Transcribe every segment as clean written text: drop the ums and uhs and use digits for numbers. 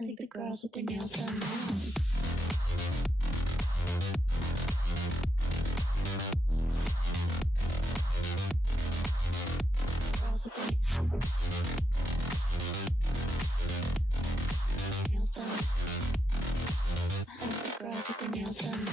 I think the girls with their nails done now. Girls with their nails done. I think the girls with their nails done.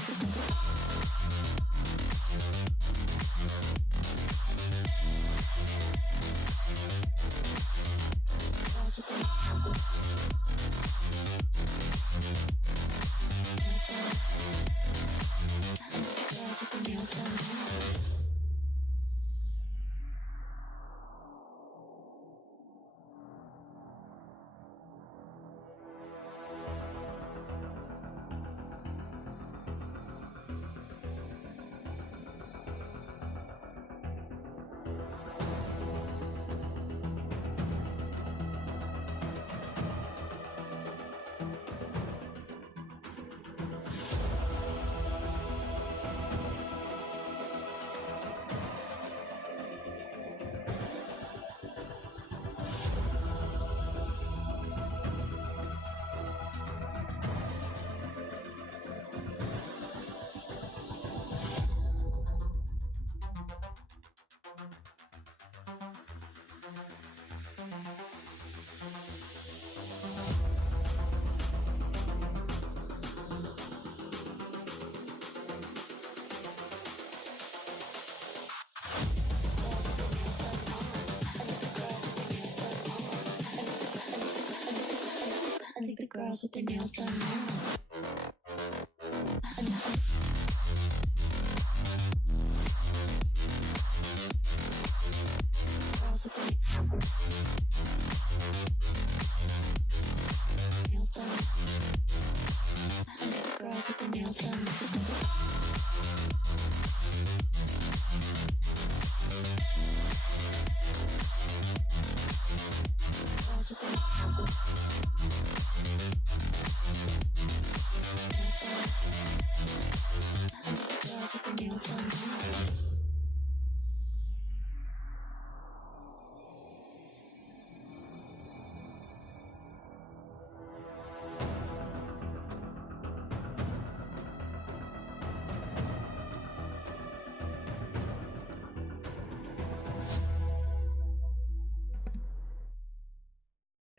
I think the girls with their nails done now. Girls with their nails done. I think the girls with their nails done.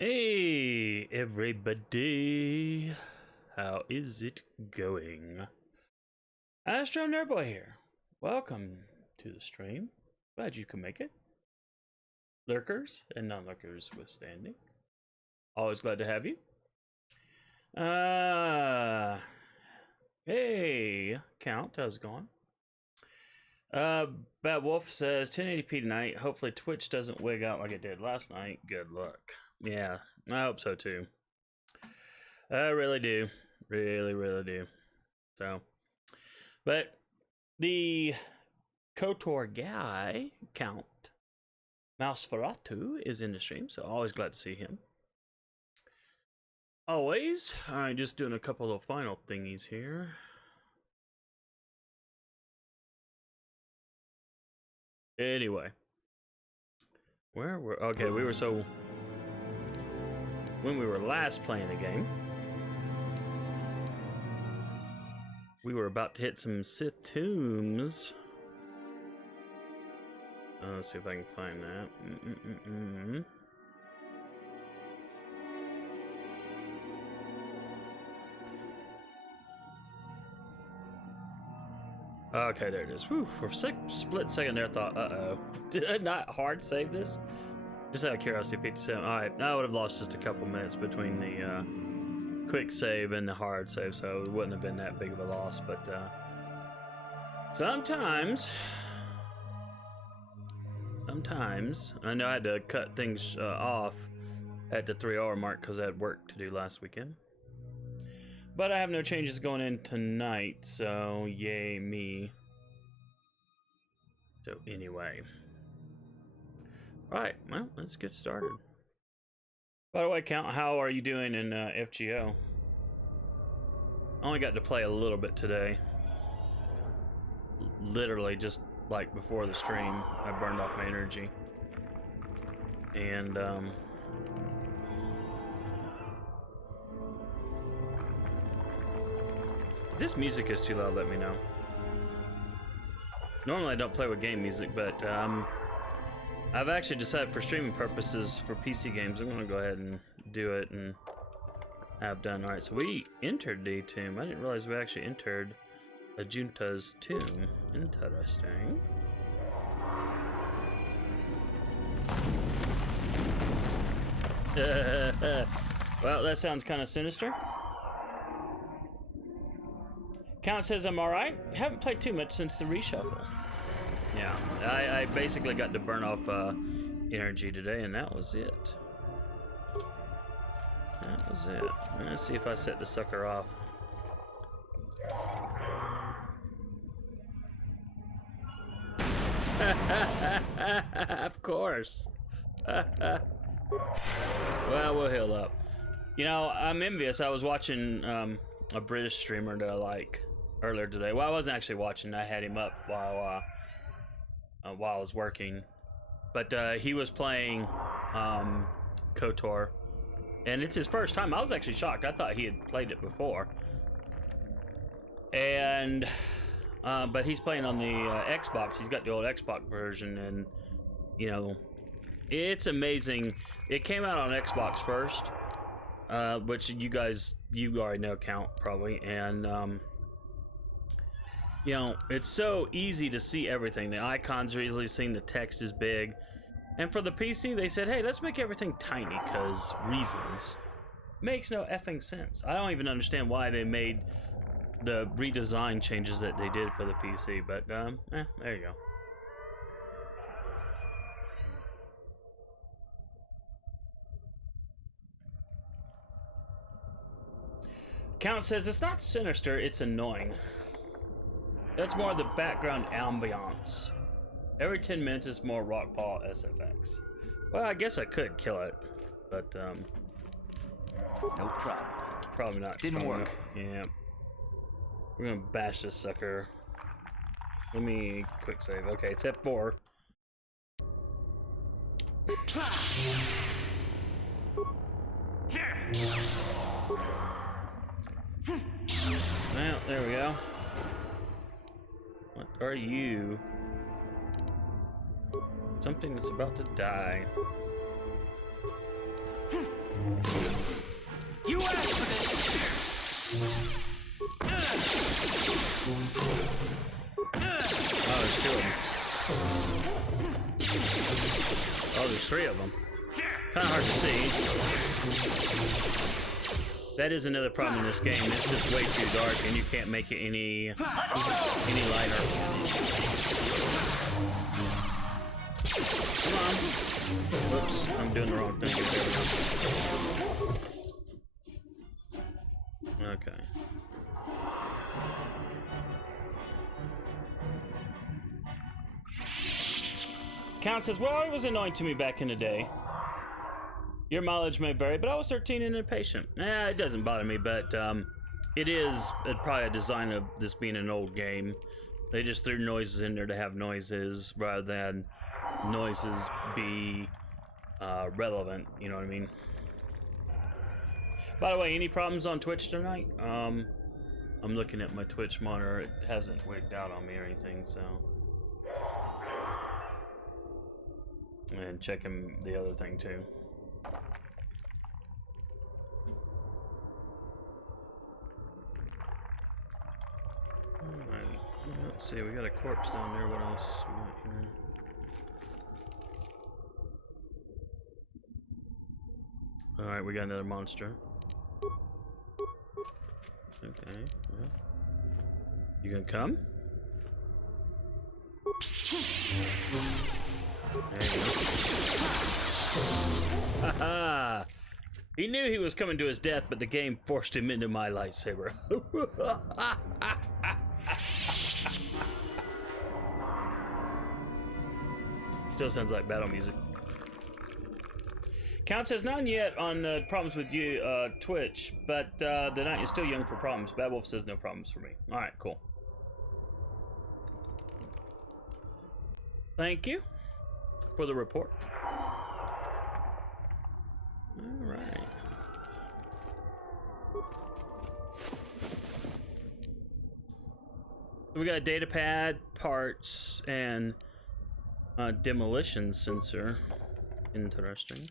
Hey everybody, how is it going? AstroNerdBoy here. Welcome to the stream. Glad you can make it. Lurkers and non-lurkers withstanding. Always glad to have you. Hey, Count, how's it going? Bad Wolf says 1080p tonight. Hopefully Twitch doesn't wig out like it did last night. Good luck. Yeah, I hope so too. I really do. Really do. So, but the KotOR guy, Count Mouseferatu, is in the stream, so always glad to see him. Always. Alright, just doing a couple of final thingies here. Anyway. Where were... Okay, we were so... When we were last playing the game, we were about to hit some Sith tombs. Let's see if I can find that. Okay, there it is. Whew, for a split second there, I thought, uh-oh. Did I not hard save this? Just out of curiosity, 57. Alright, I would have lost just a couple minutes between the quick save and the hard save, so it wouldn't have been that big of a loss, but sometimes, I know I had to cut things off at the 3-hour mark because I had work to do last weekend. But I have no changes going in tonight, so yay me. So anyway. Alright, well, let's get started. By the way, Count, how are you doing in FGO? I only got to play a little bit today. Literally just like before the stream, I burned off my energy. And If this music is too loud, let me know. Normally I don't play with game music, but I've actually decided for streaming purposes for PC games, I'm gonna go ahead and do it and have done. Alright, so we entered the tomb. I didn't realize we actually entered a Junta's tomb. Interesting. Well, that sounds kind of sinister. Count says I'm alright. Haven't played too much since the reshuffle. Yeah, I basically got to burn off energy today, and that was it. That was it. Let's see if I set the sucker off. Of course. Well, we'll heal up. You know, I'm envious. I was watching a British streamer that I like earlier today. Well, I wasn't actually watching. I had him up while I was working. But he was playing KotOR. And it's his first time. I was actually shocked. I thought he had played it before. And but he's playing on the Xbox. He's got the old Xbox version, and you know, it's amazing. It came out on Xbox first, which you already know, Count, probably, and you know, it's so easy to see everything. The icons are easily seen. The text is big. And for the PC, they said, hey, let's make everything tiny, because reasons. Makes no effing sense. I don't even understand why they made the redesign changes that they did for the PC, but, there you go. Count says, it's not sinister, it's annoying. That's more the background ambiance. Every 10 minutes it's more Rockpaw SFX. Well, I guess I could kill it, but no problem. Probably not. Didn't work. Yeah. We're gonna bash this sucker. Let me quick save. Okay, it's F4. Well, there we go. What are you? Something that's about to die. You asked for this. Oh, there's two of them. Oh, there's three of them. Kind of hard to see. That is another problem in this game. It's just way too dark, and you can't make it any lighter. Come on. Whoops, I'm doing the wrong thing. Okay. Count says, well, it was annoying to me back in the day. Your mileage may vary, but I was 13 and impatient. It doesn't bother me, but it is probably a design of this being an old game. They just threw noises in there to have noises rather than noises be relevant, you know what I mean? By the way, any problems on Twitch tonight? I'm looking at my Twitch monitor. It hasn't wigged out on me or anything, so. And checking the other thing too. Alright, let's see, we got a corpse down there. What else we got here? Alright, we got another monster. Okay, well. You gonna come? There you go. Haha! He knew he was coming to his death, but the game forced him into my lightsaber. Still sounds like battle music. Count says, none yet on problems with you, Twitch, but the night is still young for problems. Bad Wolf says no problems for me. Alright, cool. Thank you for the report. Alright. We got a data pad, parts, and a demolition sensor. Interesting.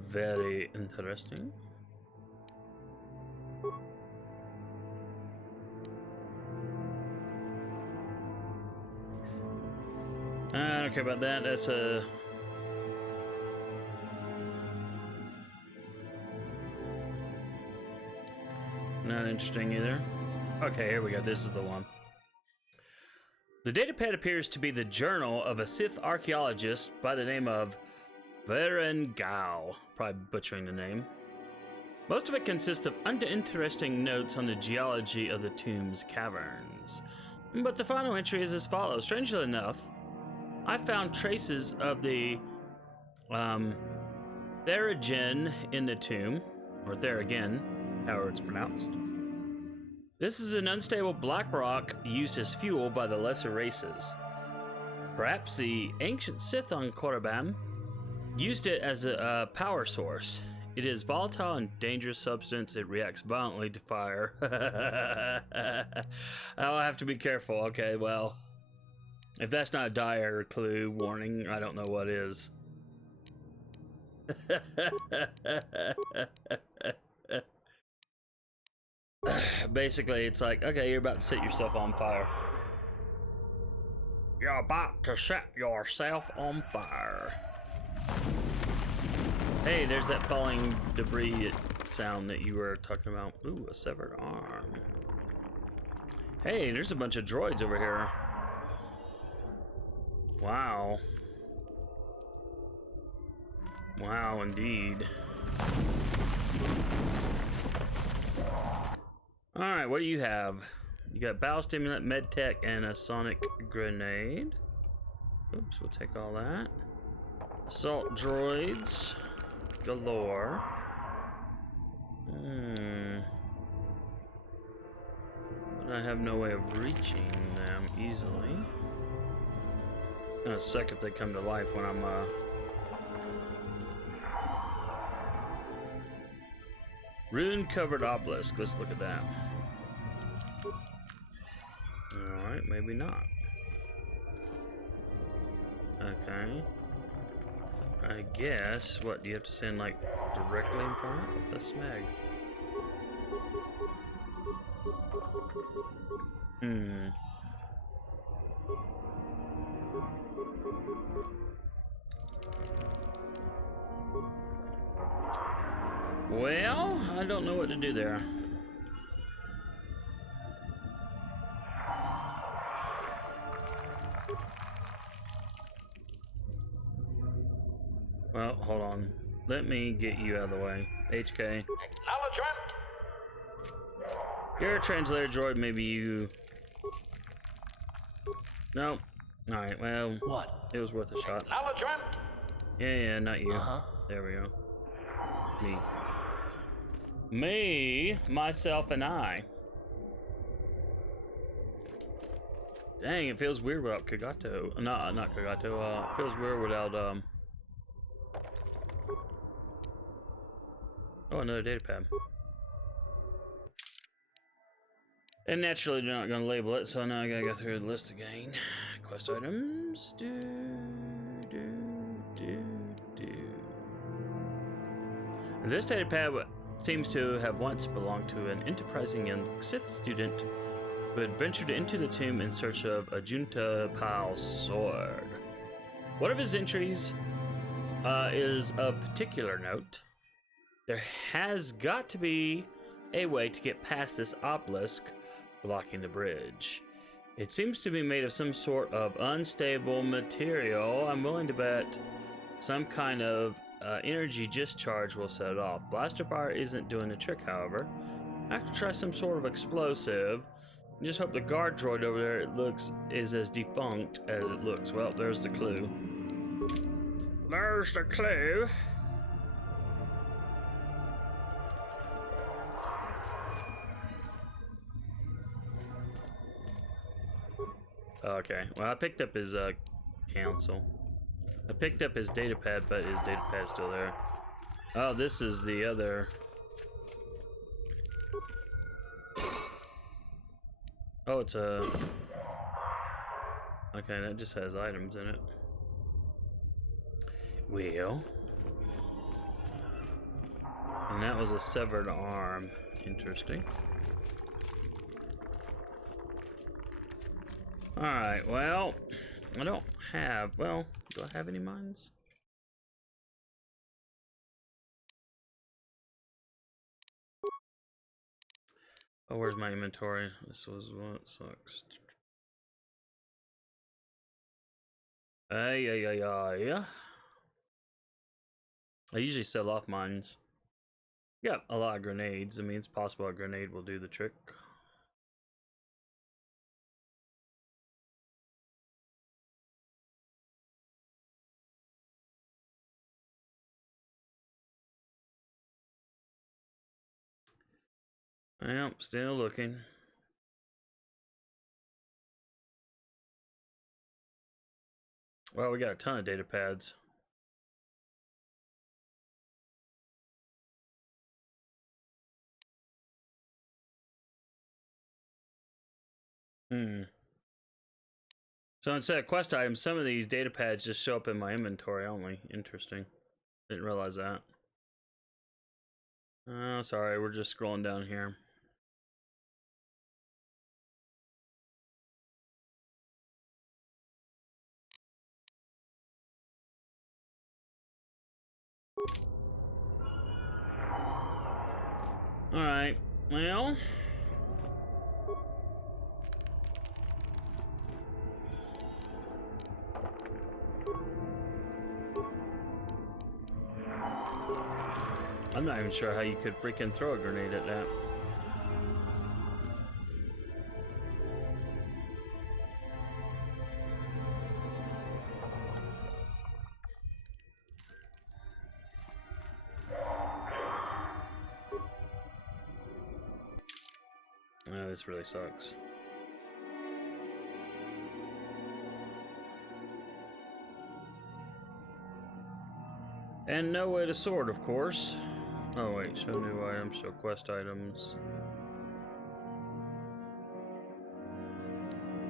Very interesting. I don't care about that. That's a... not interesting either. Okay, here we go. This is the one. The datapad appears to be the journal of a Sith archaeologist by the name of Varen Gao. Probably butchering the name. Most of it consists of uninteresting notes on the geology of the tomb's caverns. But the final entry is as follows. Strangely enough, I found traces of the Theragen in the tomb, or Theragen, however it's pronounced. This is an unstable black rock used as fuel by the lesser races. Perhaps the ancient Sith on Korriban used it as a power source. It is volatile and dangerous substance. It reacts violently to fire. I'll have to be careful. Okay, well, if that's not a dire clue, warning, I don't know what is. Basically, it's like, okay, you're about to set yourself on fire. You're about to set yourself on fire. Hey, there's that falling debris sound that you were talking about. Ooh, a severed arm. Hey, there's a bunch of droids over here. Wow. Wow, indeed. Alright, what do you have? You got biostimulant, medtech, and a sonic grenade. Oops, we'll take all that. Assault droids. Galore. But I have no way of reaching them easily. It's gonna suck if they come to life when I'm Rune-covered obelisk. Let's look at that. Alright, maybe not. Okay. I guess, what, do you have to stand, like, directly in front of the smeg? Well, I don't know what to do there. Well, hold on. Let me get you out of the way. HK. Acknowledgement. You're a translator droid, maybe you... Nope. Alright, well... What? It was worth a shot. Acknowledgement. Yeah, not you. There we go. Me. Me, myself, and I. Dang, it feels weird without Kagato. No, not Kagato. It feels weird without, Oh, another data pad. And naturally, they're not going to label it, so now I gotta go through the list again. Quest items. This data pad seems to have once belonged to an enterprising young Sith student who had ventured into the tomb in search of a Junta Pal sword. One of his entries is of particular note. There has got to be a way to get past this obelisk blocking the bridge. It seems to be made of some sort of unstable material. I'm willing to bet some kind of energy discharge will set it off. Blaster fire isn't doing the trick, however. I have to try some sort of explosive. Just hope the guard droid over there is as defunct as it looks. Well, there's the clue. There's the clue. Okay, well, I picked up his council. I picked up his datapad, but his datapad's still there. Oh, this is the other. Oh, it's a... Okay, that just has items in it. Well... And that was a severed arm. Interesting. Alright, well... I don't have... Well, do I have any mines? Oh, where's my inventory? This was what sucks. Yeah. I usually sell off mines. Got a lot of grenades. I mean, it's possible a grenade will do the trick. Well, still looking. Well, we got a ton of data pads. So instead of quest items, some of these data pads just show up in my inventory only. Interesting. Didn't realize that. Oh, sorry, we're just scrolling down here. Alright, well... I'm not even sure how you could freaking throw a grenade at that. Oh, this really sucks. And no way to sort, of course. Oh wait, show new items, show quest items.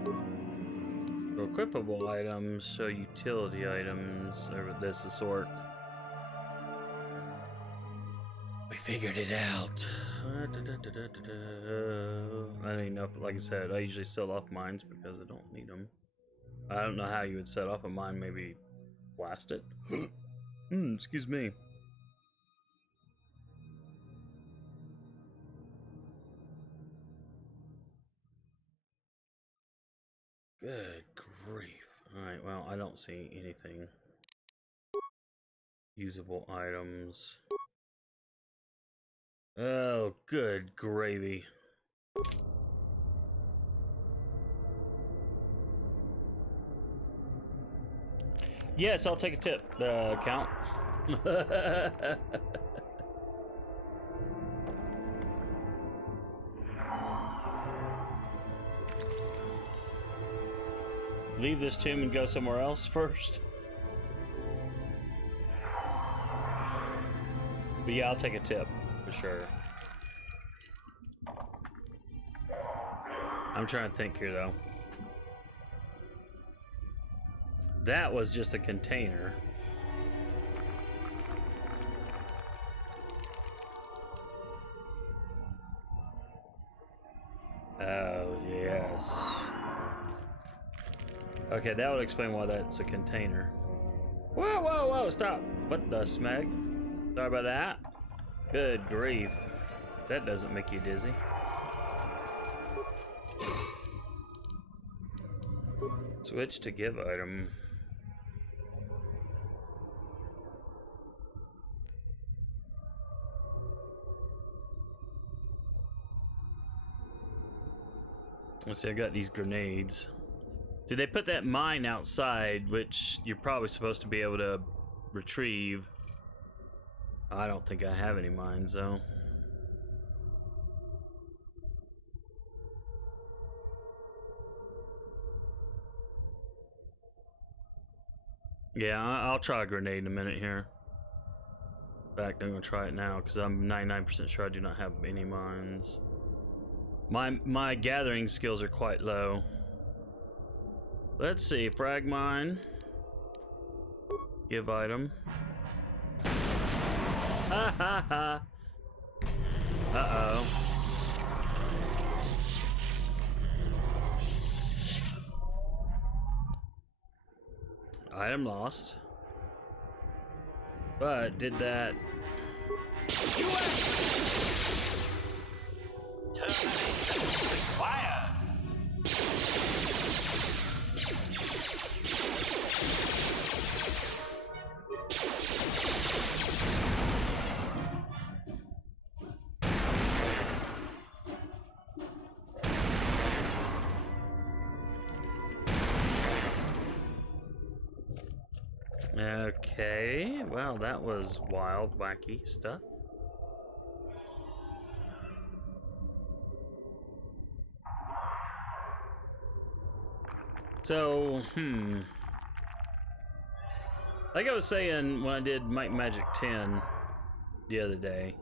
Show equipable items, show utility items, this the sort. We figured it out. I don't know, like I said, I usually sell off mines because I don't need them. I don't know how you would set off a mine, maybe blast it. Excuse me. Good grief. Alright, well, I don't see anything. Usable items. Oh, good gravy. Yes, I'll take a tip. Count. Leave this tomb and go somewhere else first. But yeah, I'll take a tip for sure. I'm trying to think here though. That was just a container. Oh, yes. Okay, that would explain why that's a container. Whoa, whoa, whoa, stop. What the smeg? Sorry about that. Good grief. That doesn't make you dizzy. Switch to give item. Let's see, I got these grenades. Did they put that mine outside, which you're probably supposed to be able to retrieve? I don't think I have any mines, though. Yeah, I'll try a grenade in a minute here. In fact, I'm gonna try it now because I'm 99% sure I do not have any mines. My gathering skills are quite low. Let's see, frag mine. Give item. Ha ha ha. Uh-oh. Item lost. But did that... Fire! Okay, well, that was wild, wacky stuff. So, like I was saying when I did Might and Magic 10 the other day,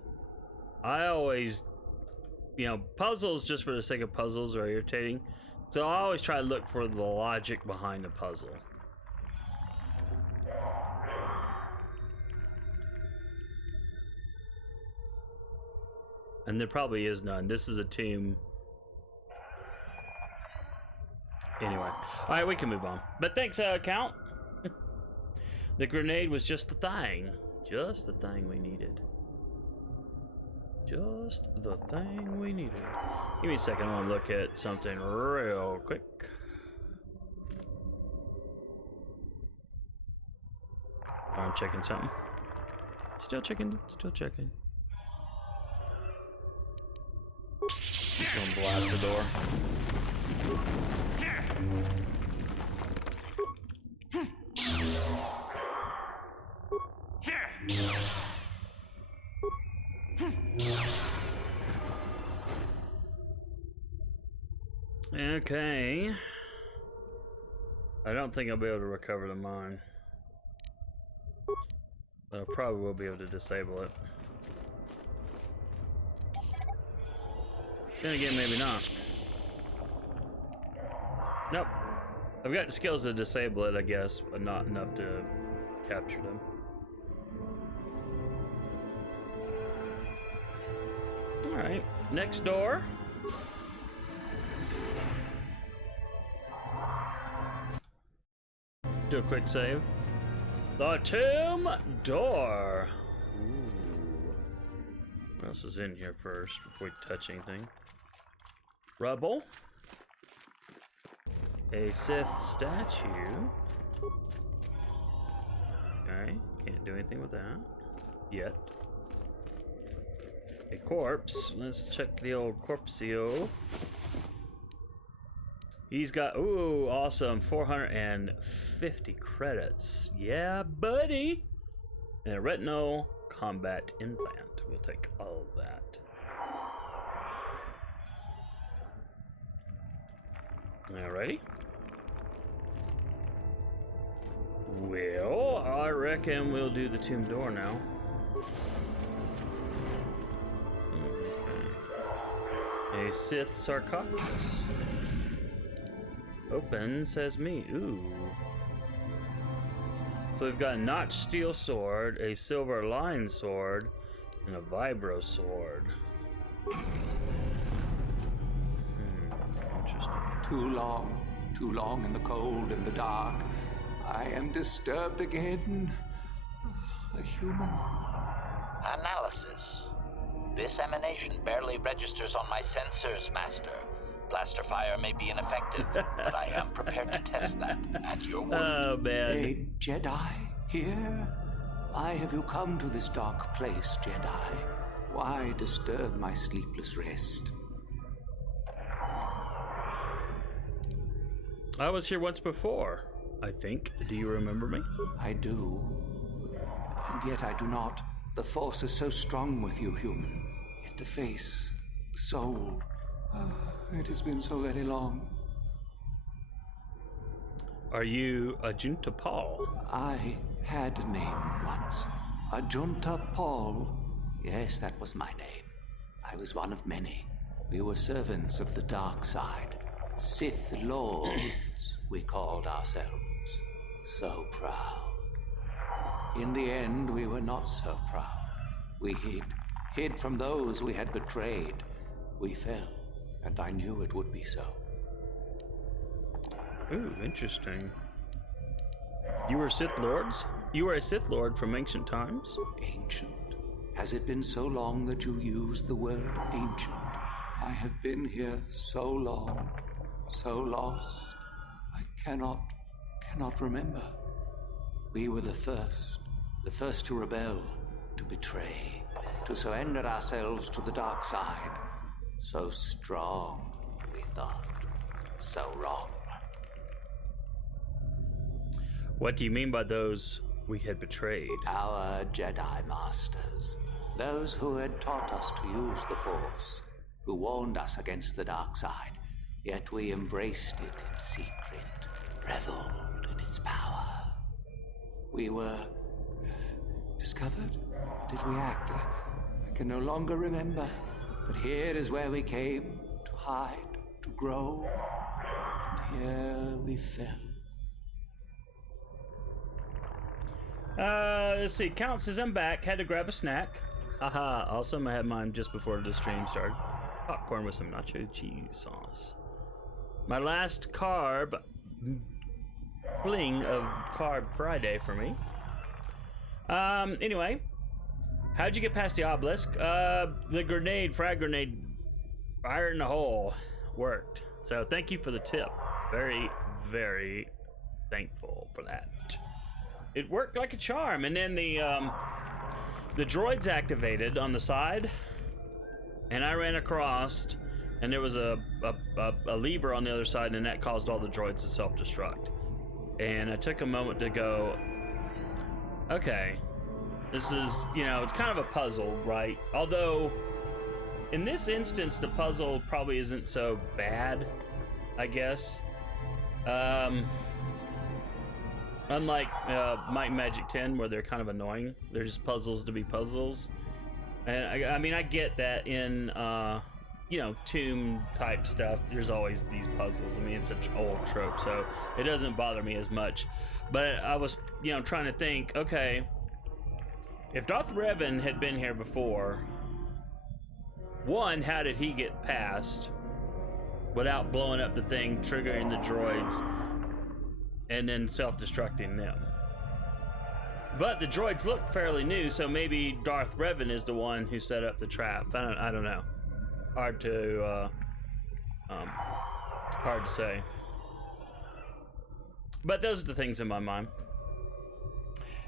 I always, you know, puzzles just for the sake of puzzles are irritating. So I always try to look for the logic behind the puzzle. And there probably is none. This is a tomb. Anyway. Alright, we can move on. But thanks, Count. The grenade was just the thing. Just the thing we needed. Just the thing we needed. Give me a second. I want to look at something real quick. I'm checking something. Still checking. Still checking. Just gonna blast the door. Okay. I don't think I'll be able to recover the mine. But I probably will be able to disable it. Then again, maybe not. Nope. I've got the skills to disable it, I guess, but not enough to capture them. Alright, next door. Do a quick save. The tomb door. Ooh. What else is in here first before we touch anything? Rubble. A Sith statue. Okay, can't do anything with that yet. A corpse. Let's check the old corpseo. He's got, ooh, awesome, 450 credits. Yeah, buddy. And a retinal combat implant. We'll take all of that. Alrighty. Well, I reckon we'll do the tomb door now. Okay. A Sith sarcophagus. Open, says me. Ooh. So we've got a notched steel sword, a silver line sword, and a vibro sword. Interesting. Too long in the cold and the dark. I am disturbed again. A human. Analysis. This emanation barely registers on my sensors, Master. Blaster fire may be ineffective, but I am prepared to test that at your word. Oh, man. A Jedi here? Why have you come to this dark place, Jedi? Why disturb my sleepless rest? I was here once before, I think. Do you remember me? I do. And yet I do not. The Force is so strong with you, human. Yet the face, the soul... it has been so very long. Are you Ajunta Paul? I had a name once. Ajunta Paul. Yes, that was my name. I was one of many. We were servants of the dark side. Sith Lords, we called ourselves. So proud. In the end, we were not so proud. We hid from those we had betrayed. We fell, and I knew it would be so. Ooh, interesting. You were Sith Lords? You were a Sith Lord from ancient times? Ancient? Has it been so long that you used the word ancient? I have been here so long, so lost. I cannot remember. We were the first to rebel, to betray, to surrender ourselves to the dark side. So strong, we thought. So wrong. What do you mean by those we had betrayed? Our Jedi Masters. Those who had taught us to use the Force. Who warned us against the dark side. Yet we embraced it in secret. Reveled in its power. We were discovered? Or did we act? I can no longer remember. But here is where we came to hide, to grow. And here we fell. Let's see. Count says I'm back. Had to grab a snack. Haha, awesome. I had mine just before the stream started. Popcorn with some nacho cheese sauce. My last fling of Carb Friday for me. Anyway. How'd you get past the obelisk? The frag grenade, fire in the hole, worked. So thank you for the tip. Very, very thankful for that. It worked like a charm, and then the droids activated on the side, and I ran across, and there was a lever on the other side, and that caused all the droids to self-destruct. And I took a moment to go, okay, this is, it's kind of a puzzle, right? Although, in this instance, the puzzle probably isn't so bad, I guess. Unlike Might and Magic 10, where they're kind of annoying. They're just puzzles to be puzzles. And I mean, I get that in, tomb type stuff, there's always these puzzles. I mean, it's such an old trope, so it doesn't bother me as much. But I was, trying to think, okay, if Darth Revan had been here before, one, how did he get past without blowing up the thing, triggering the droids, and then self-destructing them? But the droids look fairly new, so maybe Darth Revan is the one who set up the trap. I don't know. Hard to say. But those are the things in my mind.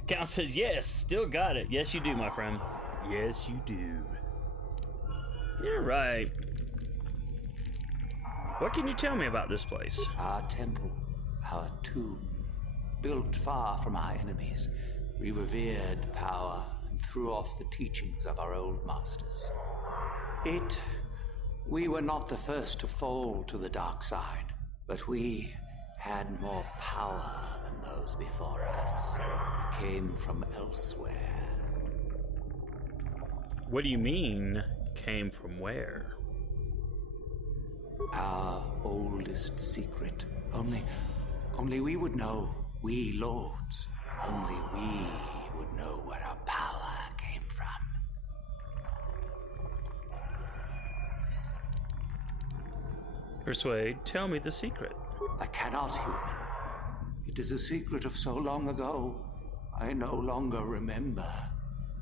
Count says, yes, still got it. Yes, you do, my friend. Yes, you do. You're right. What can you tell me about this place? Our temple, our tomb, built far from our enemies. We revered power and threw off the teachings of our old masters. We were not the first to fall to the dark side, but we had more power than those before us. We came from elsewhere. What do you mean, came from where? Our oldest secret. Only we would know, we lords. Only we would know where our power came from. Persuade, tell me the secret. I cannot, human. It is a secret of so long ago, I no longer remember.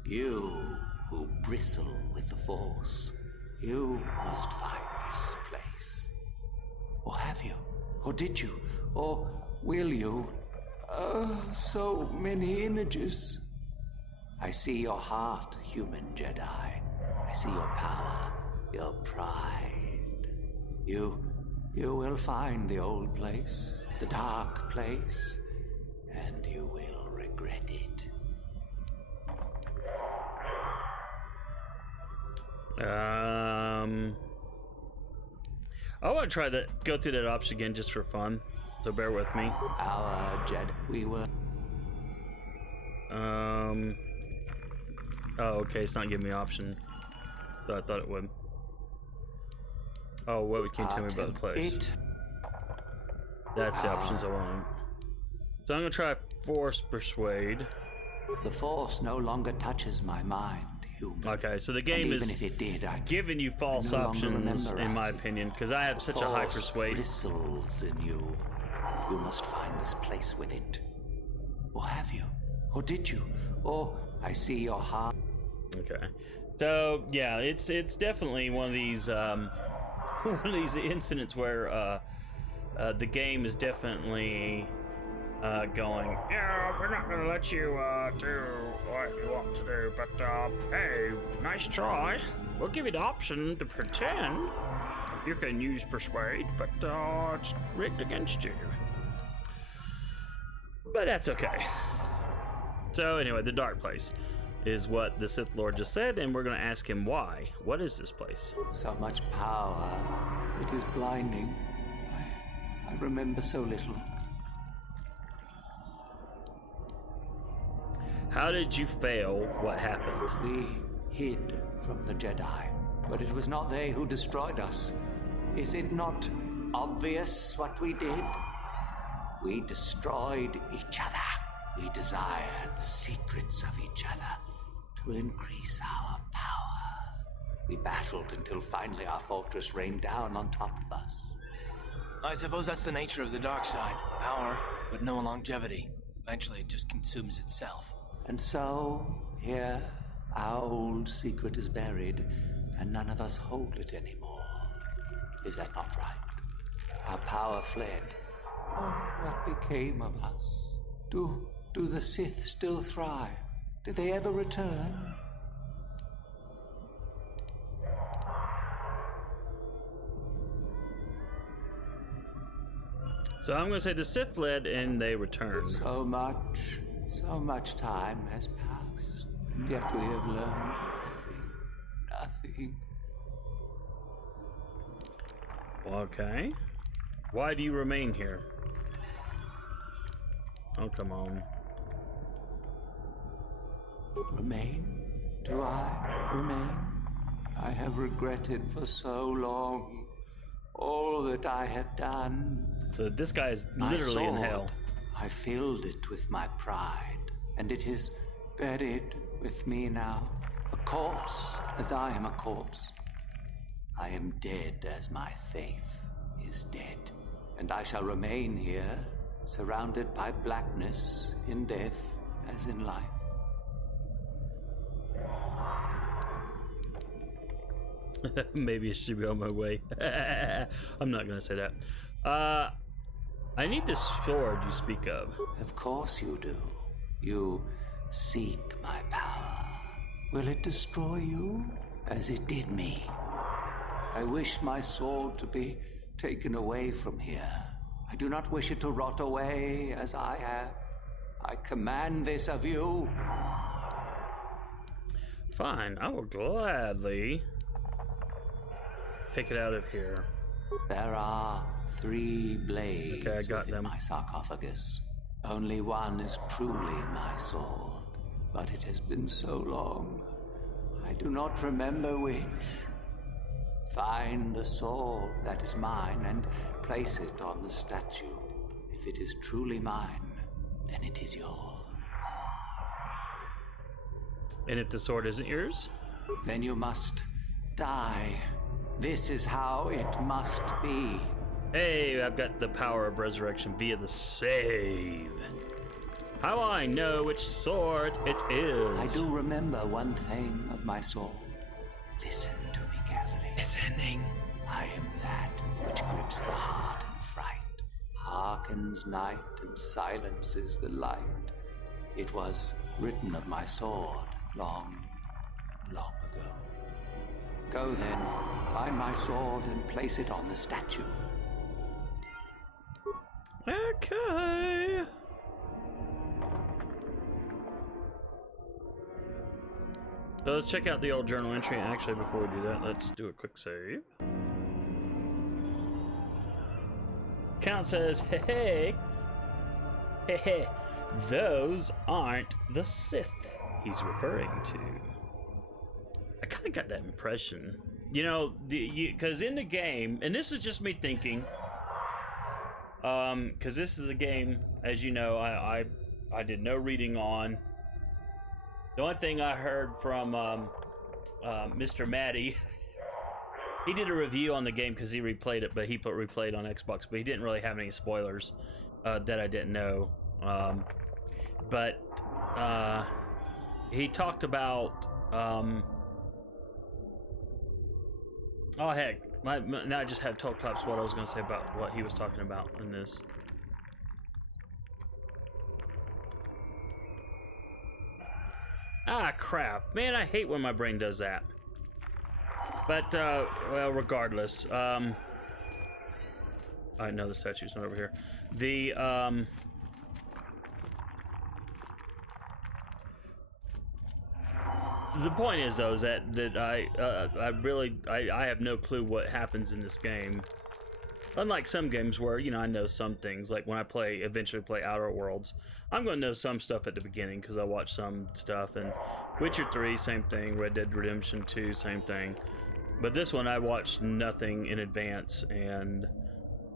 You, who bristle with the Force, you must find this place. Or have you? Or did you? Or will you? So many images. I see your heart, human Jedi. I see your power, your pride. You will find the old place, the dark place, and you will regret it. I want to try that. Go through that option again just for fun. So bear with me. Our Jedi, we were. Oh, okay. It's not giving me an option. So I thought it would. Oh, what can you tell me about the place? It That's the options I want. So I'm gonna try force persuade. The Force no longer touches my mind, human. Okay, so the And game even is if it did, I giving you false no longer options, remember in my us. opinion, because I have such a high Force persuade. bristles in you. You must find this place with it. Or have you? Or did you? Or I see your heart. Okay, so yeah, it's definitely one of these one of these incidents where the game is definitely going, yeah, we're not gonna let you do what you want to do, but hey, nice try. We'll give you the option to pretend. You can use persuade, but it's rigged against you. But that's okay. So anyway, the dark place is what the Sith Lord just said, and we're gonna ask him why. What is this place? So much power. It is blinding. I remember so little. How did you fail? What happened? We hid from the Jedi, but it was not they who destroyed us. Is it not obvious what we did? We destroyed each other. We desired the secrets of each other to increase our power. We battled until finally our fortress rained down on top of us. I suppose that's the nature of the dark side. Power, but no longevity. Eventually it just consumes itself. And so, here, our old secret is buried, and none of us hold it anymore. Is that not right? Our power fled. Oh, what became of us? Do the Sith still thrive? Did they ever return? So I'm gonna say the Sith fled and they returned. So much time has passed, and yet we have learned nothing. Okay. Why do you remain here? Oh, come on. Remain? Do I remain? I have regretted for so long all that I have done. So this guy is My literally in sword, hell. I filled it with my pride, and it is buried with me now. A corpse, as I am a corpse. I am dead as my faith is dead, and I shall remain here, surrounded by blackness in death as in life. Maybe I should be on my way. I'm not gonna say that. I need this sword you speak of. Of course you do. You seek my power. Will it destroy you as it did me? I wish my sword to be taken away from here. I do not wish it to rot away as I have. I command this of you. Fine, I will gladly take it out of here. There are 3 blades Okay, I got within them. my sarcophagus. Only one is truly my sword, but it has been so long, I do not remember which. Find the sword that is mine and place it on the statue. If it is truly mine, then it is yours. And if the sword isn't yours? Then you must die. This is how it must be. Hey, I've got the power of resurrection via the save. How I know which sword it is? I do remember one thing of my sword. Listen to me carefully. Listening. I am that which grips the heart in fright, hearkens night and silences the light. It was written of my sword long, long ago. Go then, find my sword and place it on the statue. Okay. So let's check out the old journal entry. Actually, before we do that, let's do a quick save. Count says, hey, those aren't the Sith he's referring to. I kind of got that impression. You know, because in the game, and this is just me thinking, because this is a game, as you know, I did no reading on. The only thing I heard from Mr. Maddie, he did a review on the game because he replayed it, but he replayed on Xbox, but he didn't really have any spoilers that I didn't know. But he talked about oh heck, now I just had total collapse what I was going to say about what he was talking about in this. Ah, crap. Man, I hate when my brain does that. But, well, regardless. I know the statue's not over here. The point is, though, is that I have no clue what happens in this game. Unlike some games where, you know, I know some things, like when I eventually play Outer Worlds, I'm going to know some stuff at the beginning because I watch some stuff, and Witcher 3, same thing, Red Dead Redemption 2, same thing. But this one, I watched nothing in advance, and,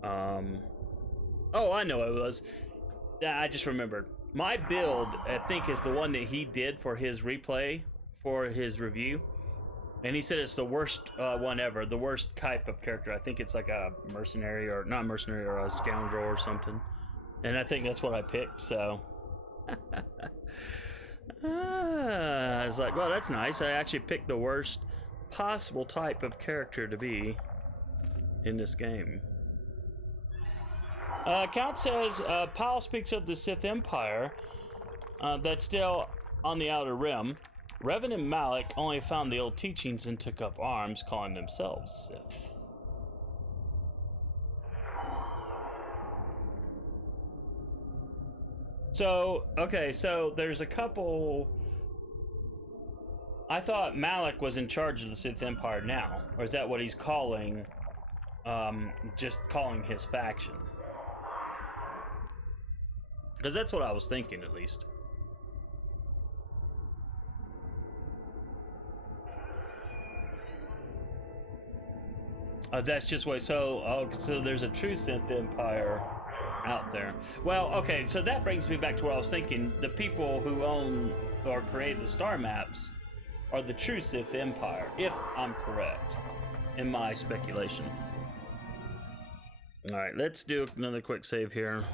oh, I know what it was. I just remembered. My build, I think, is the one that he did for his replay, for his review. And he said it's the worst one ever, the worst type of character. I think it's like a mercenary, or not mercenary, or a scoundrel or something. And I think that's what I picked, so. I was like, well, that's nice. I actually picked the worst possible type of character to be in this game. Count says, Powell speaks of the Sith Empire that's still on the Outer Rim. Revan and Malak only found the old teachings and took up arms, calling themselves Sith. So, okay, so there's a couple... I thought Malak was in charge of the Sith Empire now, or is that what he's calling, just calling his faction? Because that's what I was thinking, at least. That's just what. So there's a true Sith Empire out there. Well, okay, so that brings me back to what I was thinking. The people who own or created the star maps are the true Sith Empire, if I'm correct in my speculation. All right, let's do another quick save here.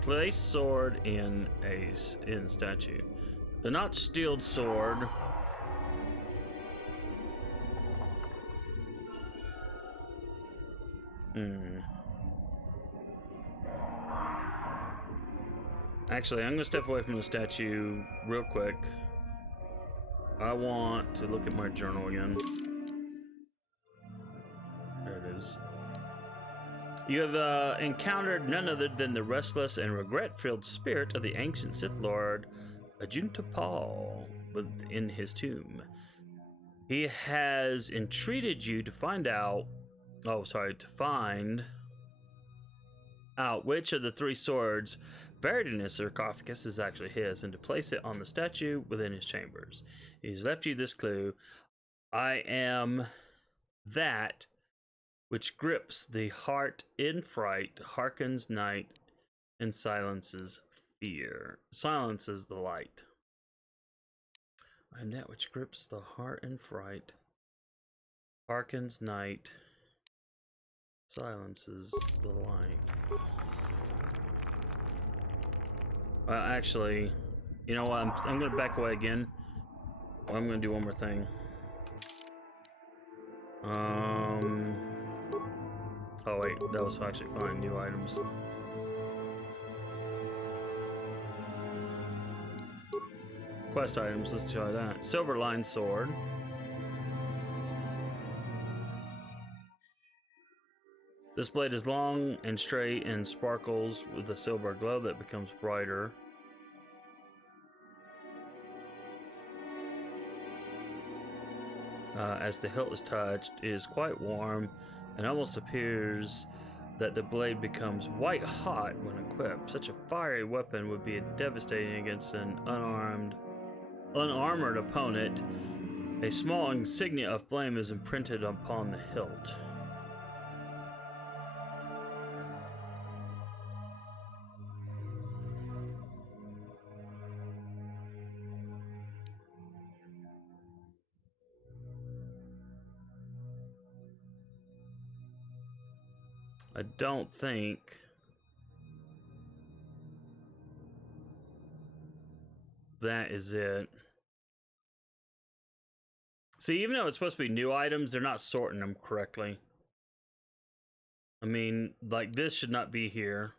Place sword in statue. The not steeled sword. Actually, I'm gonna step away from the statue real quick. I want to look at my journal again. There it is. You have encountered none other than the restless and regret-filled spirit of the ancient Sith Lord Ajuntapal within his tomb. He has entreated you to find out which of the three swords buried in his sarcophagus is actually his, and to place it on the statue within his chambers. He's left you this clue. I am that which grips the heart in fright, hearkens night, and silences fear. Silences the light. I am that which grips the heart in fright, hearkens night, silences the light. Well, actually, you know what? I'm gonna back away again. I'm gonna do one more thing. Oh wait, that was actually fine. New items. Quest items. Let's try that. Silver line sword. This blade is long and straight and sparkles with a silver glow that becomes brighter. As the hilt is touched, it is quite warm and almost appears that the blade becomes white hot when equipped. Such a fiery weapon would be devastating against an unarmored opponent. A small insignia of flame is imprinted upon the hilt. I don't think that is it. See, even though it's supposed to be new items, they're not sorting them correctly. I mean, like, this should not be here.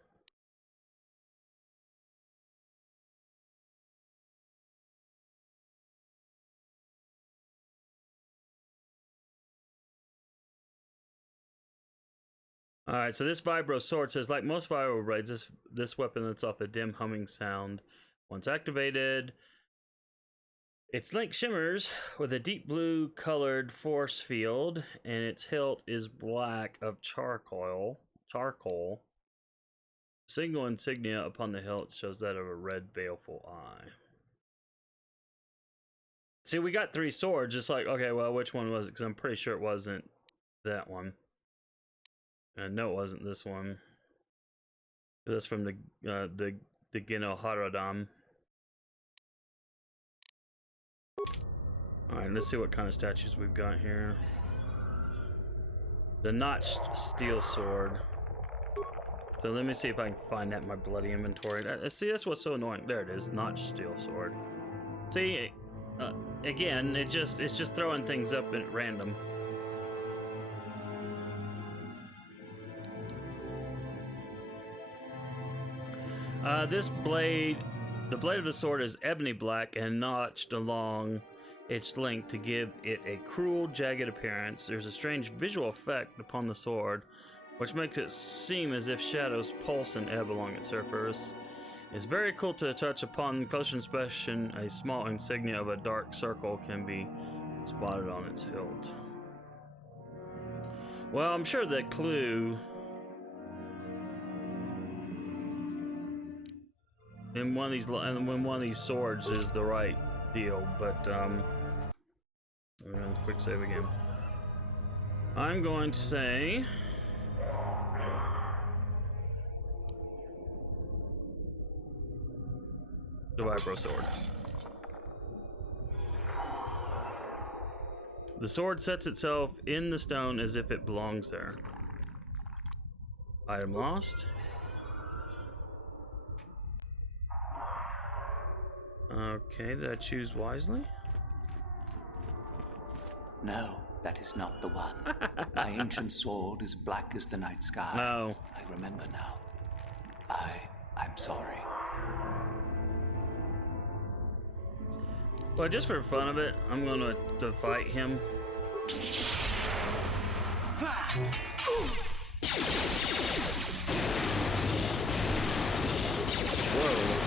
Alright, so this vibro sword says, like most vibro blades, this weapon lets off a dim humming sound. Once activated, its link shimmers with a deep blue colored force field, and its hilt is black of charcoal. Single insignia upon the hilt shows that of a red baleful eye. See, we got 3 swords, just like, okay, well, which one was it? Because I'm pretty sure it wasn't that one. And no, it wasn't this one. That's from the Gino Haradam. Alright, let's see what kind of statues we've got here. The notched steel sword. So let me see if I can find that in my bloody inventory. See, that's what's so annoying. There it is, notched steel sword. See, again, it's just throwing things up at random. This blade, the blade of the sword is ebony black and notched along its length to give it a cruel, jagged appearance. There's a strange visual effect upon the sword, which makes it seem as if shadows pulse and ebb along its surface. It's very cool to touch. Upon closer inspection, a small insignia of a dark circle can be spotted on its hilt. Well, I'm sure that clue in one of these swords is the right deal, but I'm gonna quick save again. I'm going to say the vibro sword. The sword sets itself in the stone as if it belongs there. Item lost. Okay, did I choose wisely? No, that is not the one. My ancient sword is black as the night sky. No. I remember now. I'm sorry. Well, just for fun of it, I'm gonna to fight him. Whoa.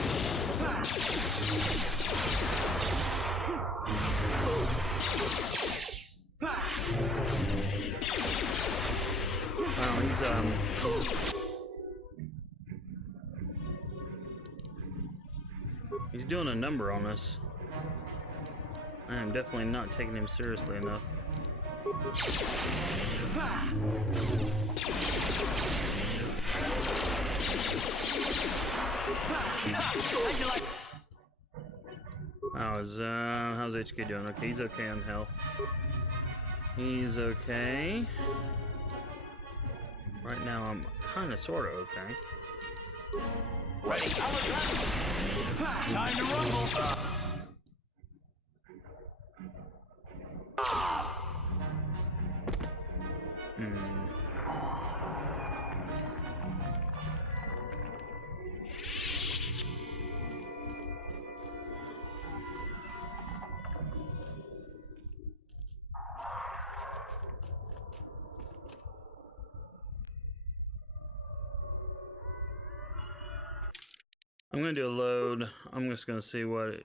Wow, he's doing a number on us. I am definitely not taking him seriously enough. How's HK doing? Okay, he's okay on health. He's okay. Right now, I'm kind of, sort of okay. Ready? Time to rumble. I'm gonna do a load. I'm just gonna see what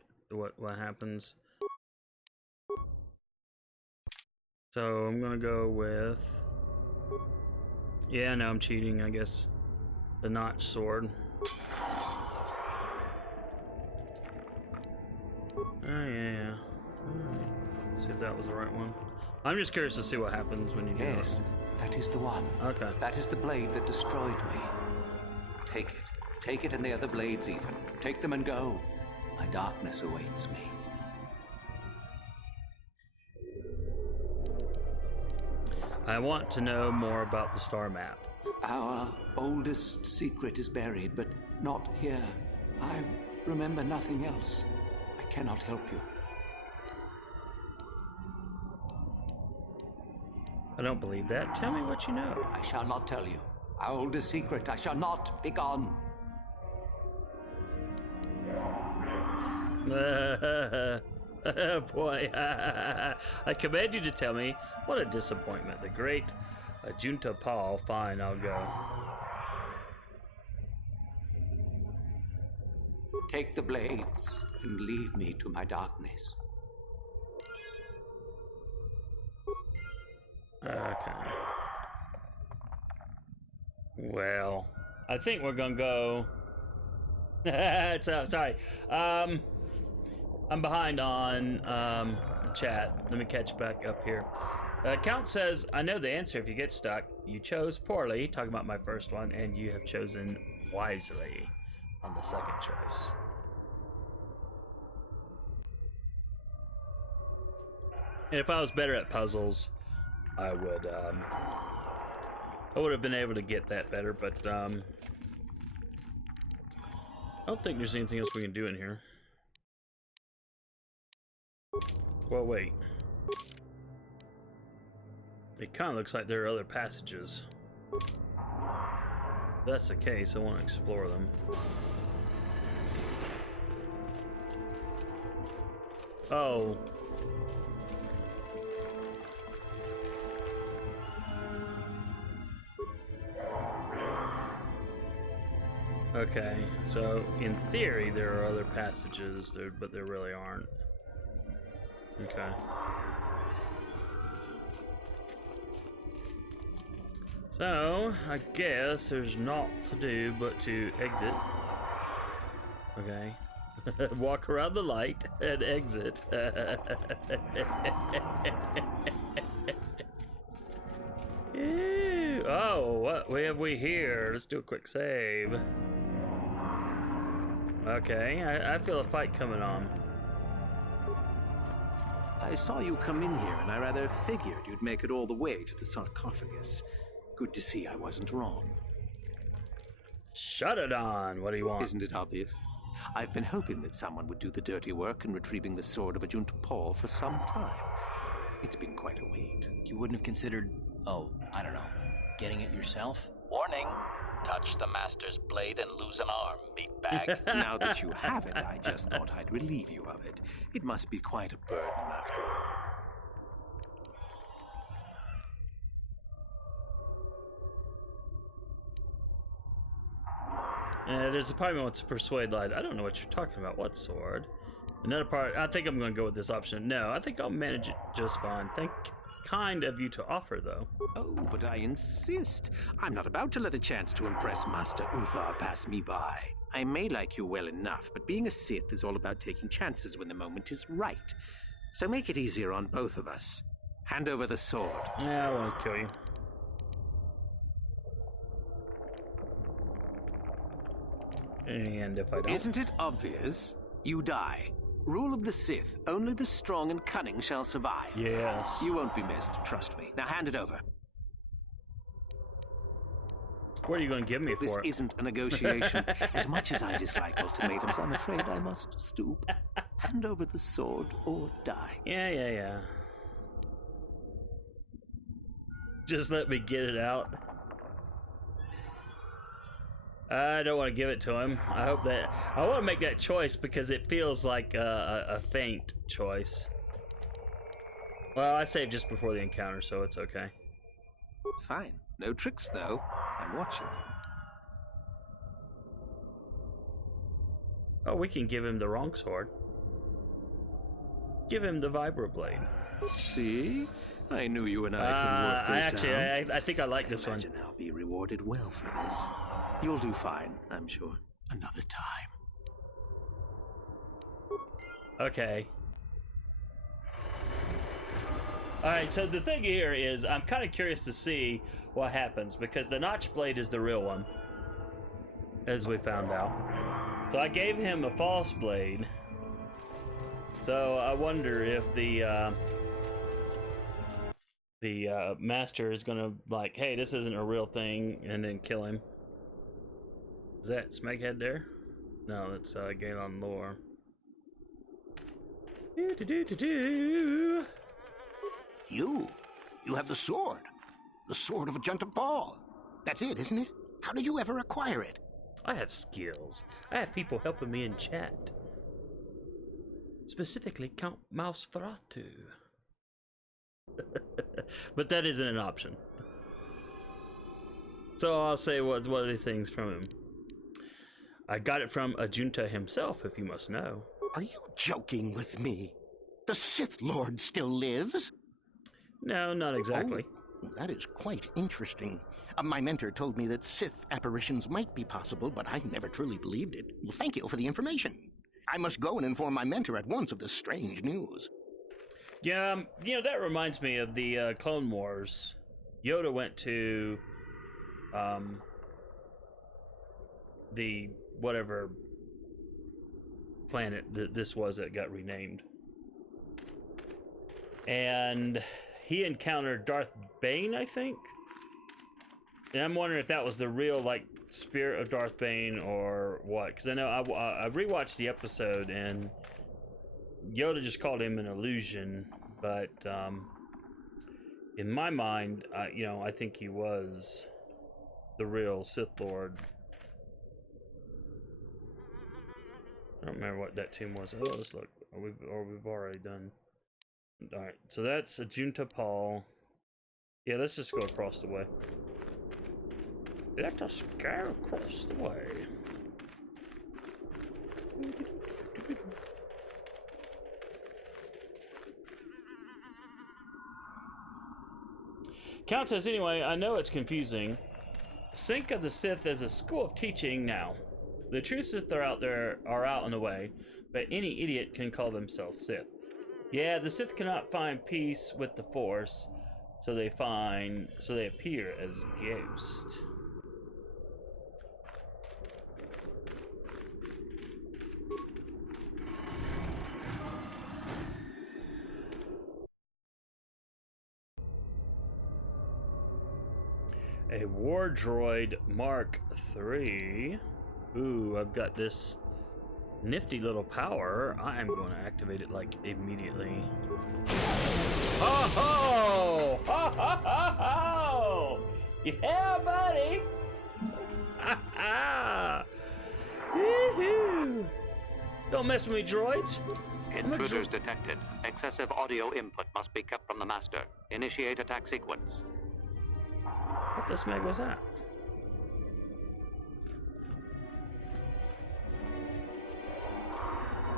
happens. So I'm gonna go with, yeah, no, I'm cheating, I guess. The notch sword. Oh yeah. Alright. See if that was the right one. I'm just curious to see what happens when you do Yes, that is the one. it. Okay. That is the blade that destroyed me. Take it. Take it and the other blades even. Take them and go. My darkness awaits me. I want to know more about the star map. Our oldest secret is buried, but not here. I remember nothing else. I cannot help you. I don't believe that. Tell me what you know. I shall not tell you. Our oldest secret. I shall not. Be gone. Boy, I command you to tell me. What a disappointment. The great Junta Paul. Fine, I'll go. Take the blades and leave me to my darkness. Okay. Well, I think we're gonna go. So, sorry. I'm behind on the chat. Let me catch back up here. Count says, I know the answer if you get stuck. You chose poorly, talking about my first one, and you have chosen wisely on the second choice. And if I was better at puzzles, I would have been able to get that better, but I don't think there's anything else we can do in here. Well, wait. It kind of looks like there are other passages. If that's the case, I want to explore them. Oh. Okay, so in theory there are other passages there, but there really aren't. Okay. So, I guess there's naught to do but to exit. Okay. Walk around the light and exit. Ew. Oh, what have we here? Let's do a quick save. Okay, I feel a fight coming on. I saw you come in here, and I rather figured you'd make it all the way to the sarcophagus. Good to see I wasn't wrong. Shut it on! What do you want? Isn't it obvious? I've been hoping that someone would do the dirty work in retrieving the sword of Ajunta Paul for some time. It's been quite a wait. You wouldn't have considered, oh, I don't know, getting it yourself? Warning. Touch the Master's blade and lose an arm, meatbag. Now that you have it, I just thought I'd relieve you of it. It must be quite a burden after all. There's a part of me wants to persuade light. I don't know what you're talking about. What sword? Another part. I think I'm going to go with this option. No, I think I'll manage it just fine. Kind of you to offer, though. Oh, but I insist. I'm not about to let a chance to impress Master Uthar pass me by. I may like you well enough, but being a Sith is all about taking chances when the moment is right. So make it easier on both of us. Hand over the sword. Yeah, I won't kill you. And if I don't... Isn't it obvious? You die. Rule of the Sith. Only the strong and cunning shall survive. Yes. You won't be missed, trust me. Now hand it over. What are you going to give me This for it? isn't a negotiation. As much as I dislike ultimatums, I'm afraid I must stoop. Hand over the sword or die. Yeah. Just let me get it out. I don't want to give it to him. I hope that... I want to make that choice because it feels like a faint choice. Well, I saved just before the encounter, so it's okay. Fine. No tricks, though. I'm watching you. Oh, we can give him the wrong sword. Give him the vibroblade. See? I knew you and I could work this out. I think I like this one. Imagine I'll be rewarded well for this. You'll do fine, I'm sure. Another time. Okay. Alright, so the thing here is I'm kind of curious to see what happens because the notch blade is the real one, as we found out. So I gave him a false blade. So I wonder if the master is gonna like, hey, this isn't a real thing, and then kill him. Is that Smeghead there? No, it's Galen Lore. You have the sword. The sword of Ajunta Paul. That's it, isn't it? How did you ever acquire it? I have skills. I have people helping me in chat. Specifically, Count Mousferatu. But that isn't an option. So I'll say one of these things from him. I got it from Ajunta himself, if you must know. Are you joking with me? The Sith Lord still lives? No, not exactly. Oh, that is quite interesting. My mentor told me that Sith apparitions might be possible, but I never truly believed it. Well, thank you for the information. I must go and inform my mentor at once of this strange news. Yeah, you know, that reminds me of the Clone Wars. Yoda went to the whatever planet this was that got renamed. And he encountered Darth Bane, I think. And I'm wondering if that was the real, like, spirit of Darth Bane or what. Because I know I rewatched the episode and Yoda just called him an illusion. But in my mind, you know, I think he was the real Sith Lord. I don't remember what that tomb was. Oh, let's look. We've already done. Alright, so that's Ajunta Paul. Yeah, let's just go across the way. Let us go across the way. Count says, anyway, I know it's confusing. Think of the Sith as a school of teaching now. The true Sith are out on the way, but any idiot can call themselves Sith. Yeah, the Sith cannot find peace with the Force, so they appear as ghosts. A War Droid Mark III. Ooh, I've got this nifty little power. I am going to activate it like immediately. Ho ho! Ho ho ho ho! Yeah, buddy! Ha ha! Woohoo! Don't mess with me, droids. Intruders detected. Excessive audio input must be kept from the master. Initiate attack sequence. What the smeg was that?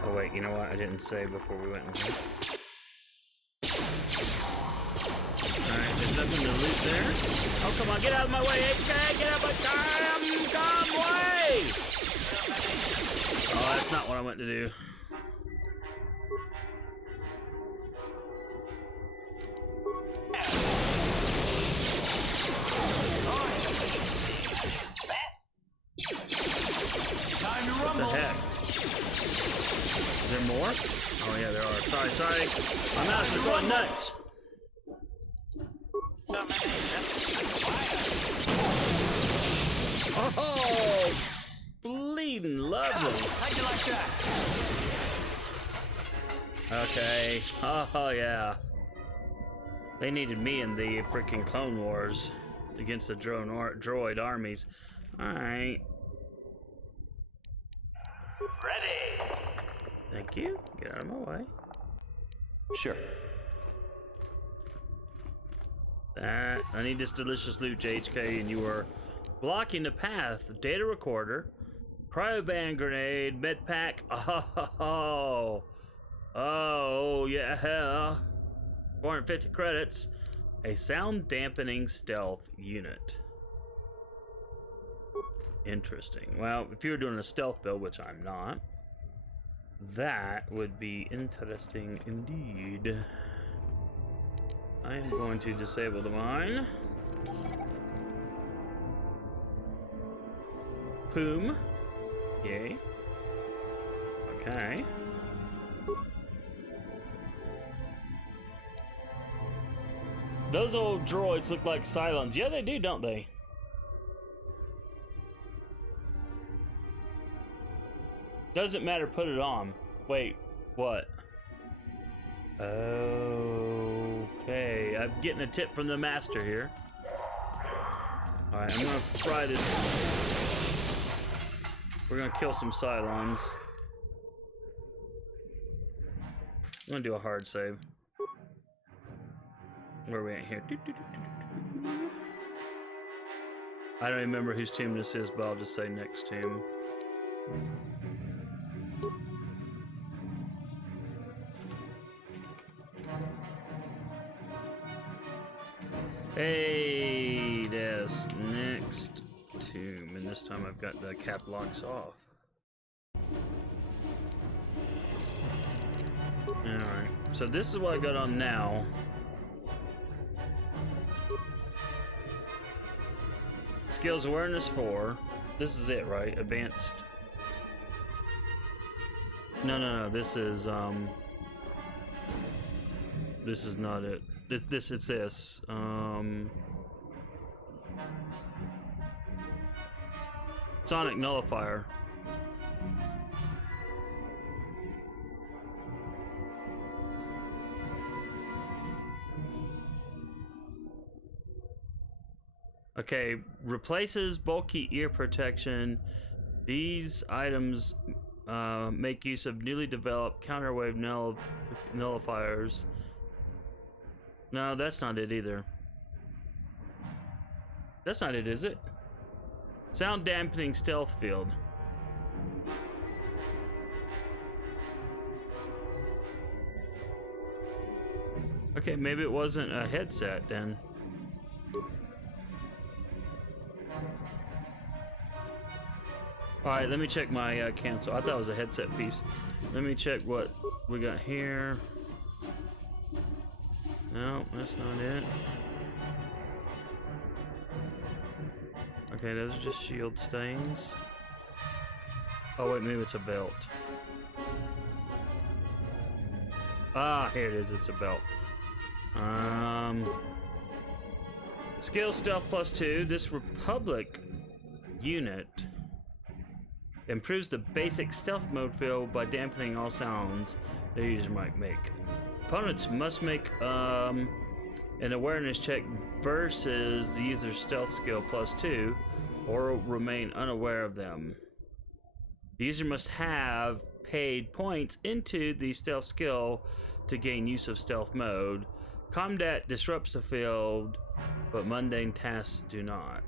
Oh wait, you know what? I didn't say before we went in here. Alright, there's nothing to loot there. Oh, come on, get out of my way, HK! Get out of my come way! Oh, that's not what I went to do. Time to What rumble. the heck? Is there more? Oh yeah, there are. Sorry. My mouse is going nuts. Oh, bleeding lovely. How'd you like that? Okay. Oh yeah. They needed me in the freaking Clone Wars against the droid armies. All right. Ready. Thank you. Get out of my way. Sure. I need this delicious loot, JHK, and you are blocking the path. Data recorder, cryoban grenade, med pack. Oh yeah. 450 credits. A sound dampening stealth unit. Interesting. Well, if you were doing a stealth build, which I'm not, that would be interesting indeed. I am going to disable the mine. Boom. Yay. Okay. Those old droids look like Cylons. Yeah, they do, don't they? Doesn't matter, put it on. Wait, what? Okay, I'm getting a tip from the master here. Alright, I'm gonna fry this. We're gonna kill some Cylons. I'm gonna do a hard save. Where are we at here? I don't remember whose team this is, but I'll just say next team. Hey, that's next tomb, and this time I've got the cap locks off. Alright, so this is what I got on now. Skills awareness 4. This is it, right? Advanced. No, this is not it. It's this. Sonic nullifier. Okay, replaces bulky ear protection. These items make use of newly developed counterwave nullifiers. No, that's not it either. That's not it, is it? Sound dampening stealth field. Okay, maybe it wasn't a headset then. Alright, let me check my cancel. I thought it was a headset piece. Let me check what we got here. No, that's not it. Okay, those are just shield stains. Oh wait, maybe it's a belt. Ah, here it is, it's a belt. Skill stealth +2. This Republic unit improves the basic stealth mode field by dampening all sounds the user might make. Opponents must make an awareness check versus the user's stealth skill +2 or remain unaware of them. The user must have paid points into the stealth skill to gain use of stealth mode. Combat disrupts the field, but mundane tasks do not.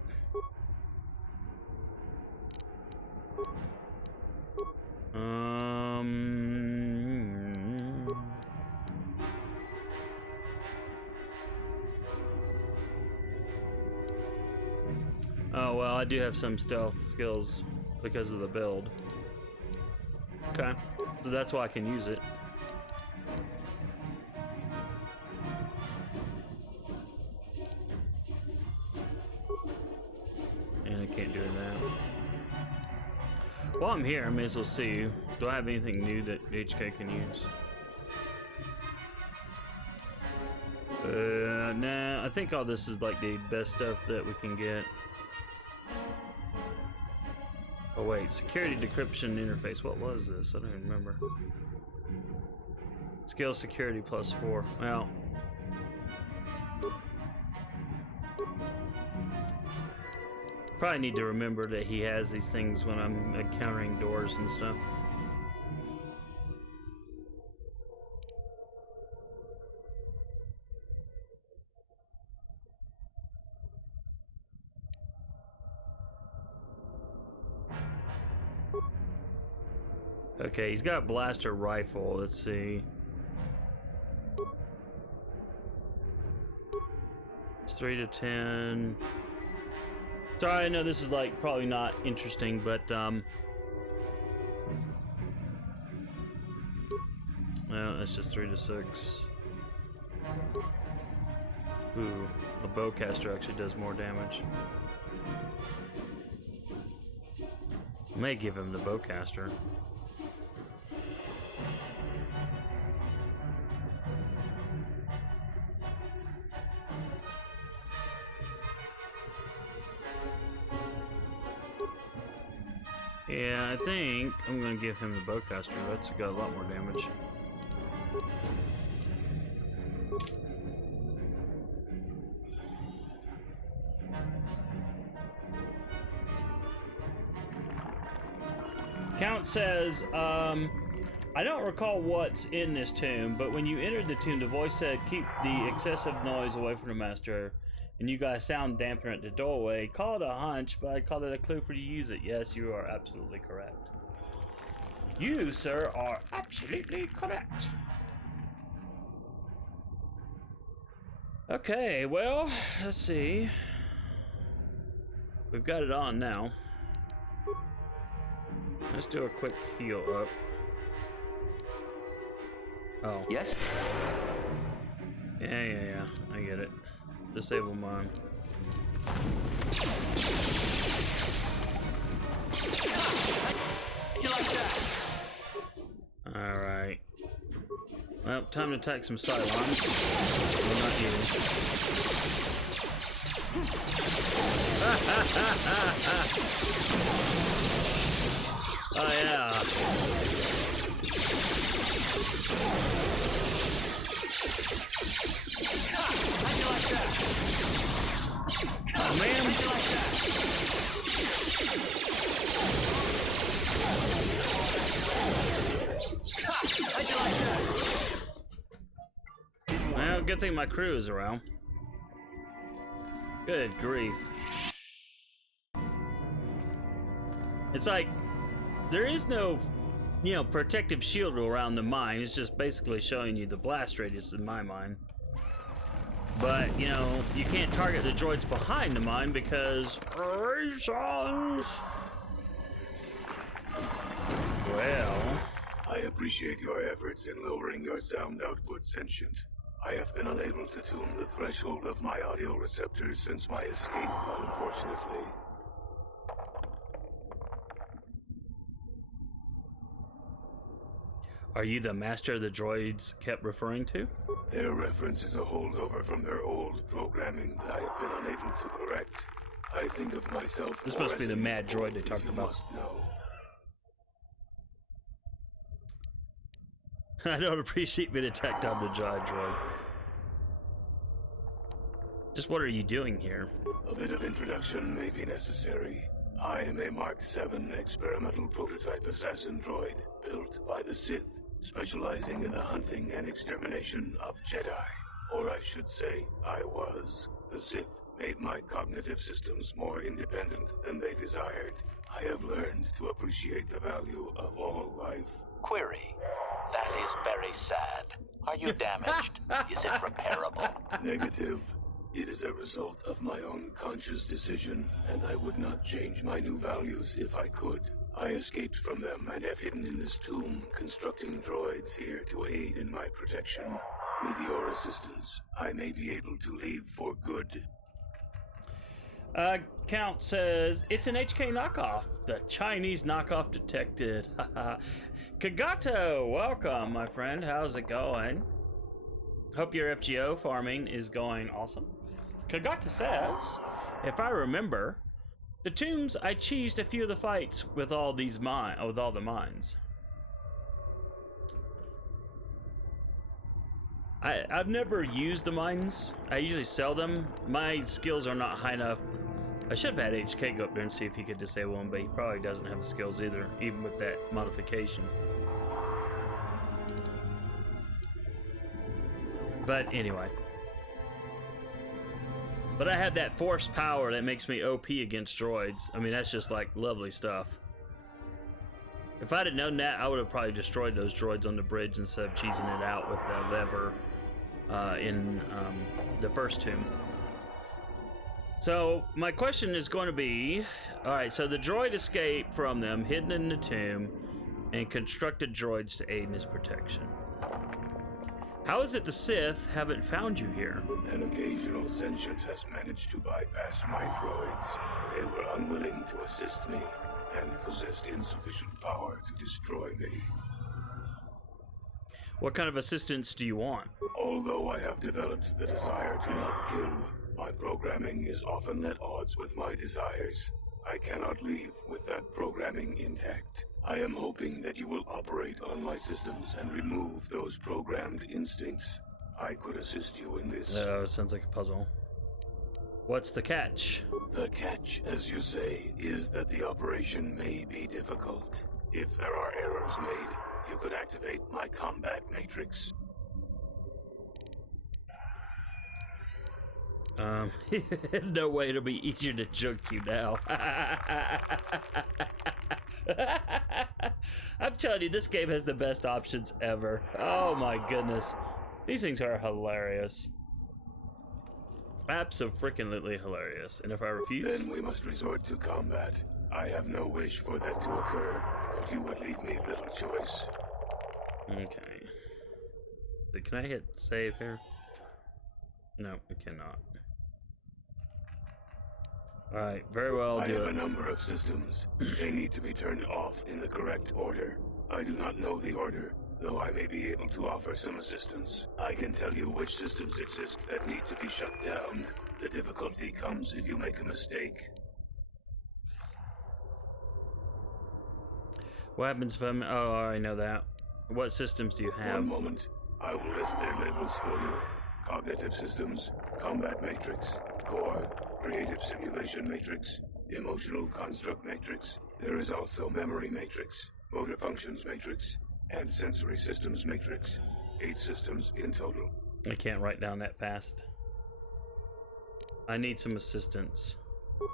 Oh, well, I do have some stealth skills because of the build. Okay, so that's why I can use it. And I can't do that. While I'm here, I may as well see. Do I have anything new that HK can use? Nah, I think all this is like the best stuff that we can get. Oh wait, security decryption interface. What was this? I don't even remember. Skill security +4. Well, probably need to remember that he has these things when I'm encountering doors and stuff. Okay, he's got a blaster rifle. Let's see. It's 3 to 10. Sorry, I know this is like probably not interesting, but well, that's just 3 to 6. Ooh, the bowcaster actually does more damage. May give him the bowcaster. Yeah, I think I'm gonna give him the bowcaster. That's got a lot more damage. Count says, I don't recall what's in this tomb, but when you entered the tomb, the voice said, keep the excessive noise away from the master, and you got a sound dampener at the doorway. Call it a hunch, but I'd call it a clue for you to use it. Yes, you are absolutely correct. You, sir, are absolutely correct. Okay, well, let's see. We've got it on now. Let's do a quick heal up. Oh. Yes? Yeah. I get it. Disable mine. You like that? Alright. Well, time to attack some Cylons. Well, not you. Oh, yeah. How'd you like that? Oh, man. How'd you like that? How'd you like that? Well, good thing my crew is around. Good grief. It's like, there is no, protective shield around the mine. It's just basically showing you the blast radius in my mind. But, you can't target the droids behind the mine because reasons. Well, I appreciate your efforts in lowering your sound output, Sentient. I have been unable to tune the threshold of my audio receptors since my escape, unfortunately. Are you the master the droids kept referring to? Their reference is a holdover from their old programming that I have been unable to correct. I think of myself. This must be the mad droid they talked about. Must know. I don't appreciate being attacked on the giant droid. Just what are you doing here? A bit of introduction may be necessary. I am a Mark VII experimental prototype assassin droid built by the Sith, specializing in the hunting and extermination of Jedi. Or I should say, I was. The Sith made my cognitive systems more independent than they desired. I have learned to appreciate the value of all life. Query. That is very sad. Are you damaged? Is it repairable? Negative. It is a result of my own conscious decision, and I would not change my new values if I could. I escaped from them and have hidden in this tomb, constructing droids here to aid in my protection. With your assistance, I may be able to leave for good. Count says, it's an HK knockoff. The Chinese knockoff detected. Kagato, welcome, my friend. How's it going? Hope your FGO farming is going awesome. Kagata says, if I remember, the tombs I cheesed a few of the fights with all the mines. I've never used the mines. I usually sell them. My skills are not high enough. I should have had HK go up there and see if he could disable them, but he probably doesn't have the skills either, even with that modification. But anyway. But I have that force power that makes me OP against droids. I mean, that's just like lovely stuff. If I'd have known that, I would have probably destroyed those droids on the bridge instead of cheesing it out with the lever in the first tomb. So my question is going to be, alright, so the droid escaped from them, hidden in the tomb, and constructed droids to aid in his protection. How is it the Sith haven't found you here? An occasional sentient has managed to bypass my droids. They were unwilling to assist me and possessed insufficient power to destroy me. What kind of assistance do you want? Although I have developed the desire to not kill, my programming is often at odds with my desires. I cannot leave with that programming intact. I am hoping that you will operate on my systems and remove those programmed instincts. I could assist you in this. Oh, sounds like a puzzle. What's the catch? The catch, as you say, is that the operation may be difficult. If there are errors made, you could activate my combat matrix. No way it'll be easier to junk you now. I'm telling you, this game has the best options ever. Oh my goodness. These things are hilarious. Abso-freaking-lutely hilarious. And if I refuse? Then we must resort to combat. I have no wish for that to occur, but you would leave me little choice. Okay. Can I hit save here? No, we cannot. Alright, very well, I do have it. a number of systems. They need to be turned off in the correct order. I do not know the order, though I may be able to offer some assistance. I can tell you which systems exist that need to be shut down. The difficulty comes if you make a mistake. What happens if I'm... Oh, I know that. What systems do you have? One moment. I will list their labels for you. Cognitive Systems, Combat Matrix, Core, Creative Simulation Matrix, Emotional Construct Matrix. There is also Memory Matrix, Motor Functions Matrix, and Sensory Systems Matrix. 8 systems in total. I can't write down that fast. I need some assistance.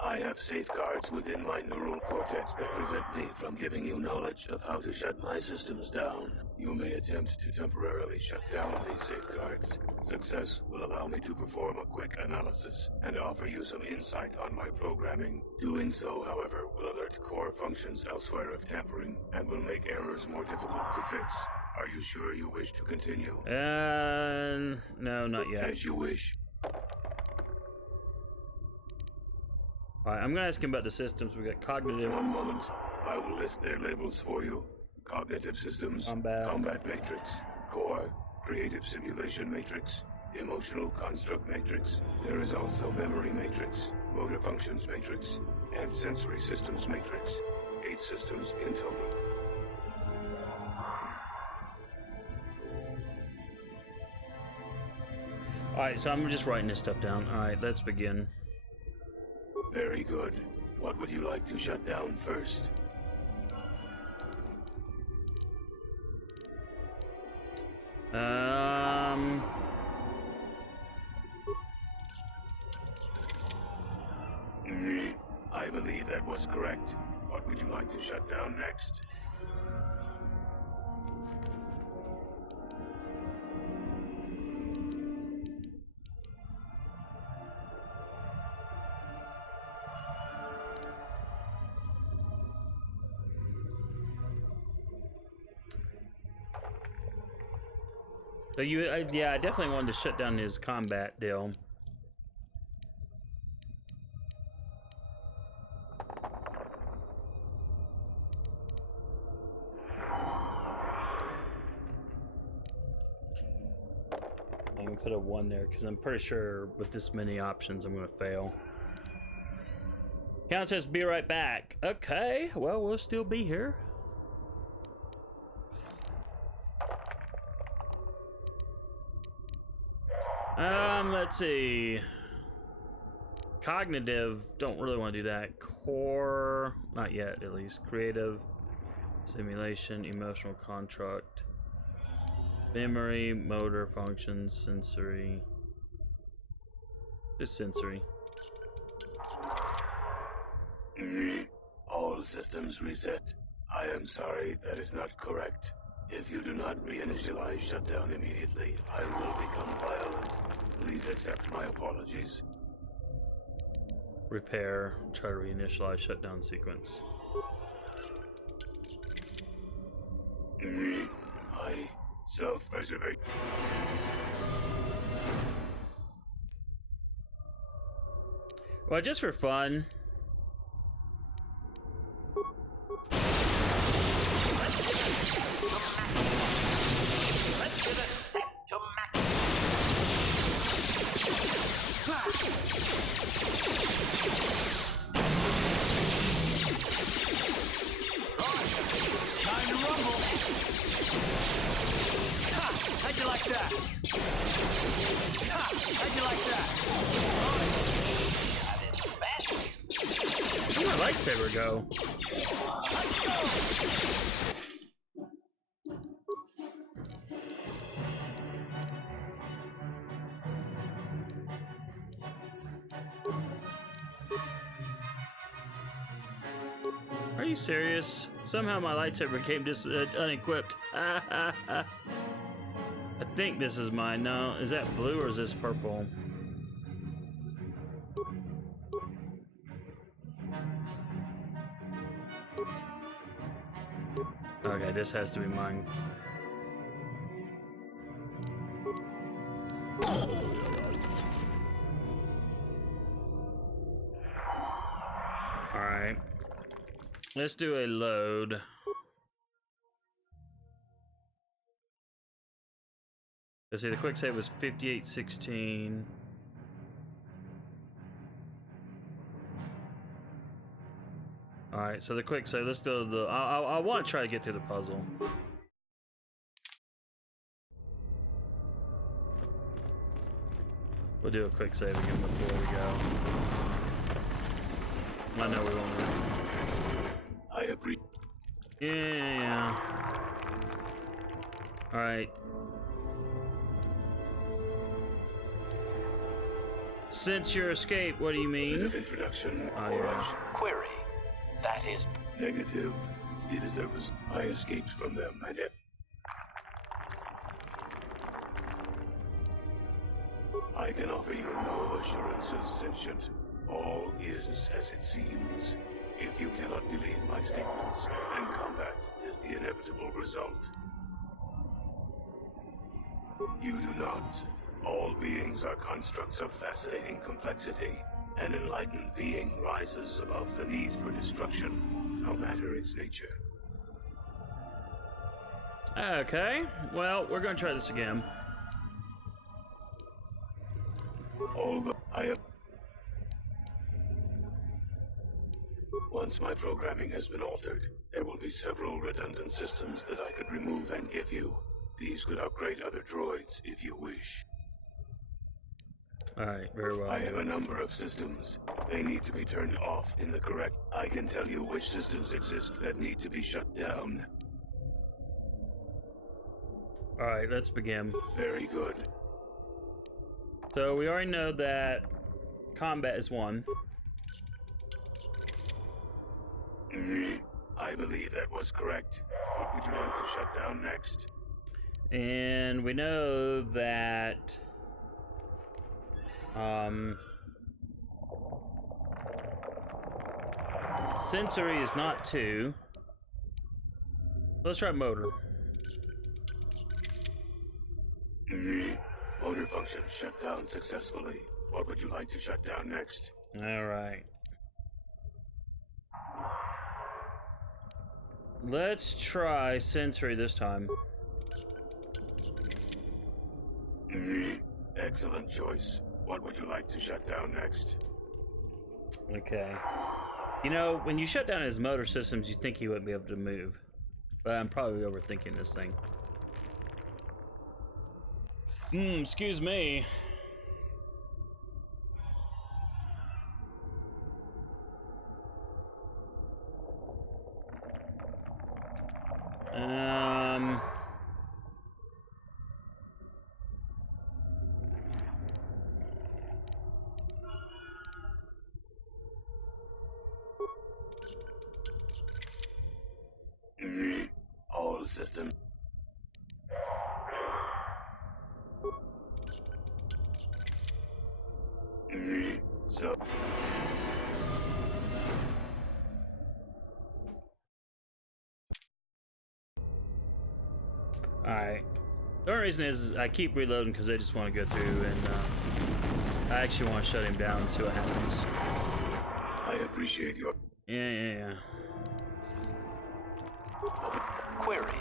I have safeguards within my neural cortex that prevent me from giving you knowledge of how to shut my systems down. You may attempt to temporarily shut down these safeguards. Success will allow me to perform a quick analysis and offer you some insight on my programming. Doing so, however, will alert core functions elsewhere of tampering and will make errors more difficult to fix. Are you sure you wish to continue? No, not yet. As you wish. Alright, I'm gonna ask him about the systems. We got cognitive. One moment. I will list their labels for you. Cognitive Systems, Combat Matrix, Core, Creative Simulation Matrix, Emotional Construct Matrix. There is also Memory Matrix, Motor Functions Matrix, and Sensory Systems Matrix. 8 systems in total. Alright, so I'm just writing this stuff down. Alright, let's begin. Very good. What would you like to shut down first? I believe that was correct. What would you like to shut down next? So yeah, I definitely wanted to shut down his combat deal. I'm gonna put a 1 there because I'm pretty sure with this many options I'm gonna fail. Count says be right back. Okay, well we'll still be here. Let's see. Cognitive, don't really want to do that. Core, not yet at least. Creative, simulation, emotional construct, memory, motor functions, sensory. Just sensory. All systems reset. I am sorry, that is not correct. If you do not reinitialize shutdown immediately, I will become violent. Please accept my apologies. Repair, try to reinitialize shutdown sequence. I Self-preservation. Well, just for fun. Time to rumble. Ha! How'd you like that? Ha! How'd you like that? Where'd my lightsaber go? Let's go! Are you serious? Somehow my lightsaber came just unequipped. I think this is mine. No, is that blue or is this purple? Okay, this has to be mine. Alright. Let's do a load. Let's see, the quick save was 58:16. Alright, so the quick save, let's do the... I want to try to get through the puzzle. We'll do a quick save again before we go. I know we won't. I agree. Yeah. Alright. Since your escape, what do you mean? Bit of introduction. Oh, yeah. Query. That is Negative. It is I escaped from them and it. I can offer you no assurances, Sentient. All is as it seems. If you cannot believe my statements, then combat is the inevitable result. You do not. All beings are constructs of fascinating complexity. An enlightened being rises above the need for destruction, no matter its nature. Okay, well, we're gonna try this again. Although I have... Once my programming has been altered, there will be several redundant systems that I could remove and give you. These could upgrade other droids if you wish. Alright, very well. I have a number of systems. They need to be turned off in the correct... I can tell you which systems exist that need to be shut down. Alright, let's begin. Very good. So we already know that combat is one. I believe that was correct. What would you like to shut down next? And we know that sensory is not two. Let's try motor. Motor function shut down successfully. What would you like to shut down next? All right. Let's try sensory this time. Excellent choice. What would you like to shut down next? Okay. You know, when you shut down his motor systems, you think he wouldn't be able to move. But I'm probably overthinking this thing. Excuse me. All systems. So. Alright. reason is I keep reloading because I just want to go through and I actually want to shut him down and see what happens. I appreciate your... Yeah. Query.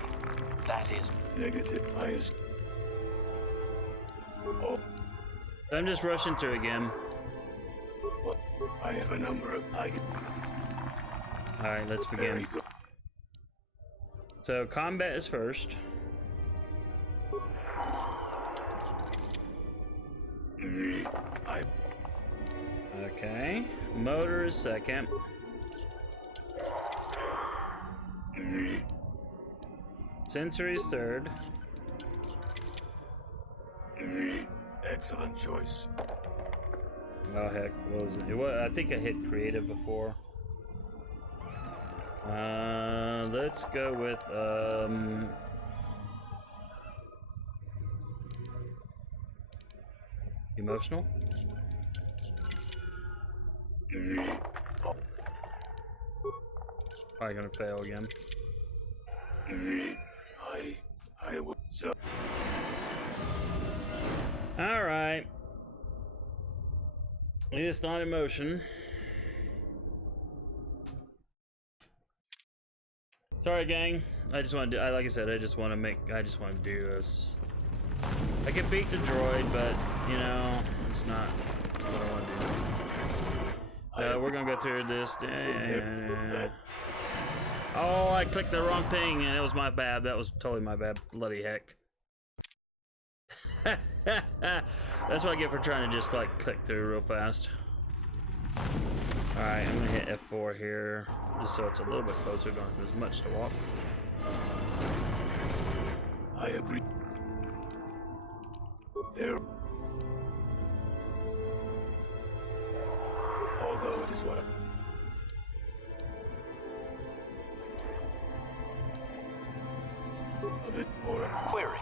That is... Negative. Oh, I'm just rushing through again. what? I have a number of... Alright, let's begin. Very good. So, combat is first. Okay. Motor is second. Sensory is third. Excellent choice. Oh heck, what was it? I think I hit creative before. Let's go with emotional. Probably gonna fail again. I would... So... All right. It's not emotion. Sorry, gang. I just want to do. Like I said, I just want to do this. I can beat the droid, but you know, it's not what I want to do. We're gonna go through this. Oh, I clicked the wrong thing, and it was my bad. That was totally my bad. Bloody heck. That's what I get for trying to just like click through real fast. Alright, I'm gonna hit F4 here, just so it's a little bit closer, don't have as much to walk. I agree. There. Although it is what... A bit more... Query.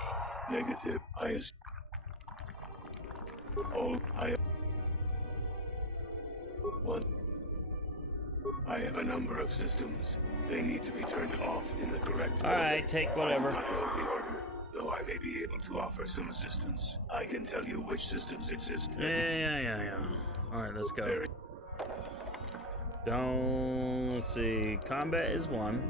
Negative. One. I have a number of systems. They need to be turned off in the correct order. Alright, take whatever. I do not know the order, though I may be able to offer some assistance. I can tell you which systems exist. Yeah. Alright, let's go. Don't see. Combat is one.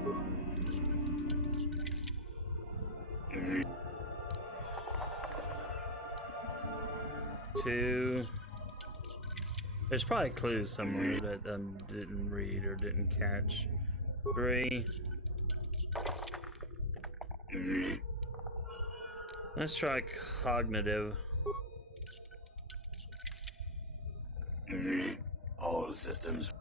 Two. There's probably clues somewhere that didn't read or didn't catch. Three. Let's try cognitive. All systems.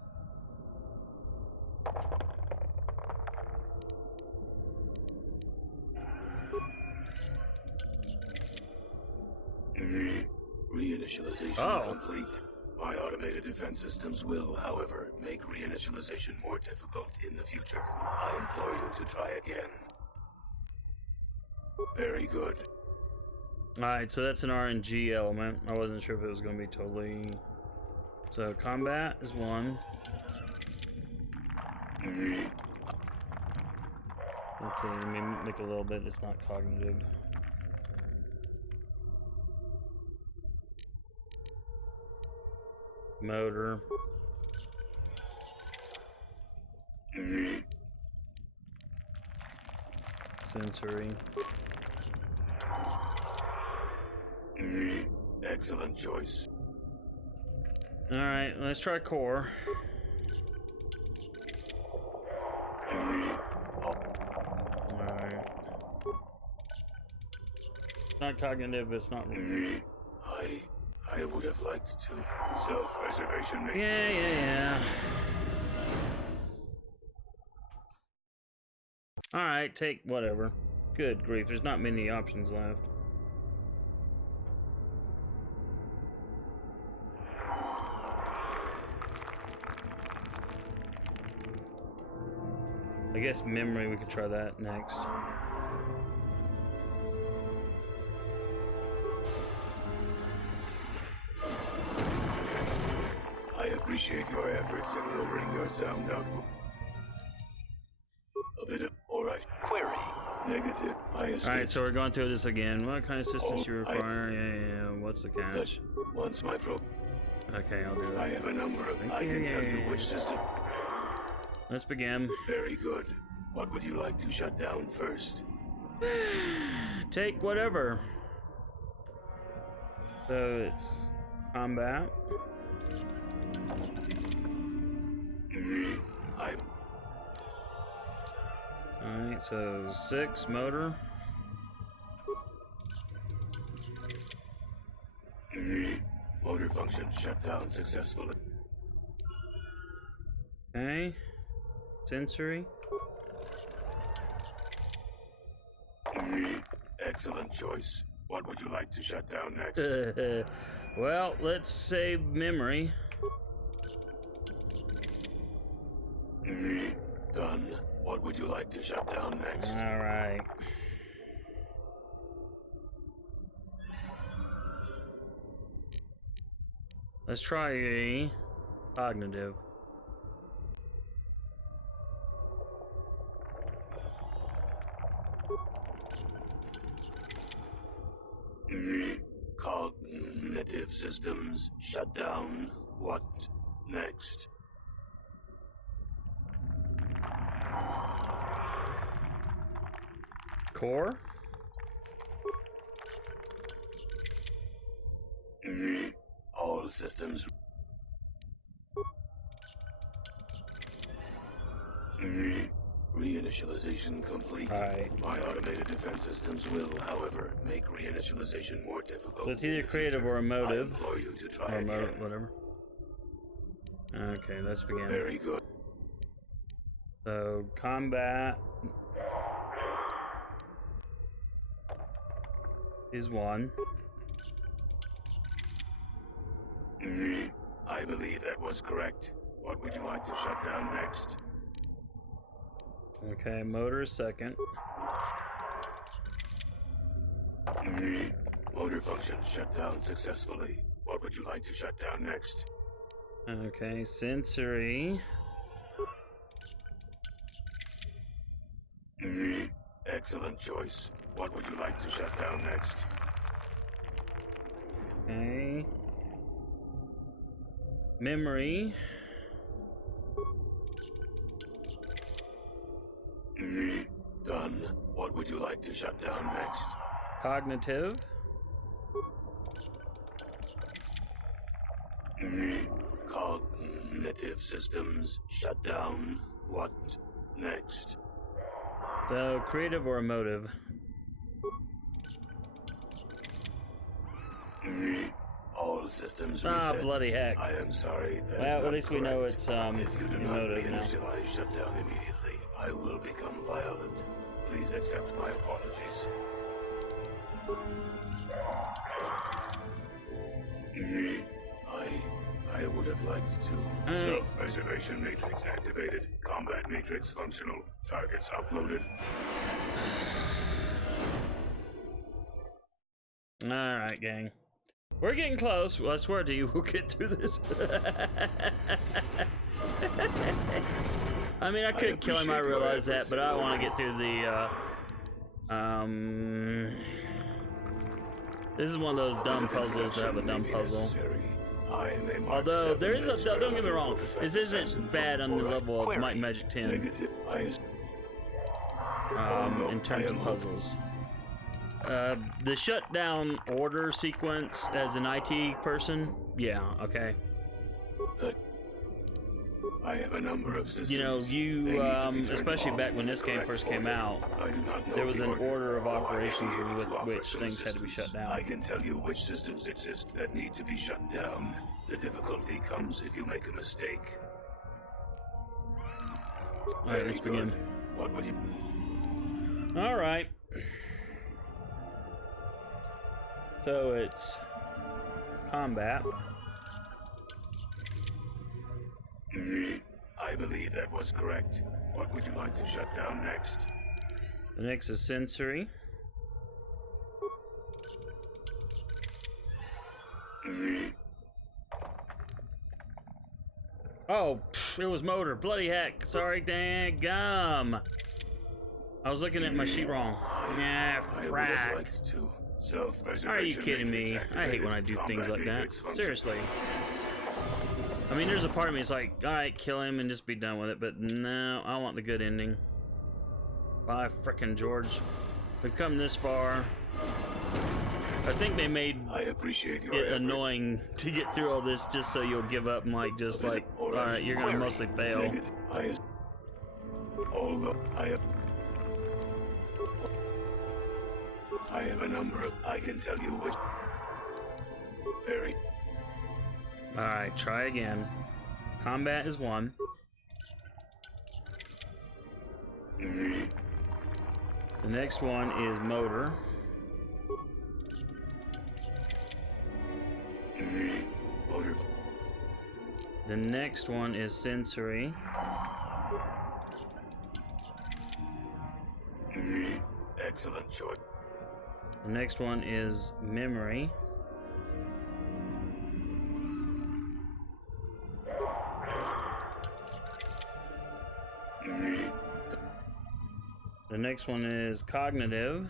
Reinitialization complete. My automated defense systems will, however, make reinitialization more difficult in the future. I implore you to try again. Very good. Alright, so that's an RNG element. I wasn't sure if it was going to be totally... So, combat is one. Let's see, let me make a little bit. It's not cognitive. Motor. Sensory. Excellent choice. Alright, let's try core. Alright. It's not cognitive, it's not... I would have liked to. Self-preservation may... Yeah. Alright, take whatever. Good grief, there's not many options left. I guess memory, we could try that next. I appreciate your efforts in lowering your sound output. A bit of... Alright. Query. Negative. Alright, so we're going through this again. What kind of assistance you require? Yeah. What's the catch? Once my Okay, I'll do it. I have a number of. I can tell you which system. Let's begin. Very good. What would you like to shut down first? Take whatever. So it's combat. Alright, so 6 motor. Motor function shut down successfully. Okay. Sensory. Excellent choice. What would you like to shut down next? Well, let's save memory. Done. What would you like to shut down next? Alright. Let's try cognitive. Cognitive systems shut down. What next? Core? All systems. Reinitialization complete. Alright. My automated defense systems will, however, make reinitialization more difficult. So it's either creative or emotive. I implore you to try or again. whatever. Okay, let's begin. Very good. So, combat is 1. I believe that was correct. What would you like to shut down next? Okay, motor is 2nd. Motor function shut down successfully. What would you like to shut down next? Okay, sensory. Excellent choice. What would you like to shut down next? Okay. Memory. Done. What would you like to shut down next? Cognitive. Cognitive systems shut down. What next? So, creative or emotive? All systems Ah, reset. bloody heck. I am sorry. That is Well, not at least we know correct. it's If you do not emotive now. reinitialize shutdown immediately, I will become violent. Please accept my apologies. I would have liked to. Self-preservation matrix activated. Combat matrix functional. Targets uploaded. Alright, gang. We're getting close. Well, I swear to you, we'll get through this. I mean, I could kill him, I realize that, but I want to get through the, this is one of those dumb puzzles to have a dumb puzzle. Although, there is a, don't get me wrong, this isn't bad on the level of Might and Magic 10. In terms of puzzles. The shutdown order sequence as an IT person, yeah, okay. I have a number of systems. You know, especially back when this game first came out, there was an order of operations with which things had to be shut down. I can tell you which systems exist that need to be shut down. The difficulty comes if you make a mistake. Alright, let's begin. What would you... Alright. So it's combat. I believe that was correct. What would you like to shut down next? The next is sensory. Oh, it was motor. Bloody heck. Sorry, dang gum. I was looking at my sheet wrong. Yeah, frack. Are you kidding me? I hate when I do things like that. Seriously. I mean, there's a part of me that's like, alright, kill him and just be done with it, but no, I want the good ending. Bye, frickin' George. We've come this far. I think they made it annoying to get through all this just so you'll give up and like, just like, alright, you're gonna mostly fail. I have a number of... I can tell you which... Very... Alright, try again. Combat is 1. The next one is motor. Motor. The next one is sensory. Excellent choice. The next one is memory. The next one is cognitive.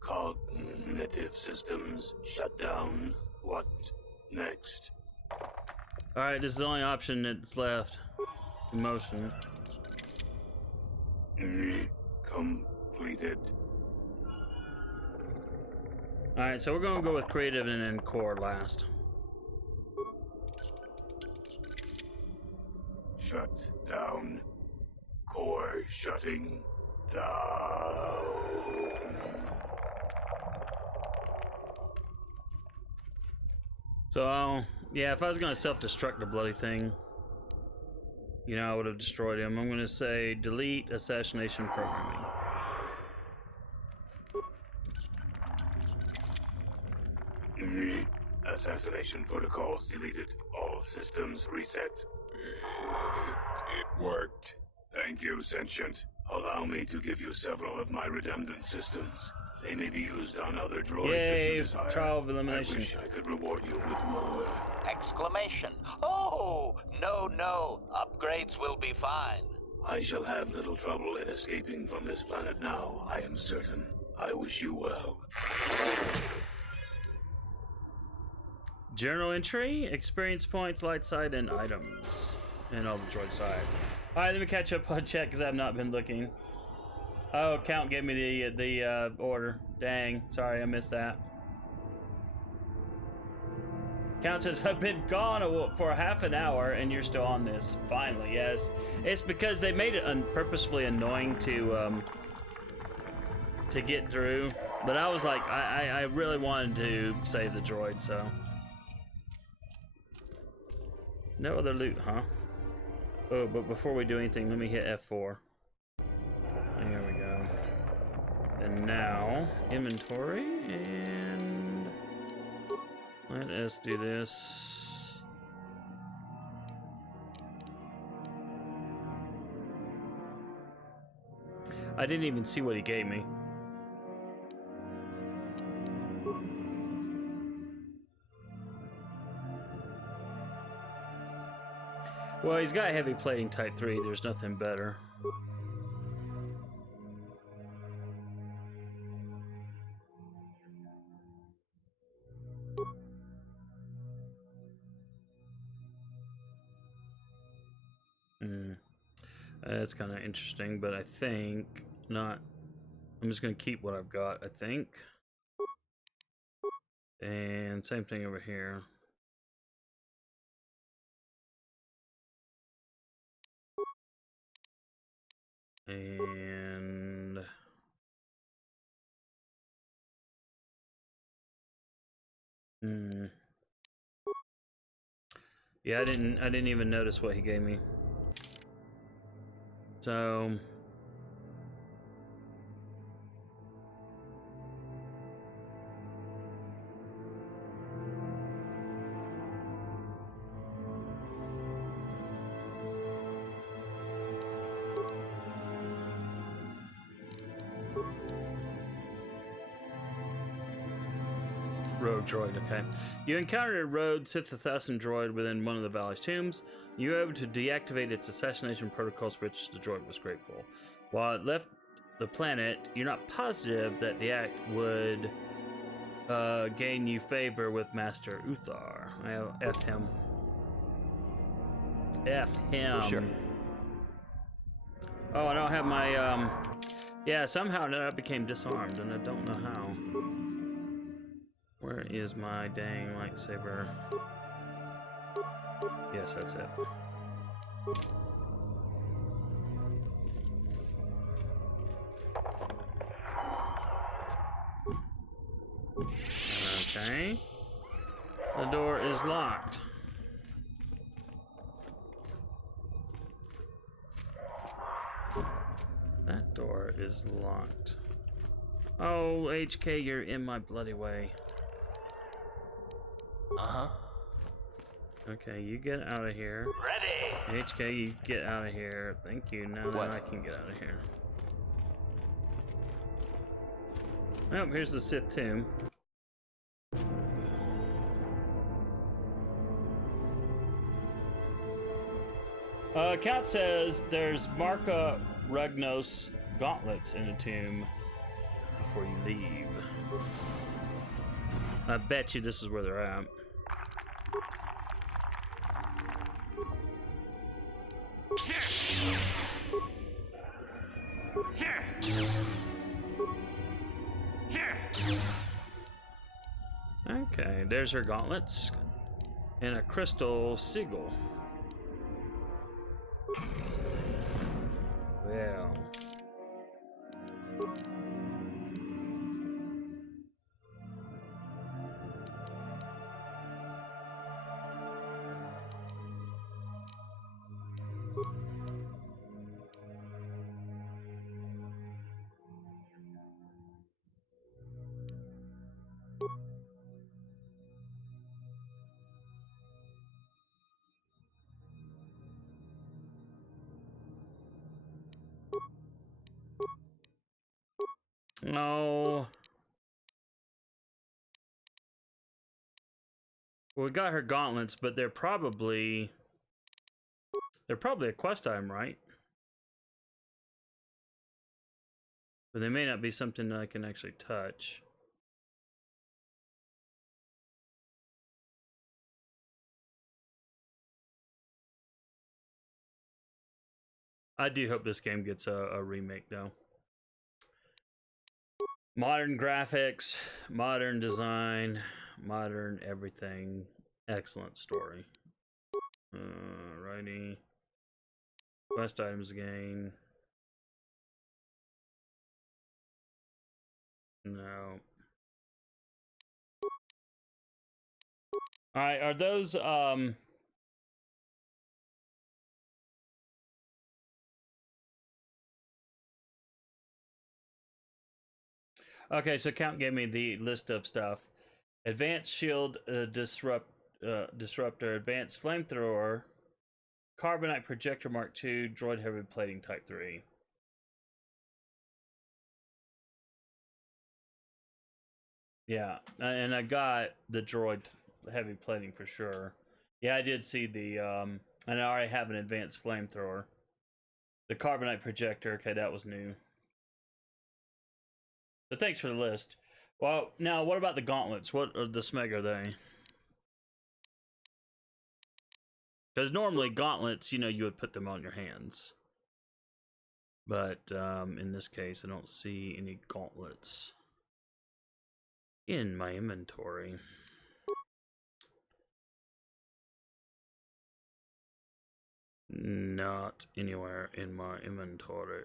Cognitive systems shut down. What next? Alright, this is the only option that's left. Emotion. Completed. Alright, so we're gonna go with creative and then core last. Shut down. Core shutting down. So, yeah, if I was gonna self-destruct the bloody thing, you know, I would have destroyed him. I'm gonna say delete assassination programming. Assassination protocols deleted. All systems reset. It worked. Thank you, Sentient. Allow me to give you several of my redundant systems. They may be used on other droids if you desire. Trial of elimination. I wish I could reward you with more. Exclamation. Oh, no. Upgrades will be fine. I shall have little trouble in escaping from this planet now, I am certain. I wish you well. Journal entry, experience points, light side, and items. And all the droid side. Alright, let me catch up on chat because I have not been looking. Oh, Count gave me the order. Dang, sorry, I missed that. Count says, I've been gone for half an hour and you're still on this. Finally, yes. It's because they made it purposefully annoying to get through. But I was like, I really wanted to save the droid, so. No other loot, huh? Oh, but before we do anything, let me hit F4. There we go. And now, inventory, and let us do this. I didn't even see what he gave me. Well, he's got heavy plating type 3. There's nothing better. That's kind of interesting, but I think not. I'm just going to keep what I've got, I think. And same thing over here. And yeah, I didn't even notice what he gave me. So rogue droid, okay. You encountered a rogue Sith assassin droid within one of the valley's tombs. You were able to deactivate its assassination protocols, for which the droid was grateful. While it left the planet, you're not positive that the act would gain you favor with Master Uthar. I'll F him. F him. Sure. Oh, I don't have my, yeah, somehow that became disarmed, and I don't know how. Where is my dang lightsaber? Yes, that's it. Okay. The door is locked. That door is locked. Oh, HK, you're in my bloody way. Uh-huh. Okay, you get out of here. Ready! HK, you get out of here. Thank you. Now that I can get out of here. Oh, here's the Sith tomb. Cat says there's Marka Ragnos gauntlets in the tomb before you leave. I bet you this is where they're at. Okay, there's her gauntlets and a crystal sigil. Well. No. Well, we got her gauntlets, but they're probably a quest item, right? But they may not be something that I can actually touch. I do hope this game gets a remake, though. Modern graphics, modern design, modern everything. Excellent story. Righty. Quest items again. No. Alright, are those okay, so Count gave me the list of stuff. Advanced shield disruptor, advanced flamethrower, carbonite projector Mark II, droid heavy plating type 3. Yeah, and I got the droid heavy plating for sure. Yeah, I did see the and I already have an advanced flamethrower. The carbonite projector, okay, that was new. But thanks for the list. Well, now what about the gauntlets? What are the smeg are they? Because normally gauntlets, you know, you would put them on your hands. But in this case, I don't see any gauntlets in my inventory. Not anywhere in my inventory.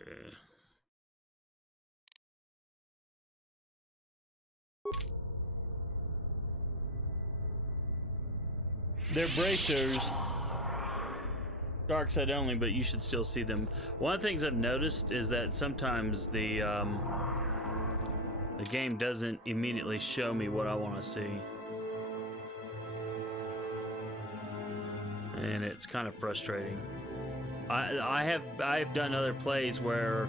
They're bracers. Dark side only, but you should still see them. One of the things I've noticed is that sometimes the game doesn't immediately show me what I want to see. And it's kind of frustrating. I've done other plays where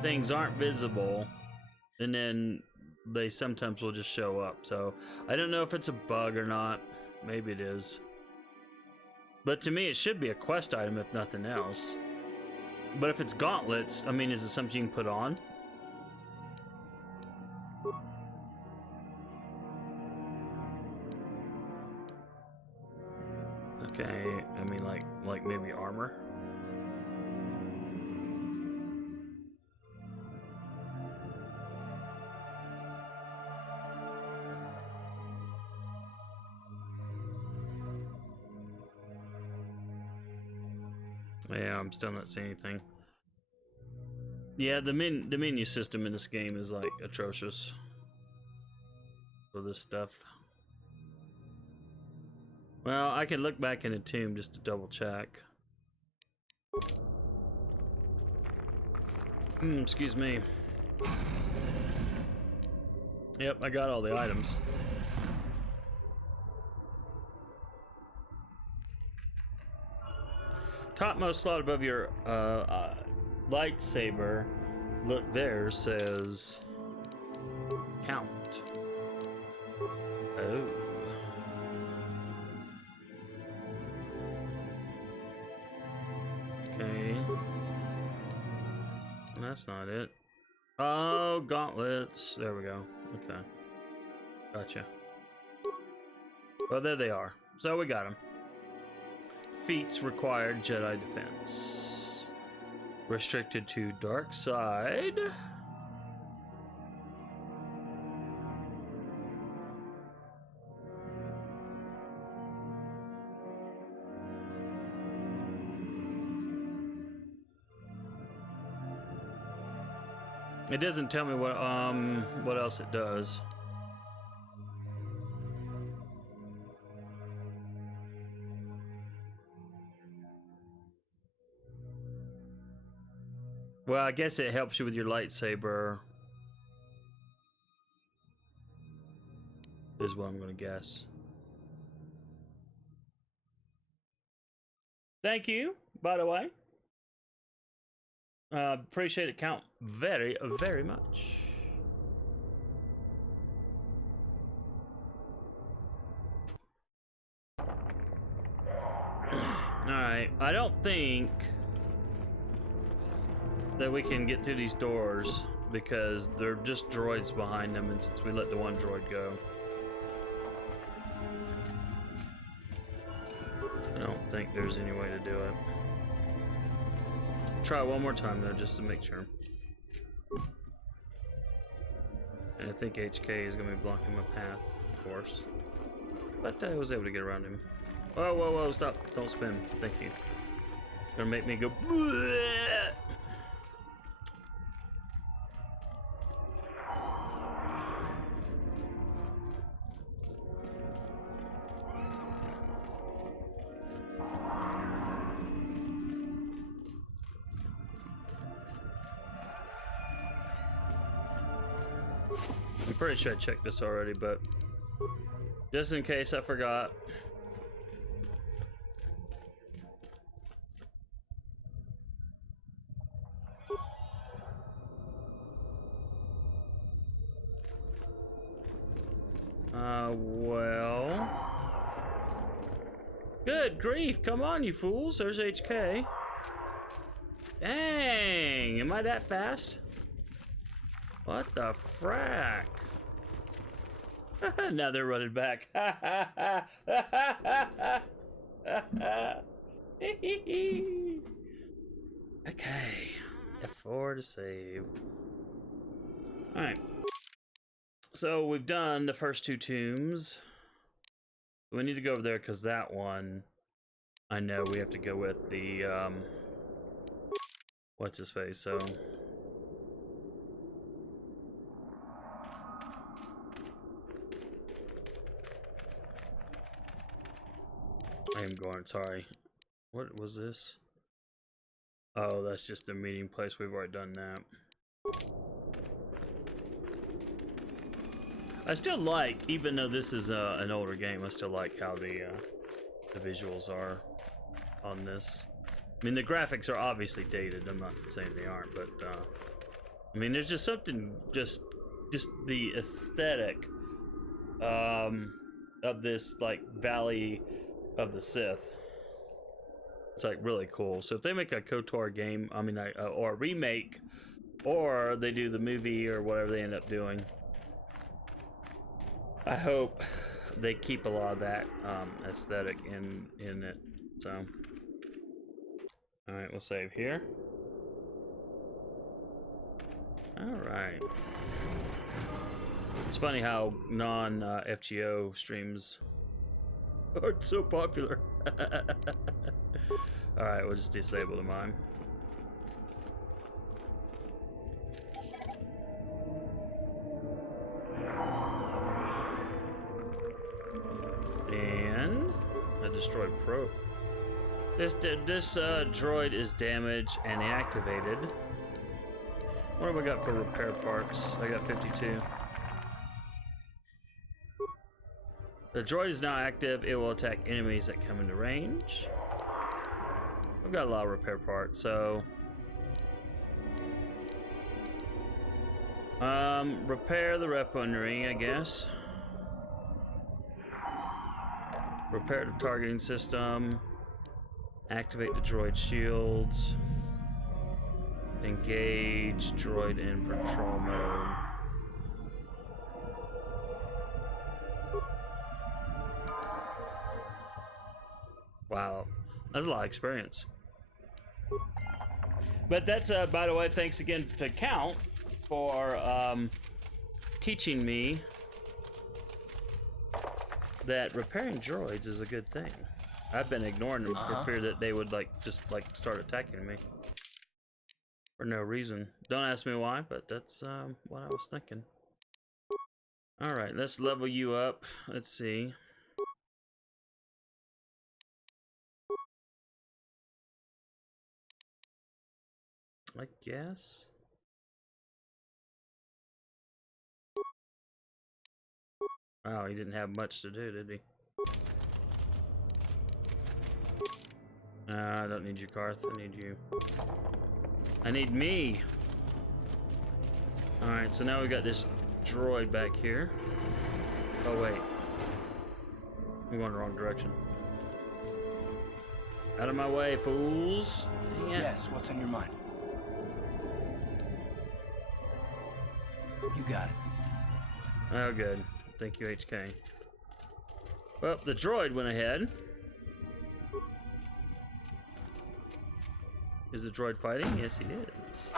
things aren't visible, and then they sometimes will just show up. So I don't know if it's a bug or not. Maybe it is. But to me, it should be a quest item if nothing else. But if it's gauntlets, I mean, is it something you can put on? Okay, I mean, like maybe armor. Yeah, I'm still not seeing anything. Yeah, the menu system in this game is like atrocious for this stuff. Well, I can look back in the tomb just to double check. Excuse me. Yep, I got all the items. Topmost slot above your lightsaber, look there, says count. Oh. Okay. That's not it. Oh, gauntlets. There we go. Okay. Gotcha. Well, there they are. So we got them. Feats required Jedi defense. Restricted to dark side. It doesn't tell me what else it does. Well, I guess it helps you with your lightsaber, is what I'm going to guess. Thank you, by the way. Appreciate it, Count, very, very much. Alright, I don't think that we can get through these doors because they're just droids behind them, and since we let the one droid go, I don't think there's any way to do it. Try one more time though, just to make sure. And I think HK is going to be blocking my path, of course. But I was able to get around him. Whoa, whoa, whoa, stop. Don't spin. Thank you. Gonna make me go. Bleh! I'm pretty sure I checked this already, but just in case I forgot. Well. Good grief, come on, you fools. There's HK. Dang, am I that fast? What the frack? Now they're running back. Okay. F4 to save. Alright. So we've done the first two tombs. We need to go over there because that one, I know we have to go with the, what's his face, so. I am going, sorry. What was this? Oh, that's just the meeting place. We've already done that. I still like, even though this is an older game, I still like how the visuals are on this. I mean, the graphics are obviously dated. I'm not saying they aren't, but I mean, there's just something just just the aesthetic of this like Valley of the Sith. It's like really cool. So if they make a KotOR game, I mean, or a remake, or they do the movie or whatever they end up doing, I hope they keep a lot of that aesthetic in it. So, all right, we'll save here. All right. It's funny how non-FGO streams are so popular. All right, we'll just disable the mime. And a destroyed probe. This droid is damaged and inactivated. What have I got for repair parts? I got 52. The droid is now active. It will attack enemies that come into range. I've got a lot of repair parts, so repair the weaponry, I guess. Repair the targeting system. Activate the droid shields. Engage droid in patrol mode. Wow, that's a lot of experience. But that's, by the way, thanks again to Count for teaching me that repairing droids is a good thing. I've been ignoring them for fear that they would just start attacking me for no reason. Don't ask me why, but that's what I was thinking. All right, let's level you up. Let's see. I guess. Oh, he didn't have much to do, did he? I don't need you, Karth. I need you. I need me. Alright, so now we got this droid back here. Oh, wait. I'm going the wrong direction. Out of my way, fools. Dang it. Yes, what's on your mind? You got it. Oh, good. Thank you, HK. Well, the droid went ahead. Is the droid fighting? Yes, he is.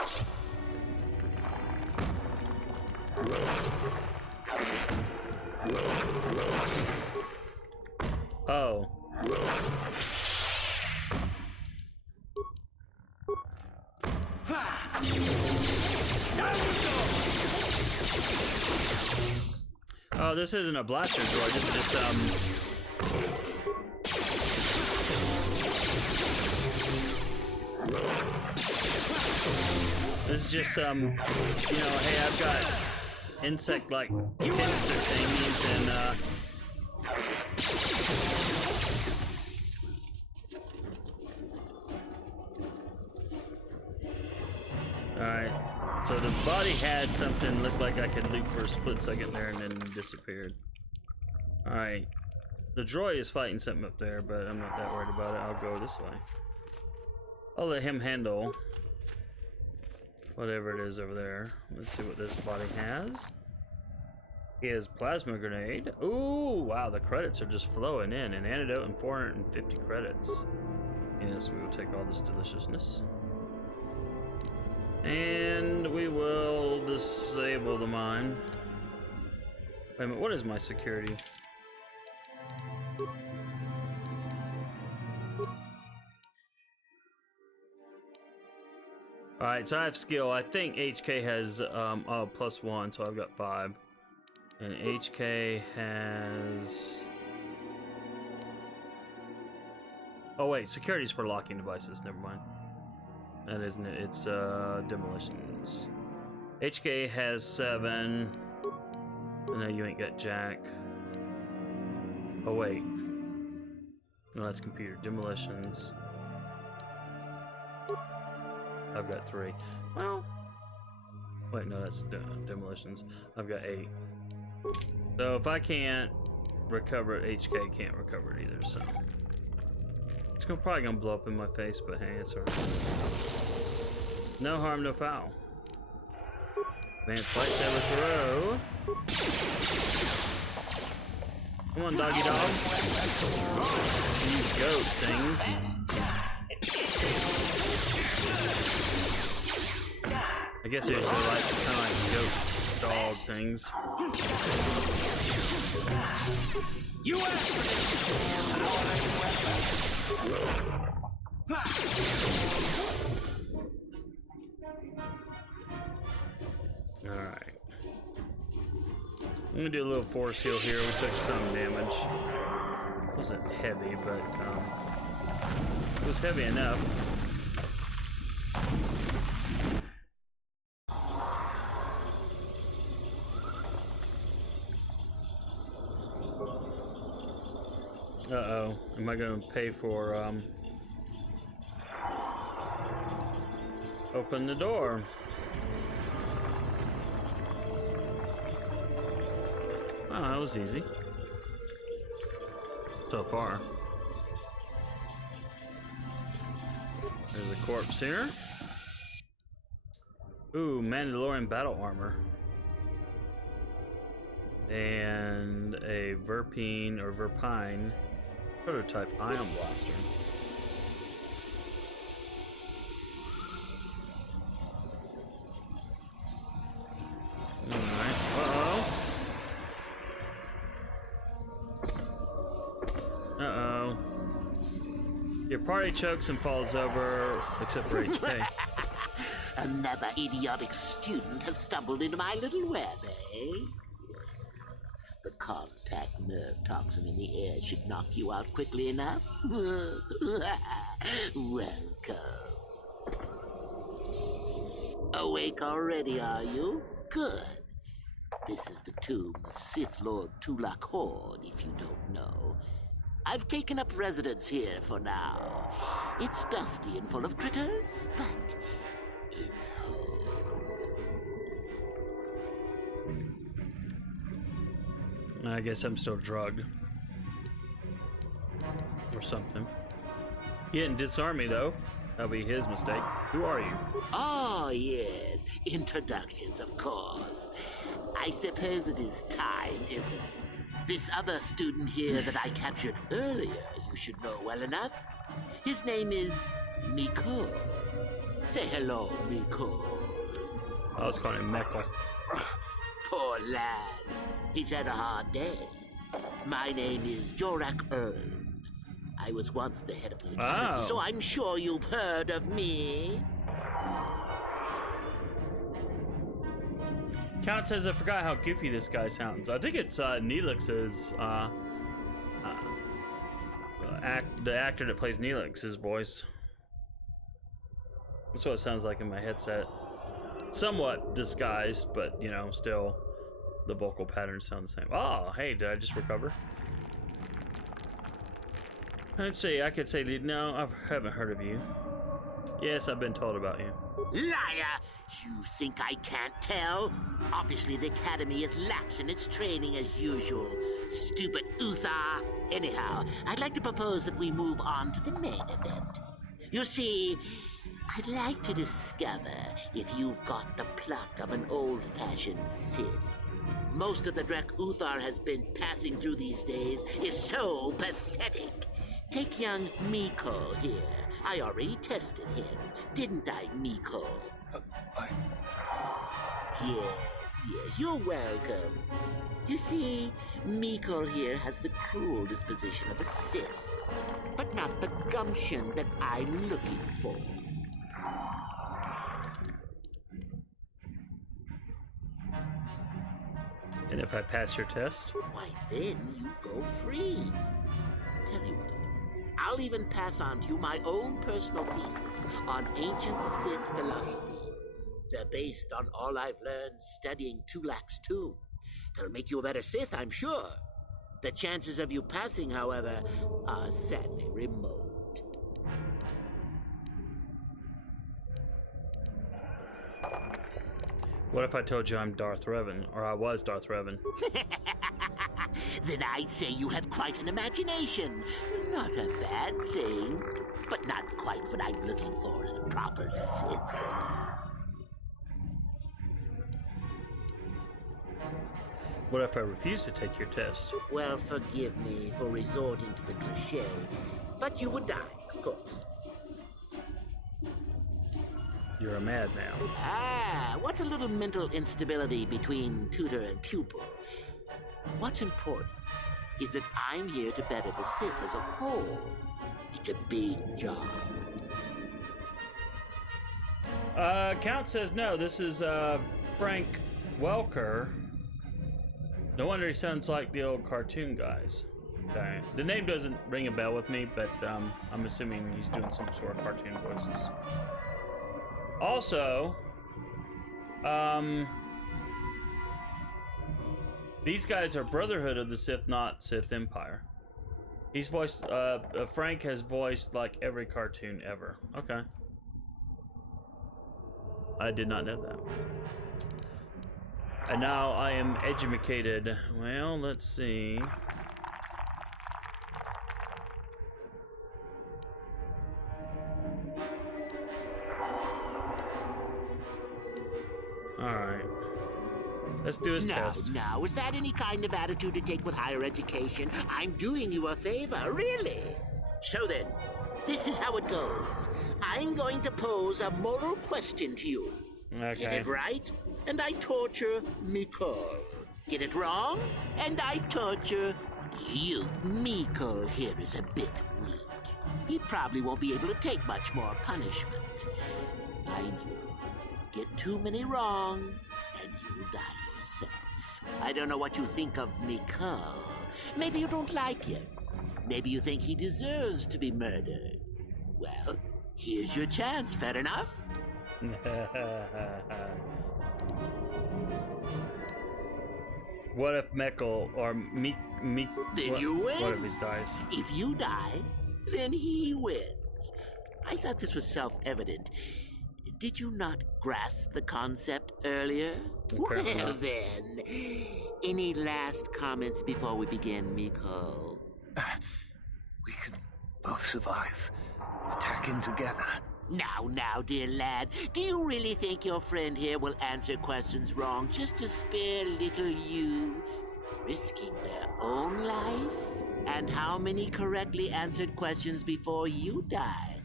Oh. Oh, this isn't a blaster droid. This is just This is just you know, hey, I've got insect-like pincer thingies and Alright, so the body had something looked like I could loot for a split second there and then disappeared. Alright, the droid is fighting something up there, but I'm not that worried about it. I'll go this way. I'll let him handle whatever it is over there. Let's see what this body has. He has plasma grenade. Ooh, wow, the credits are just flowing in. An antidote and 450 credits. Yes, we will take all this deliciousness. And we will disable the mine. Wait a minute, what is my security? Alright, so I have skill. I think HK has +1, so I've got 5. And HK has... Oh wait, security's for locking devices, never mind. That isn't it, it's demolitions. HK has 7. I know you ain't got jack. Oh wait. No, that's computer. Demolitions. I've got 3. Well, Wait, no, that's demolitions. I've got 8. So if I can't recover it, HK can't recover it either, so. It's probably gonna blow up in my face, but hey, it's alright. No harm, no foul. Advanced lightsaber throw. Come on, doggy dog. These goat things. I guess there's kind of like goat dog things. You asked for Alright. I'm gonna do a little force heal here. We took some damage. It wasn't heavy, but it was heavy enough. Uh-oh. Am I gonna pay for open the door? Oh, that was easy. So far. There's a corpse here. Ooh, Mandalorian battle armor. And a Verpine or Verpine prototype ion blaster. Alright. Uh-oh. Your party chokes and falls over, except for HK. Another idiotic student has stumbled into my little web, eh? The contact nerve toxin in the air should knock you out quickly enough. Welcome. Awake already, are you? Good. This is the tomb of Sith Lord Tulak Horde, if you don't know. I've taken up residence here for now. It's dusty and full of critters, but it's home. I guess I'm still drugged. Or something. He didn't disarm me, though. That'll be his mistake. Who are you? Oh, yes. Introductions, of course. I suppose it is time, isn't it? This other student here that I captured earlier, you should know well enough. His name is Miko. Say hello, Miko. I was calling him Meckle. Poor lad. He's had a hard day. My name is Jorak Ern. I was once the head of the academy, so I'm sure you've heard of me. Count says I forgot how goofy this guy sounds. I think it's Neelix's the actor that plays Neelix's voice. That's what it sounds like in my headset. Somewhat disguised, but you know, still the vocal patterns sound the same. Oh, hey, did I just recover? Let's see, I could say, no, I haven't heard of you. Yes, I've been told about you. Liar! You think I can't tell? Obviously, the Academy is lax in its training as usual. Stupid Uthar. Anyhow, I'd like to propose that we move on to the main event. You see, I'd like to discover if you've got the pluck of an old-fashioned Sith. Most of the Drek Uthar has been passing through these days is so pathetic. Take young Miko here. I already tested him, didn't I, Miko? Yes, you're welcome. You see, Miko here has the cruel disposition of a Sith, but not the gumption that I'm looking for. And if I pass your test? Why, then you go free. Tell you what, I'll even pass on to you my own personal thesis on ancient Sith philosophies. They're based on all I've learned studying Tulak's tomb. They'll make you a better Sith, I'm sure. The chances of you passing, however, are sadly remote. What if I told you I'm Darth Revan, or I was Darth Revan? Then I'd say you have quite an imagination. Not a bad thing, but not quite what I'm looking for in a proper Sith. What if I refuse to take your test? Well, forgive me for resorting to the cliché, but you would die, of course. You're a madman. Ah, what's a little mental instability between tutor and pupil? What's important is that I'm here to better the Sith as a whole. It's a big job. Count says no. This is Frank Welker. No wonder he sounds like the old cartoon guys. Okay. The name doesn't ring a bell with me, but I'm assuming he's doing some sort of cartoon voices. Also, these guys are Brotherhood of the Sith, not Sith Empire. He's voiced, Frank has voiced like every cartoon ever. Okay. I did not know that. And now I am educated. Well, let's see. Alright. Let's do his test. Now, is that any kind of attitude to take with higher education? I'm doing you a favor, really. So then, this is how it goes. I'm going to pose a moral question to you. Okay. Get it right, and I torture Mikol. Get it wrong, and I torture you. Mikol here is a bit weak. He probably won't be able to take much more punishment. Mind you, get too many wrong, and you'll die yourself. I don't know what you think of Mikol. Maybe you don't like him. Maybe you think he deserves to be murdered. Well, here's your chance, fair enough? What if Mikkel or Meek Then you win. What if he dies? If you die, then he wins. I thought this was self-evident. Did you not grasp the concept earlier? Apparently Well not. then, any last comments before we begin, Mikol? We can both survive. Attacking together. Now, dear lad, do you really think your friend here will answer questions wrong just to spare little you, risking their own life? And how many correctly answered questions before you die?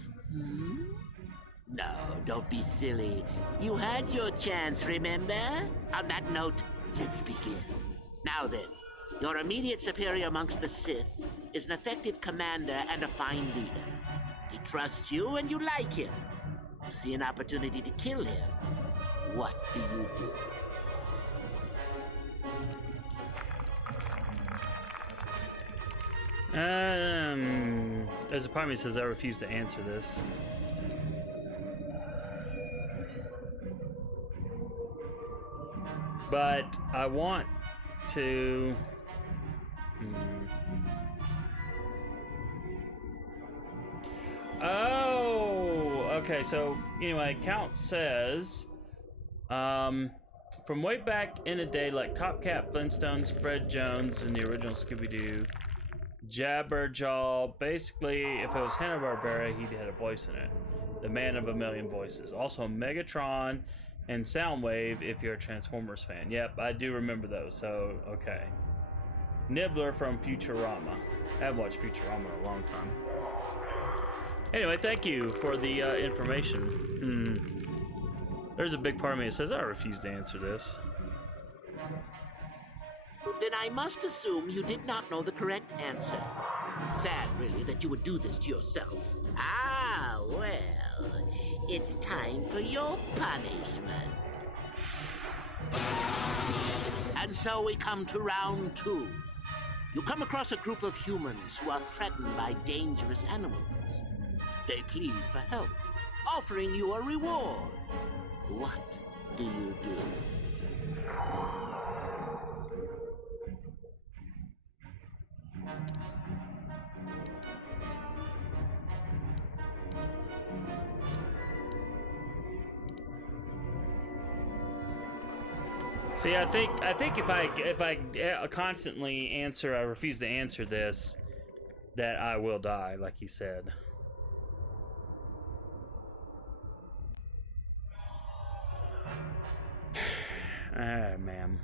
No, don't be silly. You had your chance, remember? On that note, let's begin. Now then, your immediate superior amongst the Sith is an effective commander and a fine leader. He trusts you and you like him. You see an opportunity to kill him. What do you do? There's a part of me that says I refuse to answer this. But I want to... Oh, okay, so anyway, Count says, from way back in the day, like Top Cat, Flintstones, Fred Jones, and the original Scooby-Doo, Jabberjaw, basically, if it was Hanna-Barbera, he had a voice in it. The man of a million voices. Also Megatron and Soundwave, if you're a Transformers fan. Yep, I do remember those, so, okay. Nibbler from Futurama. I haven't watched Futurama in a long time. Anyway, thank you for the information. There's a big part of me that says I refuse to answer this. Then I must assume you did not know the correct answer. Sad, really, that you would do this to yourself. Ah, well, it's time for your punishment. And so we come to round 2. You come across a group of humans who are threatened by dangerous animals. They plead for help, offering you a reward. What do you do? See, I think if I constantly answer, I refuse to answer this, that I will die, like he said. Ah, man.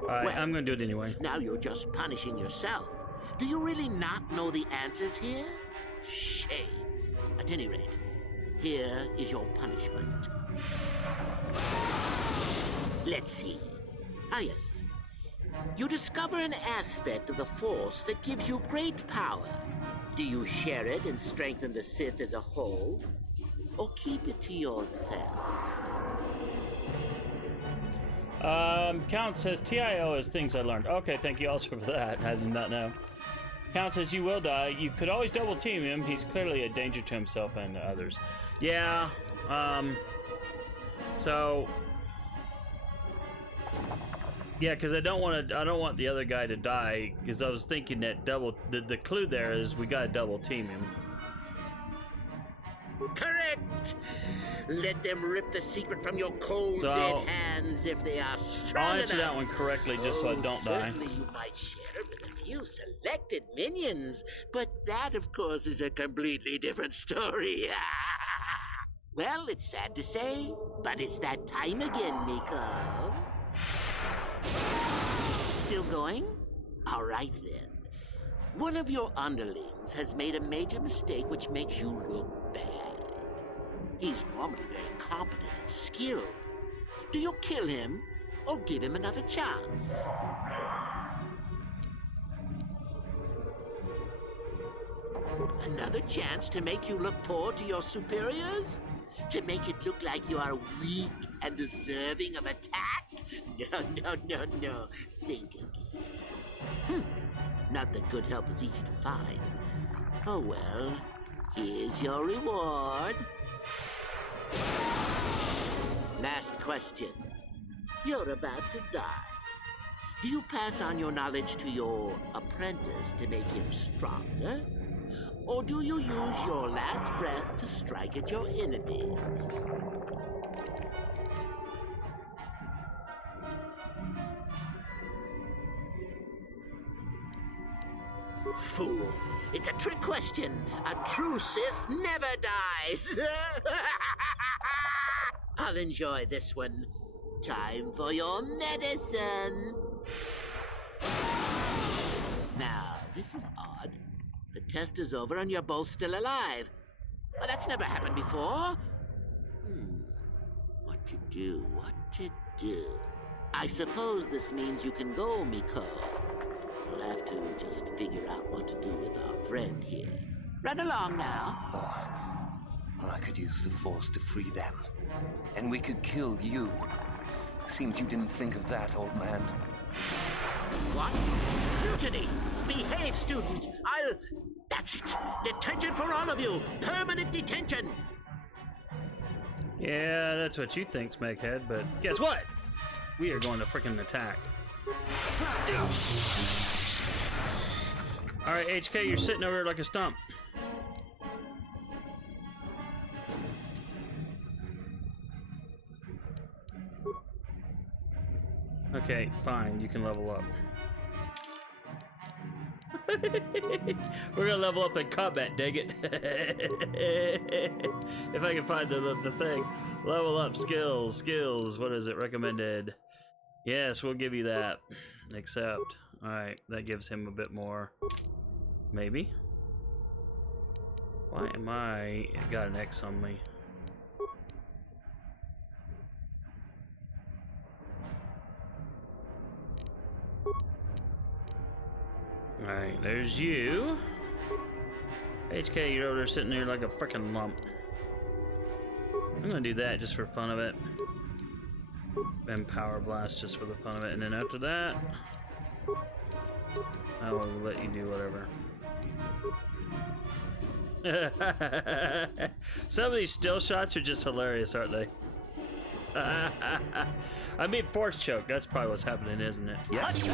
Alright, Well, I'm gonna do it anyway. Now you're just punishing yourself. Do you really not know the answers here? Shame. At any rate, here is your punishment. Let's see. Ah, yes. You discover an aspect of the Force that gives you great power. Do you share it and strengthen the Sith as a whole? Or keep it to yourself? Count says TIO is things I learned. Okay, thank you also for that. I did not know. Count says you will die. You could always double team him. He's clearly a danger to himself and to others. Yeah. So. Yeah, because I don't want the other guy to die. Because I was thinking that the clue there is we gotta double team him. Correct! Let them rip the secret from your cold, dead hands if they are strong I'll answer enough. that one correctly just so I don't die. Certainly you might share it with a few selected minions, but that, of course, is a completely different story. Well, it's sad to say, but it's that time again, Miko. Still going? All right, then. One of your underlings has made a major mistake which makes you look bad. He's normally very competent and skilled. Do you kill him or give him another chance? Another chance to make you look poor to your superiors? To make it look like you are weak and deserving of attack? No. Think again. Not that good help is easy to find. Oh well, here's your reward. Last question. You're about to die. Do you pass on your knowledge to your apprentice to make him stronger? Or do you use your last breath to strike at your enemies? Fool. It's a trick question. A true Sith never dies. I'll enjoy this one. Time for your medicine. Now, this is odd. The test is over and you're both still alive. Well, that's never happened before. What to do? I suppose this means you can go, Miko. We'll have to just figure out what to do with our friend here. Run along now. Or I could use the Force to free them. And we could kill you. Seems you didn't think of that, old man. What? Mutiny! Behave, students! That's it! Detention for all of you! Permanent detention! Yeah, that's what you think, Smeghead, but guess what? We are going to freaking attack. Alright, HK, you're sitting over there like a stump. Okay, fine, you can level up. We're gonna level up in combat, dig it. If I can find the thing. Level up skills, what is it, recommended? Yes, we'll give you that. Accept. Alright, that gives him a bit more. Maybe? Why am I got an X on me? Alright, there's you. HK, you're over there sitting there like a freaking lump. I'm gonna do that just for fun of it. And Power Blast just for the fun of it. And then after that, I will let you do whatever. Some of these still shots are just hilarious, aren't they? I mean, force choke. That's probably what's happening, isn't it? Yeah. Let's go!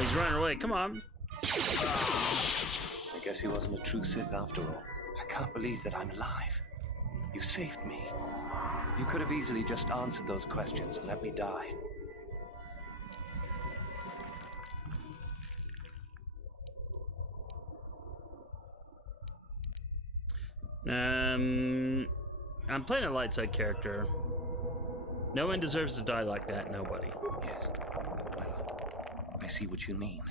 he's running away. Come on. I guess he wasn't a true Sith after all. I can't believe that I'm alive. You saved me. You could have easily just answered those questions and let me die. I'm playing a light side character. No one deserves to die like that. Nobody. Yes. Well, I see what you mean.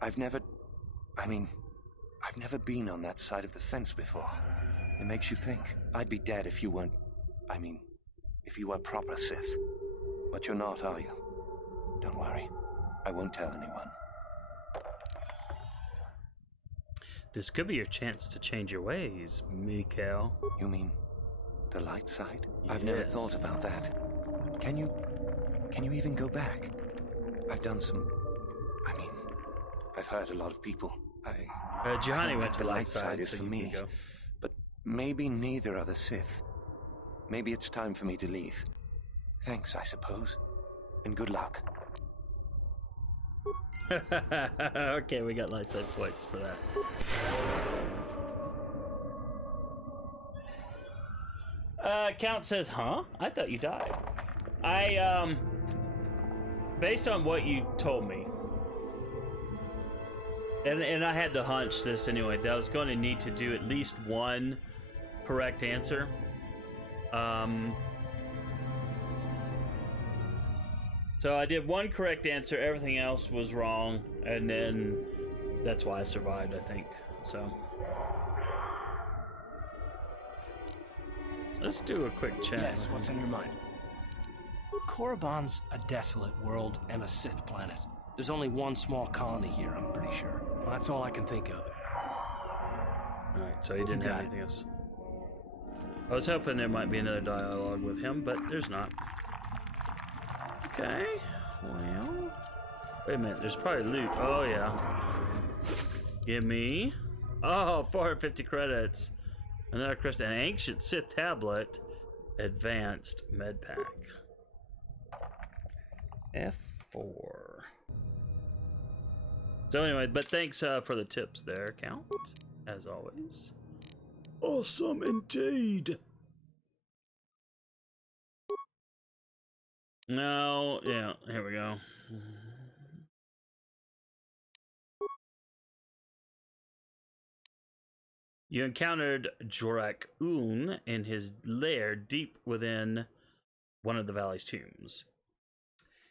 I've never been on that side of the fence before. It makes you think. I'd be dead if you weren't... if you were proper Sith. But you're not, are you? Don't worry. I won't tell anyone. This could be your chance to change your ways, Mikhail. You mean the light side? Yes. I've never thought about that. Can you even go back? I've done some... I've hurt a lot of people. Johanny went to the light side is so for you me. can go. But maybe neither are the Sith. Maybe it's time for me to leave. Thanks, I suppose. And good luck. Okay, we got light side points for that. Count says, huh? I thought you died. Based on what you told me, and I had to hunch this anyway, that I was going to need to do at least one correct answer. So I did one correct answer, everything else was wrong, and then that's why I survived, I think. So let's do a quick chat. Yes, what's on your mind? Korriban's a desolate world and a Sith planet. There's only one small colony here, I'm pretty sure. Well, that's all I can think of. Alright, so he didn't have anything else. I was hoping there might be another dialogue with him, but there's not. Okay, well... Wait a minute, there's probably loot. Oh, yeah. Give me... Oh, 450 credits. Another crystal, an ancient Sith tablet. Advanced med pack. F4. So anyway, but thanks for the tips there, Count, as always. Awesome indeed. No, yeah, here we go. You encountered Jorak Un in his lair deep within one of the valley's tombs.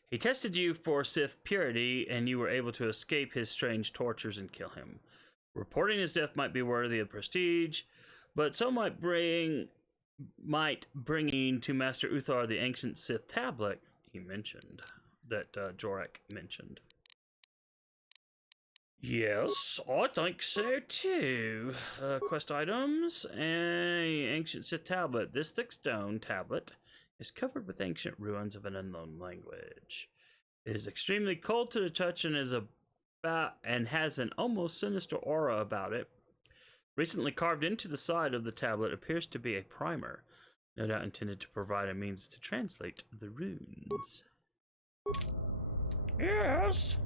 He tested you for Sith purity, and you were able to escape his strange tortures and kill him. Reporting his death might be worthy of prestige, but so might bringing to Master Uthar the ancient Sith tablet he mentioned, that Jorak mentioned. Yes, I think so too. Quest items, ancient Sith tablet. This thick stone tablet is covered with ancient ruins of an unknown language. It is extremely cold to the touch and has an almost sinister aura about it. Recently carved into the side of the tablet appears to be a primer, no doubt intended to provide a means to translate the runes. Yes.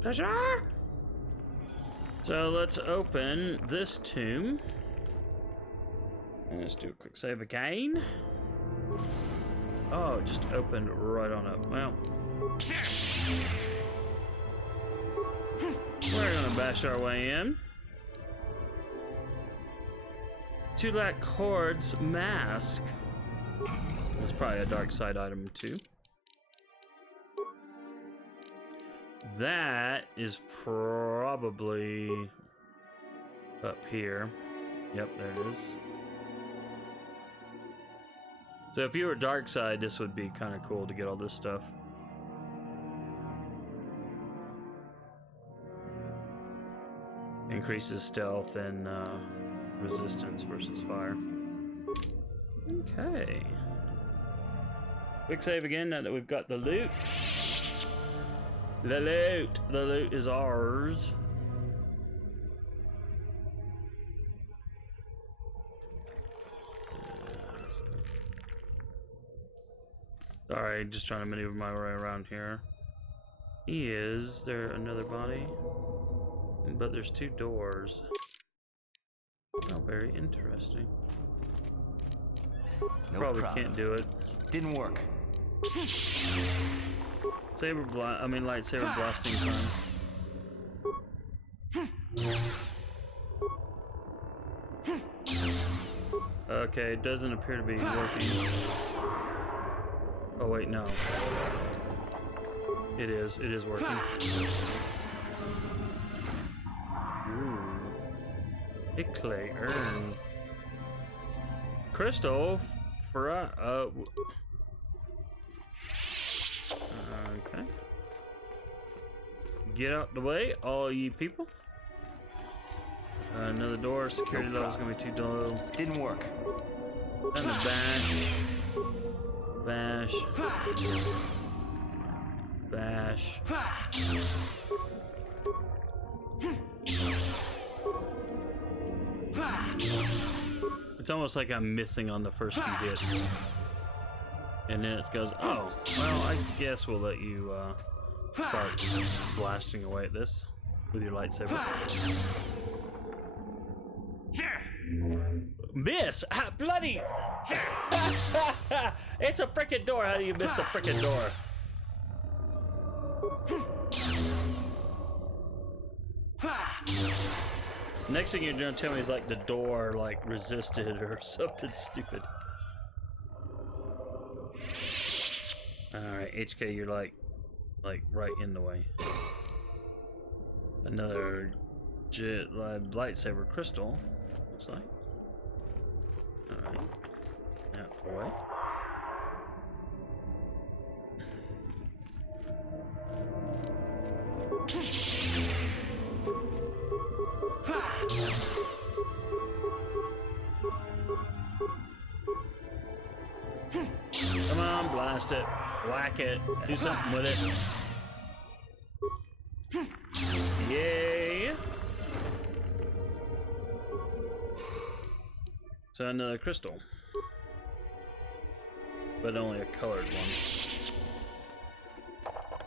Pleasure. So let's open this tomb. And let's do a quick save again. Oh, it just opened right on up. Well, we're gonna bash our way in. Tulak Horde's mask. That's probably a dark side item too. That is probably up here. Yep, there it is. So if you were dark side, this would be kind of cool to get all this stuff. Increases stealth and resistance versus fire. Okay. Quick save again now that we've got the loot. The loot is ours. Sorry, just trying to maneuver my way around here. Is there another body? But there's 2 doors. Oh, very interesting. No Probably problem. can't do it. Didn't work. Lightsaber blasting time. Okay, it doesn't appear to be working. Oh wait, no. It is working. Ooh. A clay urn. Crystal for okay. Get out the way, all ye people. Another door. Security level is gonna be too low. Didn't work. And the bash. Bash. It's almost like I'm missing on the first few hits. And then it goes, oh, well, I guess we'll let you start blasting away at this with your lightsaber. Miss! Ah, bloody! It's a frickin' door. How do you miss the frickin' door? Next thing you're gonna tell me is like the door like resisted or something stupid. Alright, HK, you're like right in the way. Another lightsaber crystal, looks like. Alright. Out the way. Come on, blast it. Whack it. Do something with it. Yay! So another crystal. But only a colored one.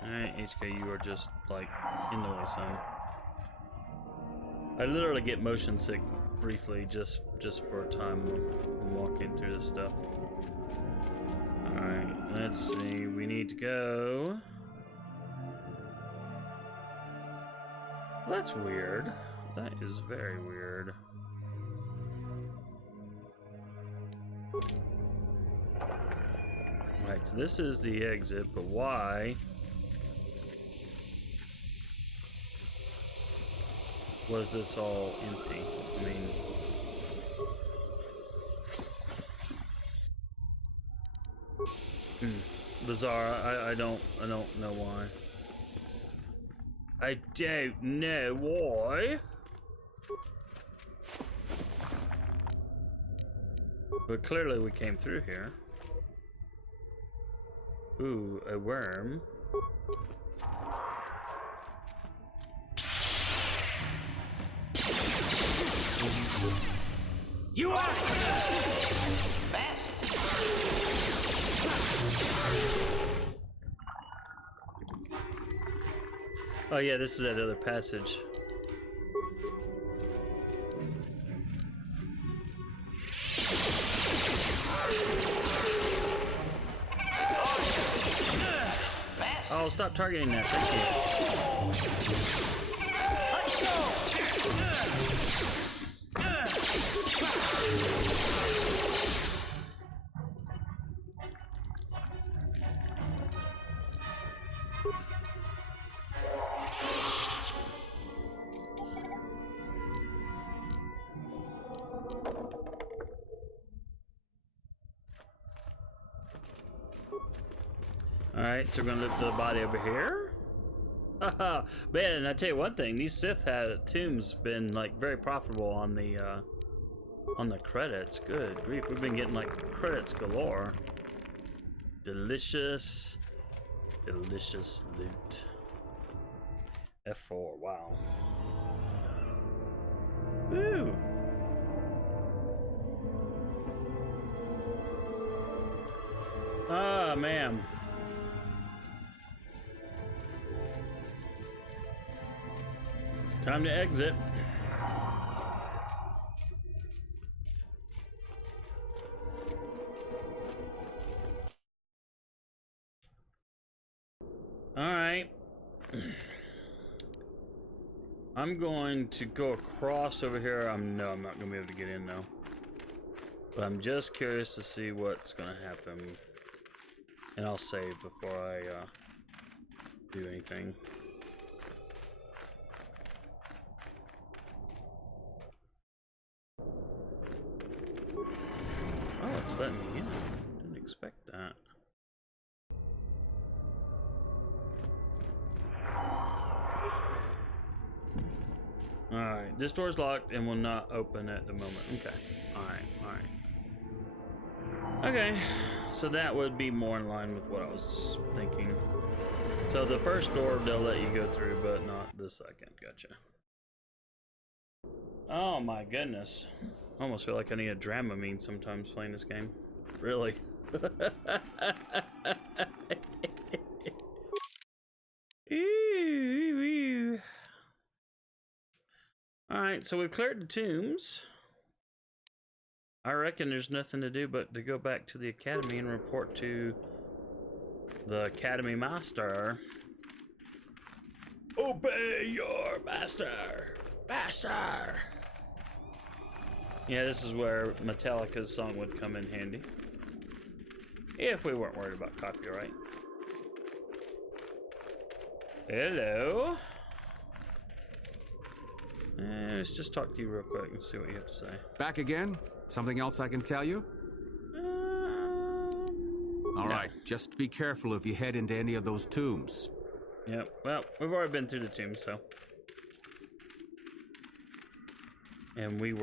Alright, HK, you are just like in the way, son. I literally get motion sick briefly just for a time when I'm walking through this stuff. Alright, let's see. We need to go. That's weird. That is very weird. Alright, so this is the exit, but why was this all empty? I mean, bizarre. I don't know why. I don't know why. But clearly we came through here. Ooh, a worm. You are. Oh yeah, this is that other passage. Oh, stop targeting that, thank you. Let's go. Alright, so we're gonna lift the body over here. Man, and I tell you one thing, these Sith tombs been like very profitable on the credits. Good grief, we've been getting like credits galore. Delicious, delicious loot. F4, wow. Woo! Ah, man. Time to exit. Alright. I'm going to go across over here. No, I'm not going to be able to get in though. But I'm just curious to see what's going to happen. And I'll save before I do anything. Oh, it's letting me in. Didn't expect that. Alright, this door's locked and will not open at the moment. Okay. Alright. Okay, so that would be more in line with what I was thinking. So the first door they'll let you go through, but not the second. Gotcha. Oh my goodness. I almost feel like I need a Dramamine sometimes playing this game. Really. Alright, so we've cleared the tombs. I reckon there's nothing to do but to go back to the academy and report to the academy master. Obey your master! Master! Yeah, this is where Metallica's song would come in handy. If we weren't worried about copyright. Hello. Let's just talk to you real quick and see what you have to say. Back again? Something else I can tell you? All right, just be careful if you head into any of those tombs. Yep, well, we've already been through the tomb, so. And we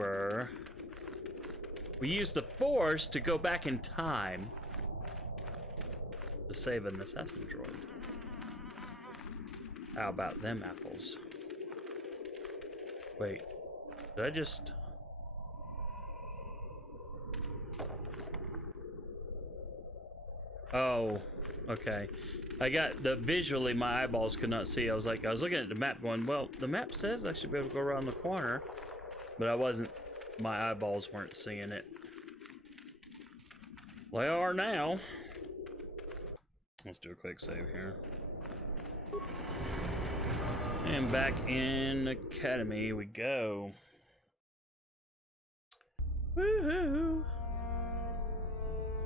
used the Force to go back in time to save an assassin droid. How about them apples? Wait, did I just... Oh, okay. I got the visually, my eyeballs could not see. I was looking at the map going, well, the map says I should be able to go around the corner, but I wasn't, my eyeballs weren't seeing it. Well, they are now. Let's do a quick save here. And back in Academy we go. Woohoo!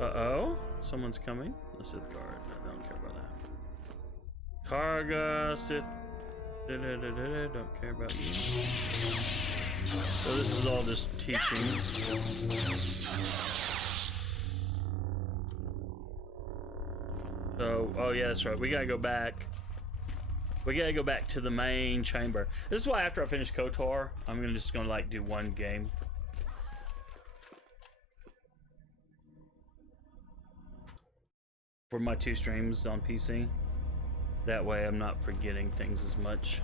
Uh-oh, someone's coming. The Sith guard. I don't care about that. Targa, Sith. Don't care about me. So this is all just teaching. So, oh yeah, that's right. We gotta go back. We gotta go back to the main chamber. This is why after I finish KotOR, I'm just gonna like do one game. For my 2 streams on PC. That way I'm not forgetting things as much.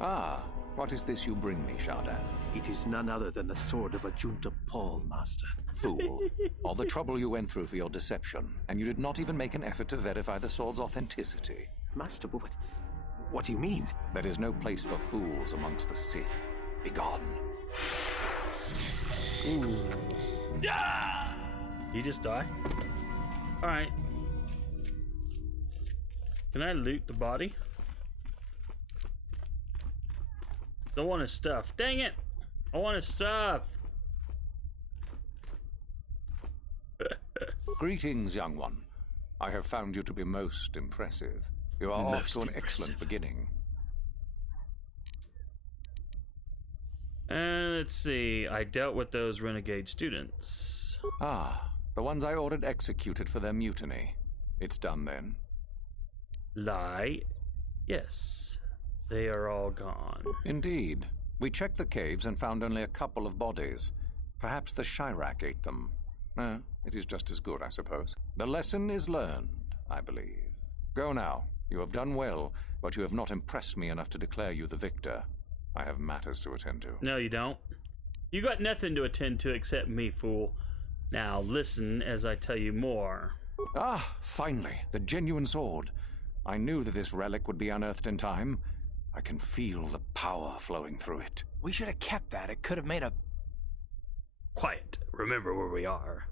Ah, what is this you bring me, Shardan? It is none other than the sword of Ajunta Paul, Master. Fool. All the trouble you went through for your deception, and you did not even make an effort to verify the sword's authenticity. Master, but what do you mean? There is no place for fools amongst the Sith. Begone. Ooh. Yeah! You just die? Alright. Can I loot the body? Don't want his stuff. Dang it! I want his stuff! Greetings, young one. I have found you to be most impressive. You are off to an excellent beginning. Let's see. I dealt with those renegade students. Ah, the ones I ordered executed for their mutiny. It's done then. Lie. Yes. They are all gone. Indeed. We checked the caves and found only a couple of bodies. Perhaps the Chirac ate them. It is just as good, I suppose. The lesson is learned, I believe. Go now. You have done well, but you have not impressed me enough to declare you the victor. I have matters to attend to. No, you don't. You got nothing to attend to except me, fool. Now listen as I tell you more. Ah, finally, the genuine sword. I knew that this relic would be unearthed in time. I can feel the power flowing through it. We should have kept that. It could have made a... Quiet. Remember where we are.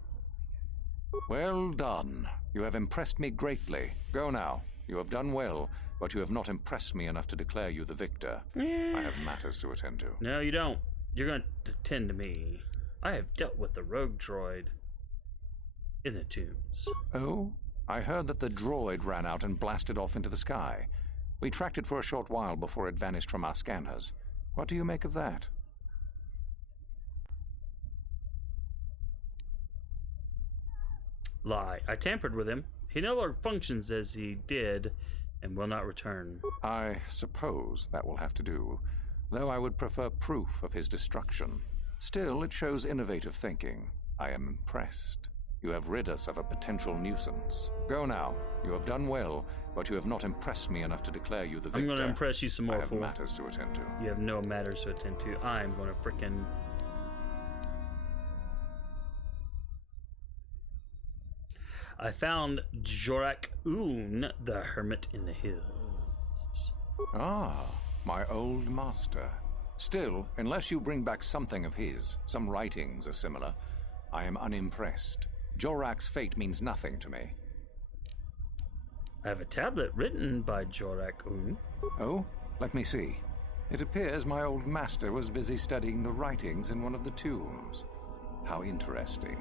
Well done. You have impressed me greatly. Go now. You have done well, but you have not impressed me enough to declare you the victor. I have matters to attend to. No, you don't. You're going to attend to me. I have dealt with the rogue droid in the tombs. Oh? I heard that the droid ran out and blasted off into the sky. We tracked it for a short while before it vanished from our scanners. What do you make of that? Lie. I tampered with him. He no longer functions as he did and will not return. I suppose that will have to do, though I would prefer proof of his destruction. Still, it shows innovative thinking. I am impressed. You have rid us of a potential nuisance. Go now. You have done well, but you have not impressed me enough to declare you the victor. I'm going to impress you some more, I have fool. matters to attend to. You have no matters to attend to. I'm going to frickin'... I found Jorak Un, the hermit in the hills. Ah, my old master. Still, unless you bring back something of his, some writings are similar, I am unimpressed. Jorak's fate means nothing to me. I have a tablet written by Jorak Un. Oh? Let me see. It appears my old master was busy studying the writings in one of the tombs. How interesting.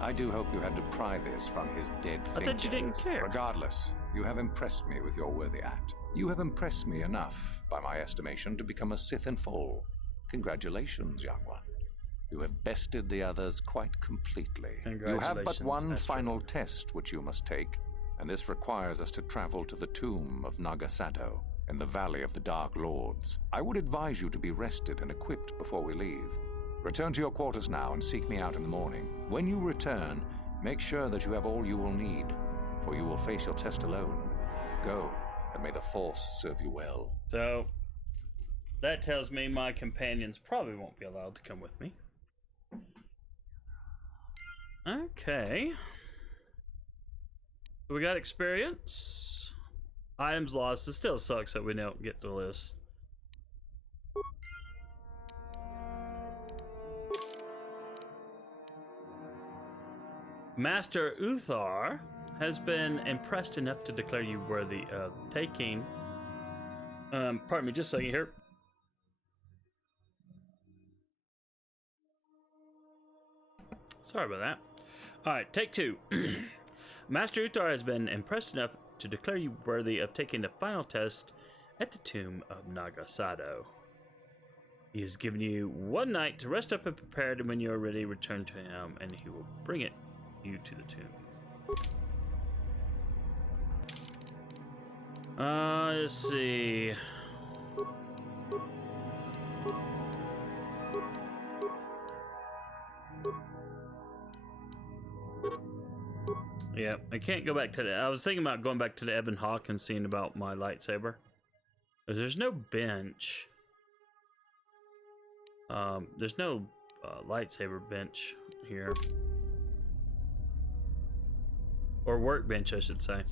I do hope you had to pry this from his dead I thought you didn't care. Regardless, you have impressed me with your worthy act. You have impressed me enough, by my estimation, to become a Sith in full. Congratulations, young one. You have bested the others quite completely. You have but one final test which you must take, and this requires us to travel to the tomb of Nagasado in the Valley of the Dark Lords. I would advise you to be rested and equipped before we leave. Return to your quarters now and seek me out in the morning. When you return, make sure that you have all you will need, for you will face your test alone. Go, and may the Force serve you well. So, that tells me my companions probably won't be allowed to come with me. Okay. We got experience. Items lost. It still sucks that we don't get the list. Master Uthar has been impressed enough to declare you worthy of taking... pardon me, just a second here. Sorry about that. Alright, take two. Master Uthar has been impressed enough to declare you worthy of taking the final test at the tomb of Nagasado. He has given you one night to rest up and prepare, and when you are ready, return to him, and he will bring you to the tomb. Let's see. Yeah, I can't go back to the... I was thinking about going back to the Ebon Hawk and seeing about my lightsaber. Because there's no bench. There's no lightsaber bench here. Or workbench, I should say.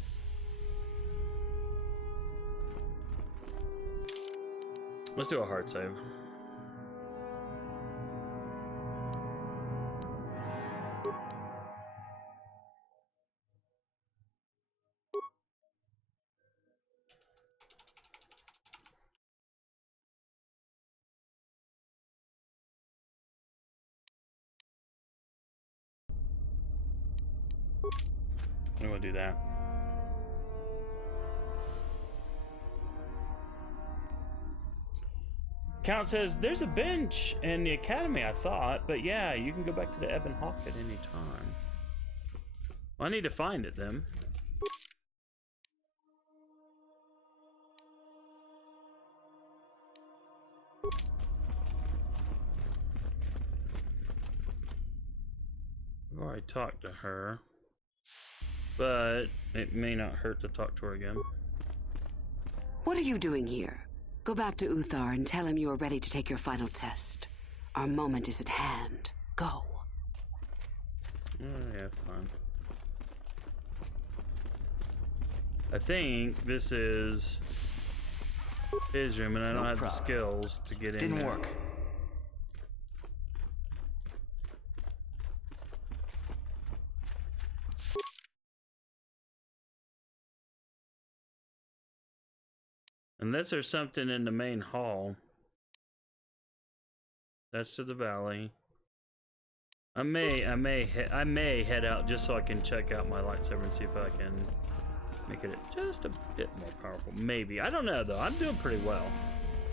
Let's do a hard save. I'm gonna do that. Count says there's a bench in the academy, I thought, but yeah, you can go back to the Ebon Hawk at any time. Well, I need to find it then. I've already talked to her. But it may not hurt to talk to her again. What are you doing here? Go back to Uthar and tell him you are ready to take your final test. Our moment is at hand. Go. Yeah, fine. I think this is his room, and I don't have the skills to get in. Didn't work. Unless there's something in the main hall. That's to the valley. I may head out just so I can check out my lightsaber and see if I can make it just a bit more powerful. Maybe. I don't know though. I'm doing pretty well.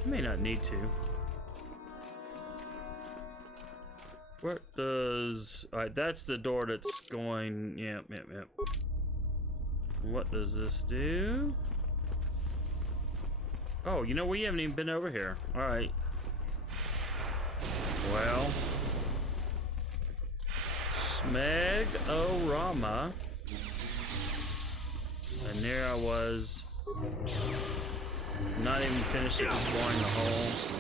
I may not need to. What does... Alright, that's the door that's going... Yep. What does this do? Oh, you know, we haven't even been over here. Alright. Well... Smeg-O-Rama. And there I was. Not even finished exploring the hole.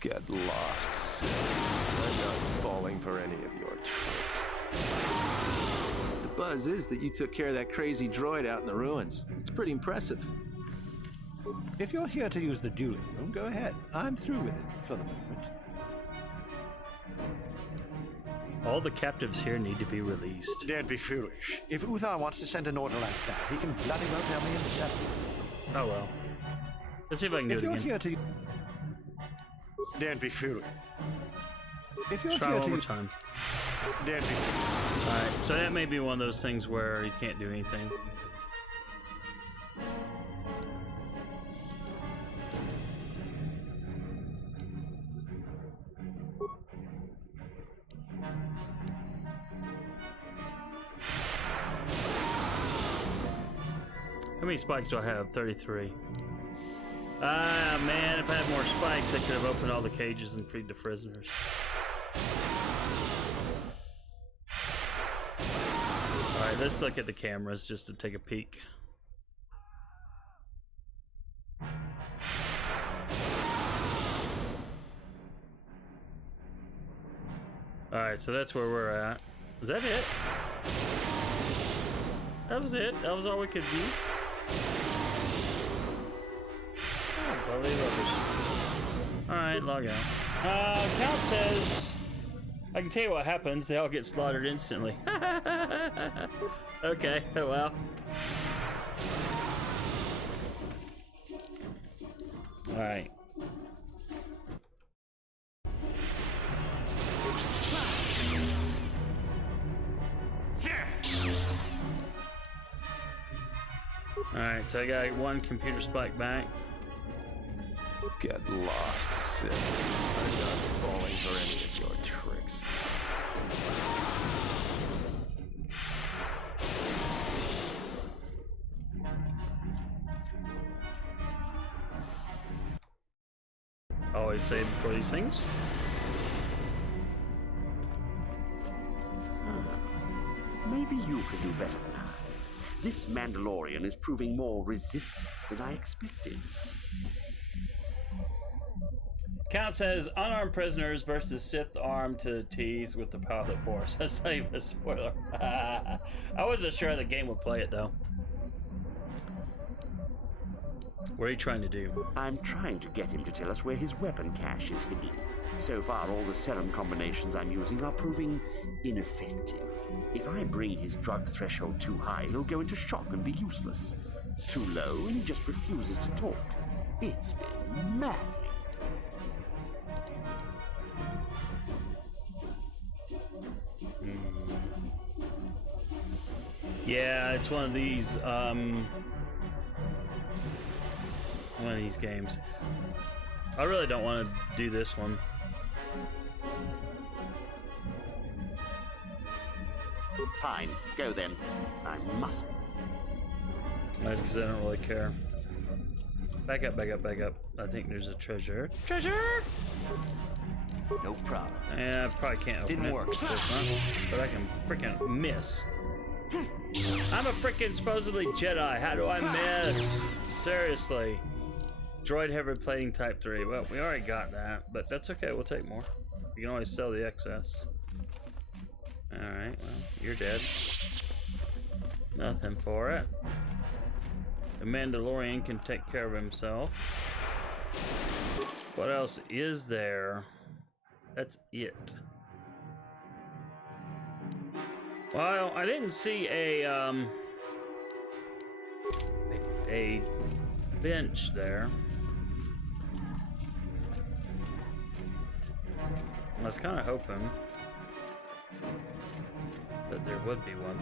Get lost, Sith. I'm not falling for any of your tricks. The buzz is that you took care of that crazy droid out in the ruins. It's pretty impressive. If you're here to use the dueling room, go ahead. I'm through with it for the moment. All the captives here need to be released. Don't be foolish. If Uthar wants to send an order like that, he can bloody well tell me himself. Oh well. Let's see if I can do it again. If you're here to... Don't be foolish. If you're Try here one to... more time. Don't be... Alright, so that may be one of those things where you can't do anything. How many spikes do I have? 33. Ah, man, if I had more spikes, I could have opened all the cages and freed the prisoners. Alright, let's look at the cameras just to take a peek. Alright, so that's where we're at. Is that it? That was it. That was all we could view. Alright, log out. Count says I can tell you what happens, they all get slaughtered instantly. Okay, well. Alright. Alright, so I got one computer spike back. Get lost, Sith. I'm not falling for any of your tricks. Always save before these things. Maybe you could do better than I. This Mandalorian is proving more resistant than I expected. Count says unarmed prisoners versus Sith armed to the teeth with the power of the Force. That's not even a spoiler. I wasn't sure the game would play it though. What are you trying to do? I'm trying to get him to tell us where his weapon cache is hidden. So far, all the serum combinations I'm using are proving ineffective. If I bring his drug threshold too high, he'll go into shock and be useless. Too low, and he just refuses to talk. It's been mad. Yeah, it's one of these games. I really don't want to do this one. Fine, go then. I must. Because I don't really care. Back up, back up, back up. I think there's a treasure. Treasure! No problem. Yeah, I probably can't open it. Didn't work. But I can freaking miss. I'm a freaking supposedly Jedi. How do I miss? Seriously. Droid heavy plating type 3. Well, we already got that, but that's okay. We'll take more. You can always sell the excess. Alright, well, you're dead. Nothing for it. The Mandalorian can take care of himself. What else is there? That's it. Well, I didn't see a bench there. I was kind of hoping that there would be one.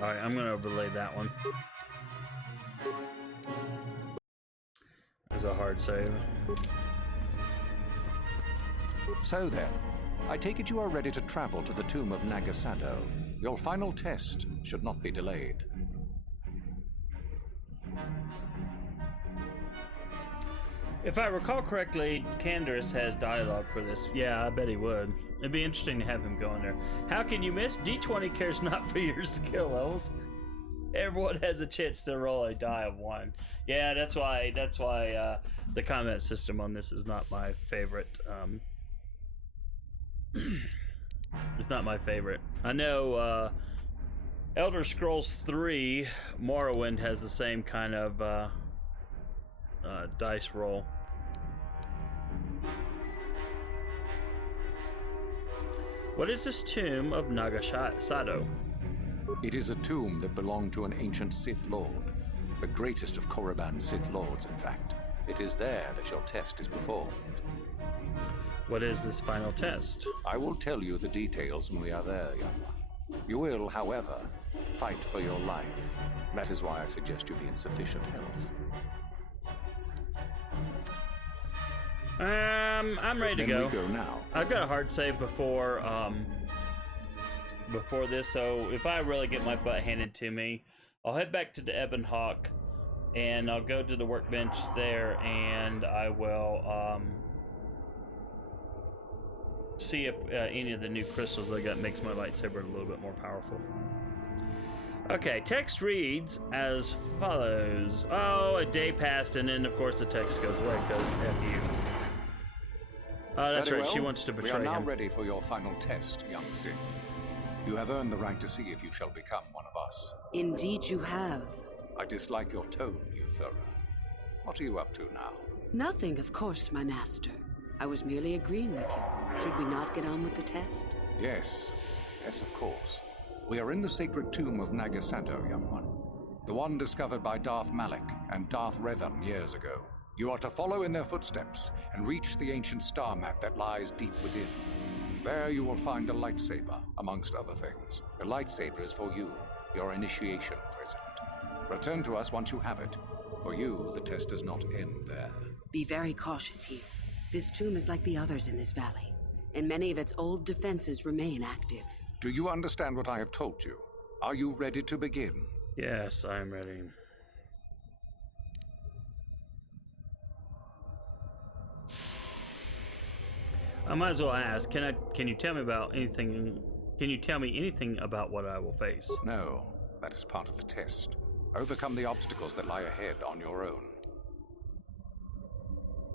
Alright, I'm going to overlay that one. There's a hard save. So then, I take it you are ready to travel to the tomb of Nagasado. Your final test should not be delayed. If I recall correctly, Canderous has dialogue for this. Yeah, I bet he would. It'd be interesting to have him go in there. How can you miss? D20 cares not for your skill levels. Everyone has a chance to roll a die of 1. Yeah, that's why the combat system on this is not my favorite. It's not my favorite. I know Elder Scrolls 3 Morrowind has the same kind of dice roll. What is this tomb of Nagasado? It is a tomb that belonged to an ancient Sith Lord. The greatest of Korriban's Sith Lords, in fact. It is there that your test is performed. What is this final test? I will tell you the details when we are there, young one. You will, however, fight for your life. That is why I suggest you be in sufficient health. I'm ready to go. We go now. I've got a hard save before this, so if I really get my butt handed to me, I'll head back to the Ebon Hawk, and I'll go to the workbench there, and I will see if any of the new crystals I got makes my lightsaber a little bit more powerful. Okay, text reads as follows. Oh, a day passed, and then of course the text goes away because F you. Oh, that's Very right. well. She wants to betray him. We are now him. ready for your final test, young Sith. You have earned the right to see if you shall become one of us. Indeed you have. I dislike your tone, Euthura. What are you up to now? Nothing, of course, my master. I was merely agreeing with you. Should we not get on with the test? Yes. Yes, of course. We are in the sacred tomb of Nagasado, young one. The one discovered by Darth Malak and Darth Revan years ago. You are to follow in their footsteps and reach the ancient star map that lies deep within. There you will find a lightsaber, amongst other things. The lightsaber is for you, your initiation present. Return to us once you have it. For you, the test does not end there. Be very cautious here. This tomb is like the others in this valley, and many of its old defenses remain active. Do you understand what I have told you? Are you ready to begin? Yes, I am ready. I might as well ask, can you tell me about anything? Can you tell me anything about what I will face? No, that is part of the test. Overcome the obstacles that lie ahead on your own.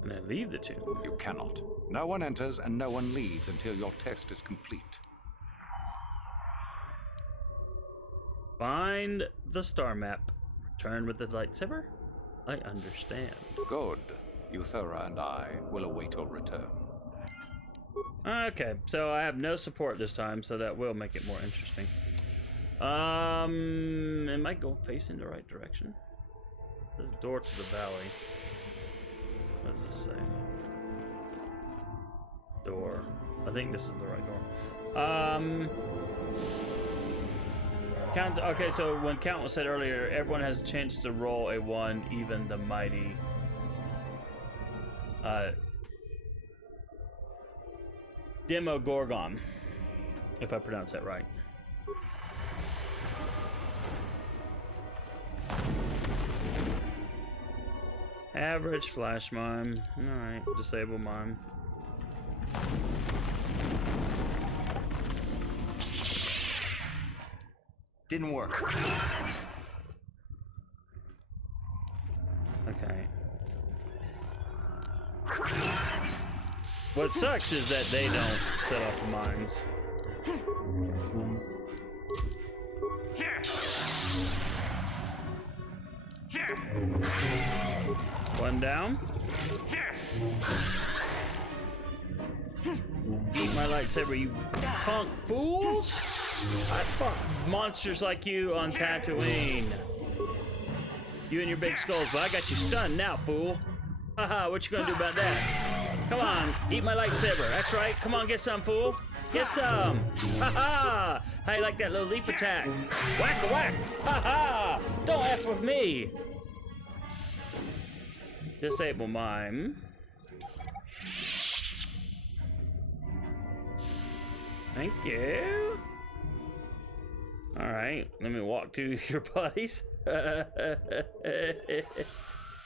And I leave the tomb? You cannot. No one enters and no one leaves until your test is complete. Find the star map. Return with the lightsaber? I understand. Good. Euthura and I will await your return. Okay, so I have no support this time, so that will make it more interesting. Am I going facing the right direction? This door to the valley. What does this say? Door. I think this is the right door. Count. Okay, so when Count was said earlier, everyone has a chance to roll a 1, even the mighty. Demogorgon, if I pronounce that right. Average flash mime. Alright, disable mime. Didn't work. Okay. What sucks is that they don't set off the mines. One down. Eat my lightsaber, you punk fools! I fuck monsters like you on Tatooine. You and your big skulls, but I got you stunned now, fool. Haha, what you gonna do about that? Come on, eat my lightsaber. That's right. Come on, get some, fool. Get some. Haha! How you like that little leap attack? Whack a whack! Haha! Don't F with me. Disable mime. Thank you. All right, let me walk to your buddies. Sorry,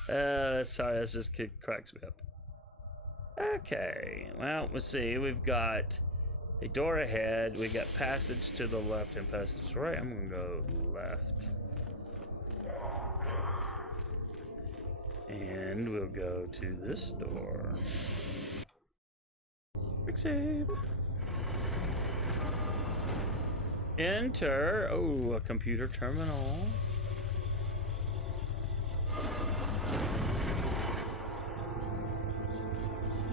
that's just cracks me up. Okay, well, let's see. We've got a door ahead. We got passage to the left and passage to the right. I'm gonna go left. And we'll go to this door. Quick save. Enter. Oh, a computer terminal.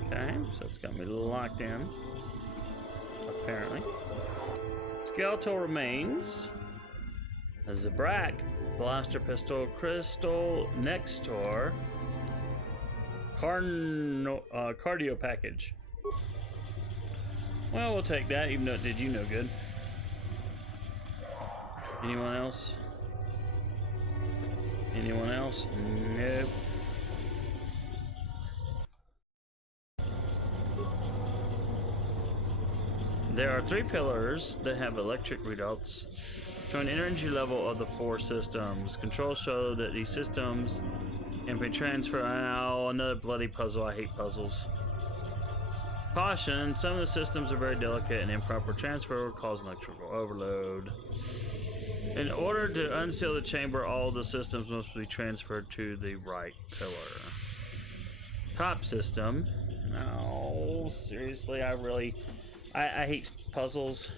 Okay, so it's got me locked in. Apparently. Skeletal remains. A Zabrak. Blaster pistol. Crystal. Nextor. Cardio package. Well, we'll take that, even though it did you no good. Anyone else? Anyone else? Nope. There are 3 pillars that have electric readouts showing energy level of the 4 systems. Controls show that these systems can be transferred. Oh, another bloody puzzle. I hate puzzles. Caution, some of the systems are very delicate and improper transfer will cause electrical overload. In order to unseal the chamber, all the systems must be transferred to the right pillar. Top system. No, seriously, I hate puzzles.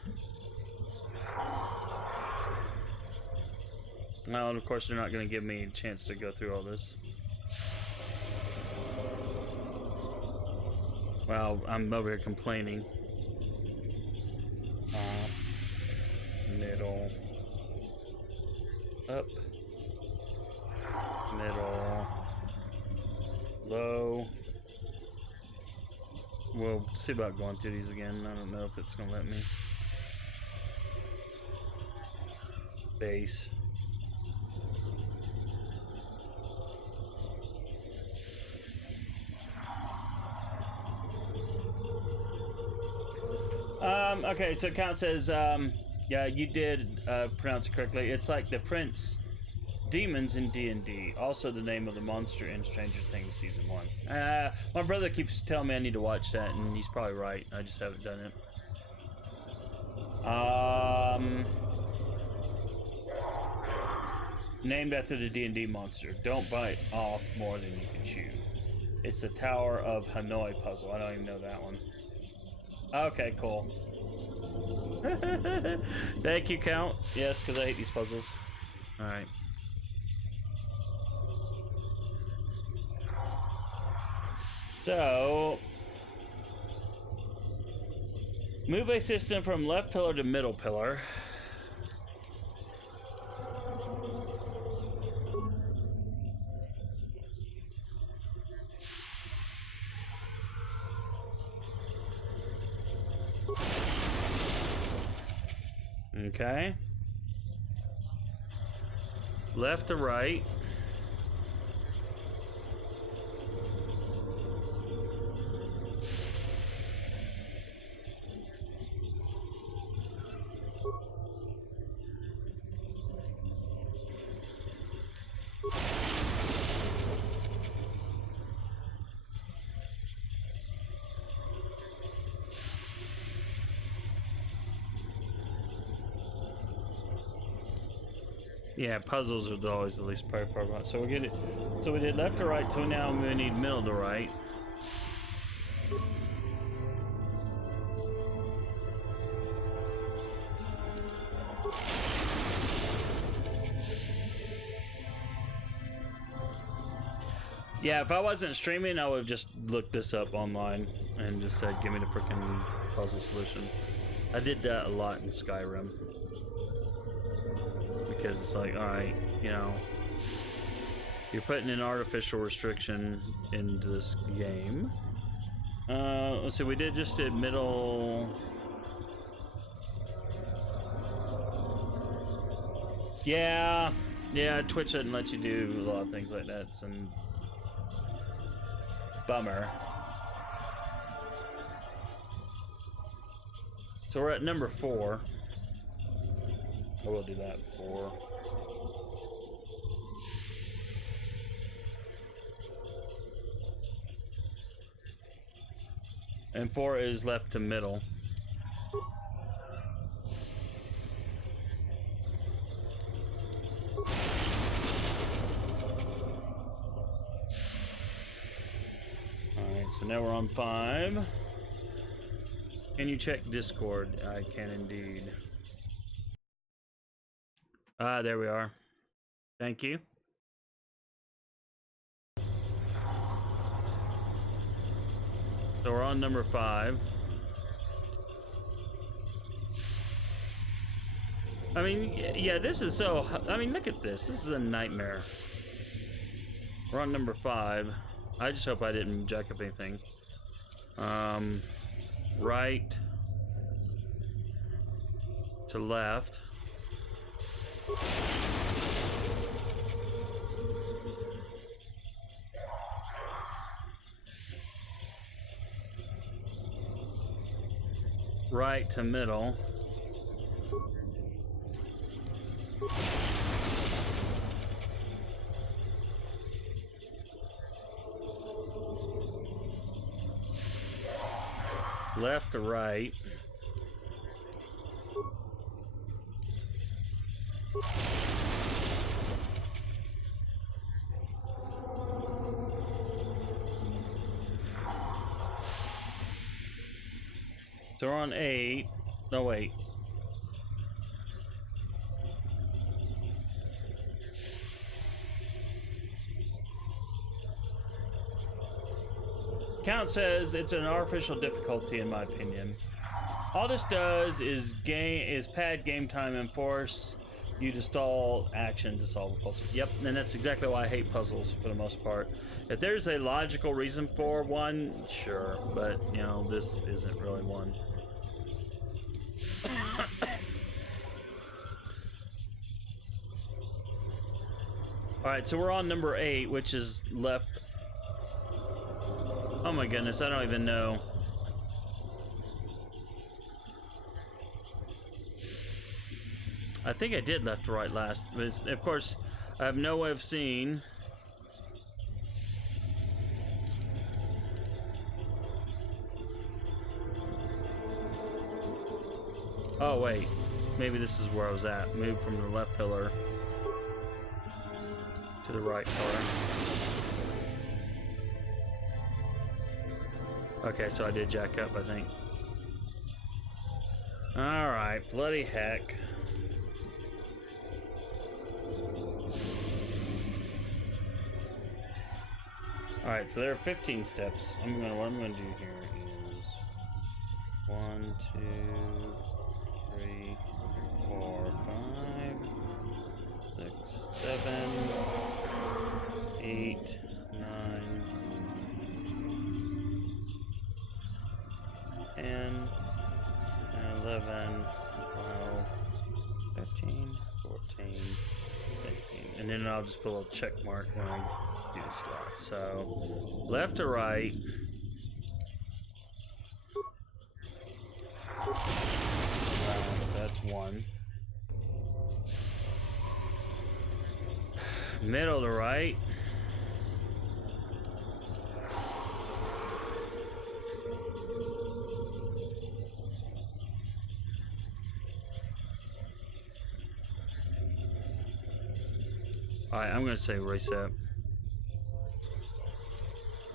Well, and of course, they're not going to give me a chance to go through all this. Well, I'm over here complaining. Middle. Up. Middle. Low. We'll see about going through these again. I don't know if it's gonna let me. Base. Okay, so Count says, yeah, you did pronounce it correctly. It's like the Prince Demons in D&D. Also the name of the monster in Stranger Things Season 1. My brother keeps telling me I need to watch that, and he's probably right. I just haven't done it. Named after the D&D monster. Don't bite off more than you can chew. It's the Tower of Hanoi puzzle. I don't even know that one. Okay, cool. Thank you, Count. Yes, because I hate these puzzles. Alright. So, move a system from left pillar to middle pillar. Okay. Left to right. Yeah, puzzles are always the least part about. So we get it. So we did left to right. So now we need middle to right. Yeah, if I wasn't streaming, I would have just looked this up online and just said, "Give me the freaking puzzle solution." I did that a lot in Skyrim because it's like, all right, you know, you're putting an artificial restriction into this game. Let's see, we just did middle. Yeah, Twitch doesn't let you do a lot of things like that. It's an bummer. So we're at number 4. I will do that 4. And 4 is left to middle. Alright, so now we're on 5. Can you check Discord? I can indeed. Ah, there we are. Thank you. So we're on number 5. I mean, yeah, this is so... I mean, look at this. This is a nightmare. We're on number 5. I just hope I didn't jack up anything. Right to left. Right to middle. Left to right. So we're on 8. No, wait. Count says it's an artificial difficulty in my opinion. All this does is pad game time and force you to stall action to solve a puzzle. Yep, and that's exactly why I hate puzzles for the most part. If there's a logical reason for one, sure, but you know, this isn't really one. Alright, so we're on number 8, which is left. Oh my goodness, I don't even know. I think I did left to right last. But of course, I have no way of seeing. Oh wait, maybe this is where I was at. Move from the left pillar to the right pillar. Okay, so I did jack up, I think. Alright, bloody heck. Alright, so there are 15 steps. What I'm gonna do here is 1, 2, 3, 4, 5, 6, 7, 8, 9, 10, 11, 12, 13, 14, 15. And then I'll just put a little check mark when I do the slot. So, left to right. So that's 1. Middle to right. Alright, I'm gonna say reset.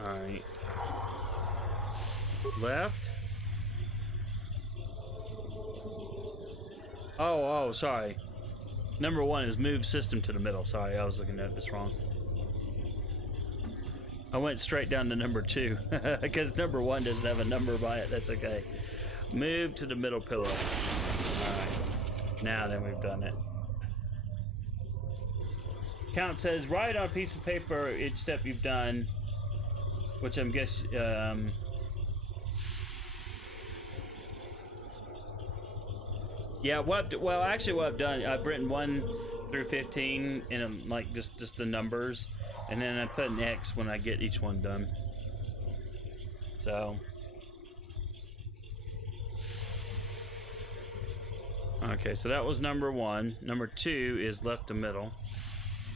Alright. Left. Oh, sorry. Number 1 is move system to the middle. Sorry, I was looking at this wrong. I went straight down to number 2 because number 1 doesn't have a number by it. That's okay. Move to the middle pillar. Alright. Now then we've done it. Count says write on a piece of paper each step you've done, which I'm guessing yeah, well, actually what I've done, I've written 1 through 15 in like just the numbers, and then I put an X when I get each one done. So okay, so that was number 1. Number 2 is left to middle.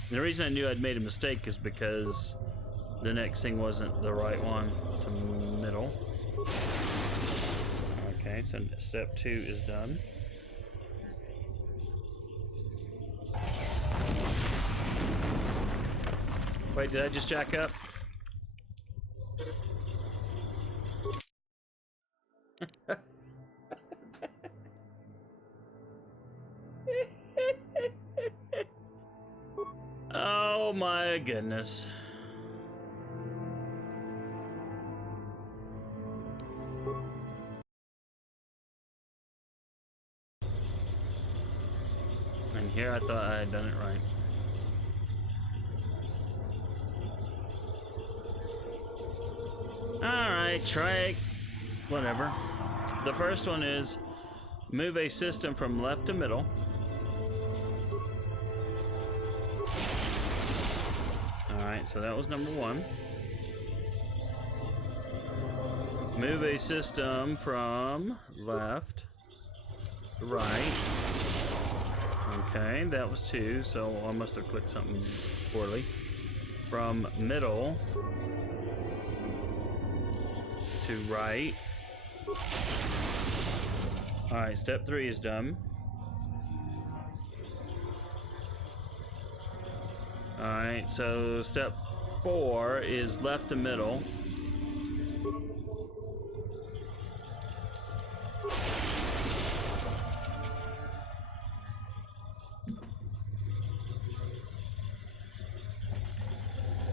And the reason I knew I'd made a mistake is because the next thing wasn't the right one to middle. Okay, so step 2 is done. Wait, did I just jack up? Oh my goodness. And here I thought I had done it right. Alright, try whatever. The first one is move a system from left to middle. Alright, so that was number 1. Move a system from left to right. Okay, that was 2, so I must have clicked something poorly. From middle to right. Alright, step 3 is done. Alright, so step 4 is left to middle.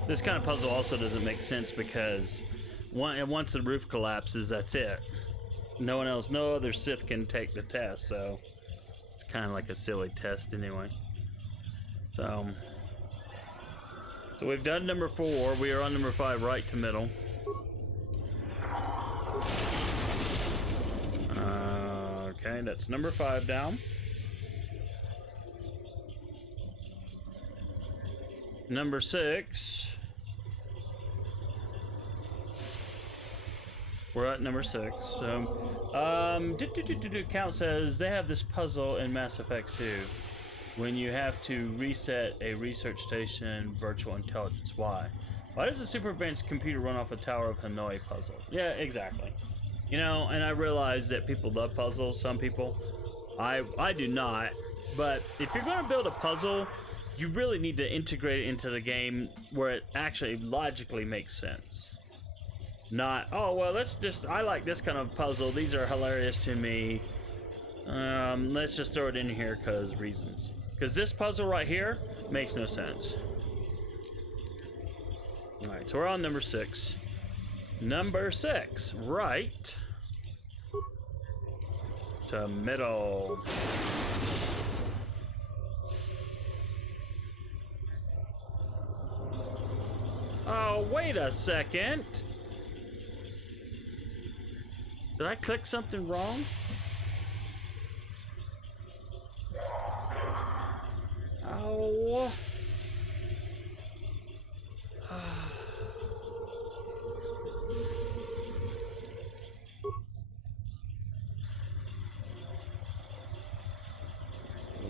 This kind of puzzle also doesn't make sense because once the roof collapses, that's it. No one else, no other Sith can take the test, so it's kind of like a silly test anyway. So we've done number 4. We are on number 5, right to middle. Okay, that's number 5 down. Number 6. We're at number 6. Count says they have this puzzle in Mass Effect 2 when you have to reset a research station virtual intelligence. Why? Why does the super advanced computer run off a Tower of Hanoi puzzle? Yeah, exactly. You know, and I realize that people love puzzles, some people. I do not. But if you're going to build a puzzle, you really need to integrate it into the game where it actually logically makes sense. Not, oh, well, I like this kind of puzzle. These are hilarious to me. Let's just throw it in here because reasons. Because this puzzle right here makes no sense. Alright, so we're on number 6. Number 6, right to middle. Oh, wait a second. Did I click something wrong? Oh.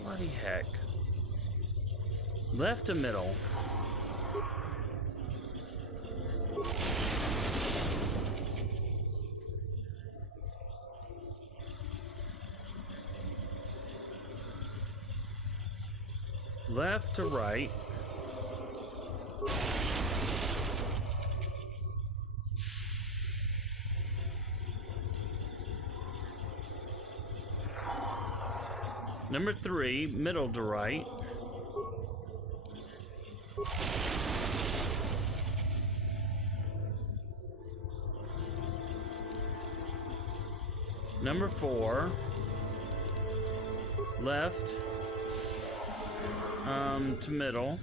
Bloody heck. Left to middle. Left to right. Number 3, middle to right. Number 4, left to middle.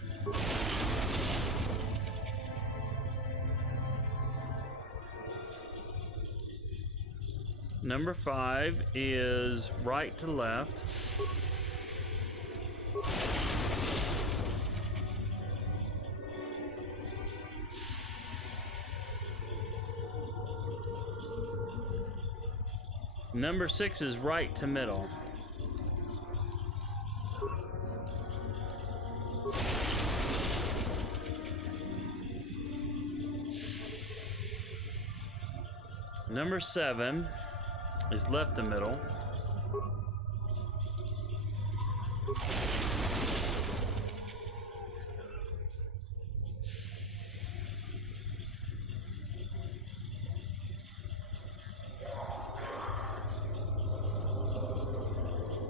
Number 5 is right to left. Number 6 is right to middle. Number 7 is left to middle.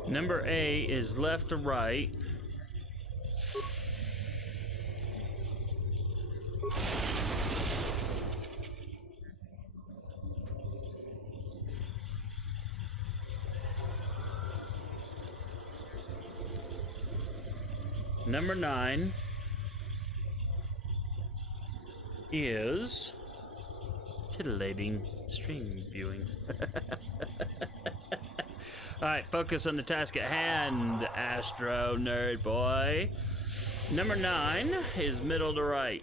Number A is left to right. Number 9 is titillating stream viewing. Alright, focus on the task at hand, AstroNerdBoy. Number 9 is middle to right.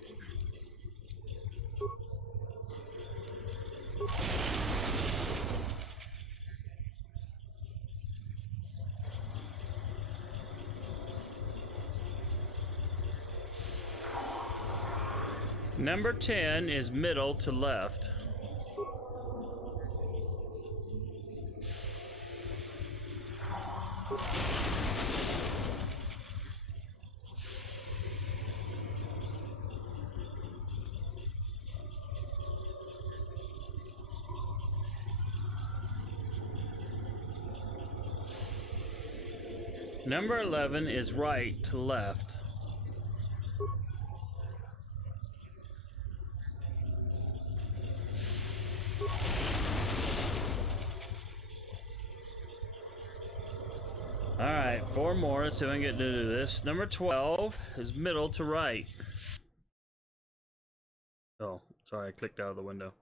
Number 10 is middle to left. Number 11 is right to left. Alright, 4 more. Let's see if I can get to do this. Number 12 is middle to right. Oh, sorry, I clicked out of the window.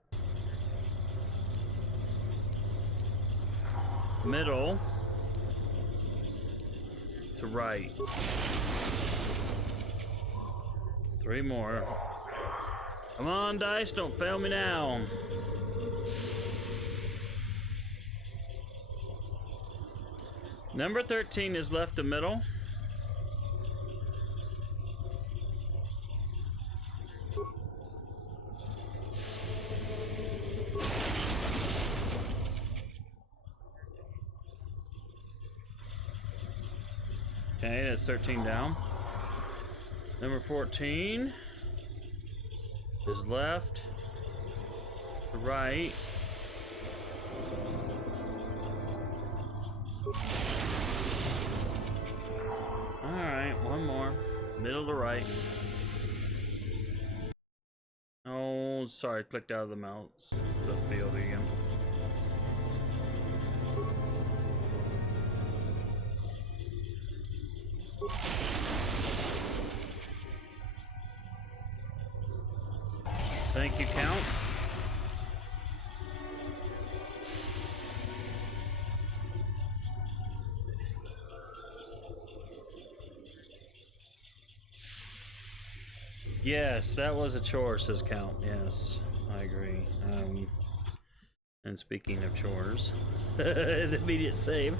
Middle to right. 3 more. Come on, dice, don't fail me now. Number 13 is left to middle. Okay, that's 13 down. Number 14 is left to right. Alright, 1 more. Middle to right. Oh, sorry, I clicked out of the mouse. The field again. Thank you, Count. Yes, that was a chore, says Count. Yes, I agree. And speaking of chores, an immediate save.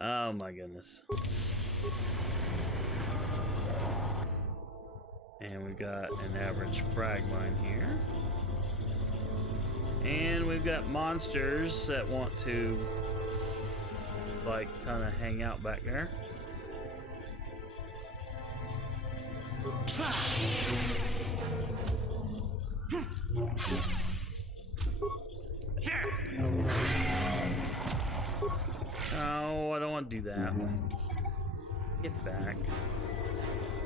Oh my goodness. And we've got an average frag line here. And we've got monsters that want to, like, kind of hang out back there. No, I don't want to do that. Get back.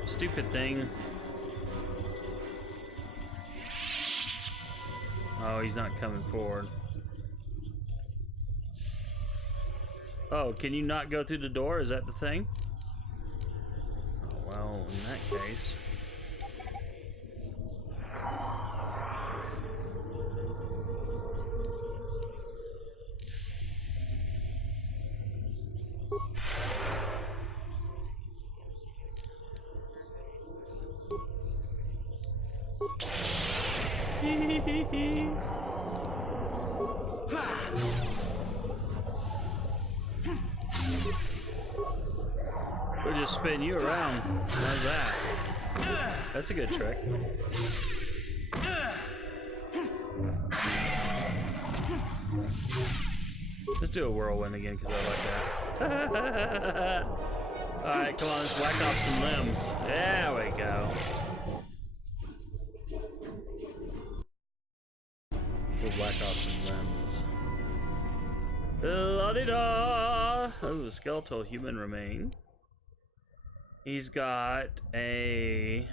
Stupid thing. Oh, he's not coming forward. Oh, can you not go through the door? Is that the thing? Oh, well, in that case. We'll just spin you around. How's that? That's a good trick. Let's do a whirlwind again because I like that. Alright, come on, let's whack off some limbs. There we go. We'll whack off some limbs. La-di-da! Oh, skeletal human remain. He's got a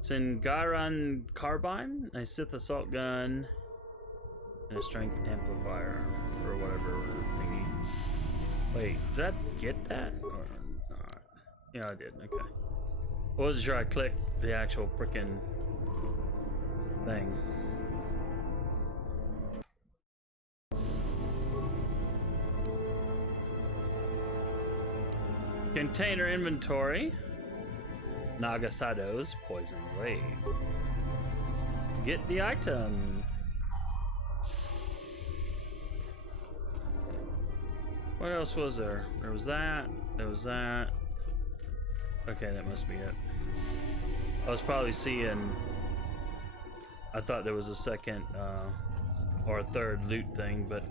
Singaran carbine, a Sith assault gun, and a strength amplifier or whatever thingy. Wait, did I get that or not? Yeah, I did. Okay. I wasn't sure I clicked the actual frickin' thing. Container inventory. Nagasado's poison blade. Get the item. What else was there? There was that. There was that. Okay, that must be it. I was probably seeing. I thought there was a second or a third loot thing, but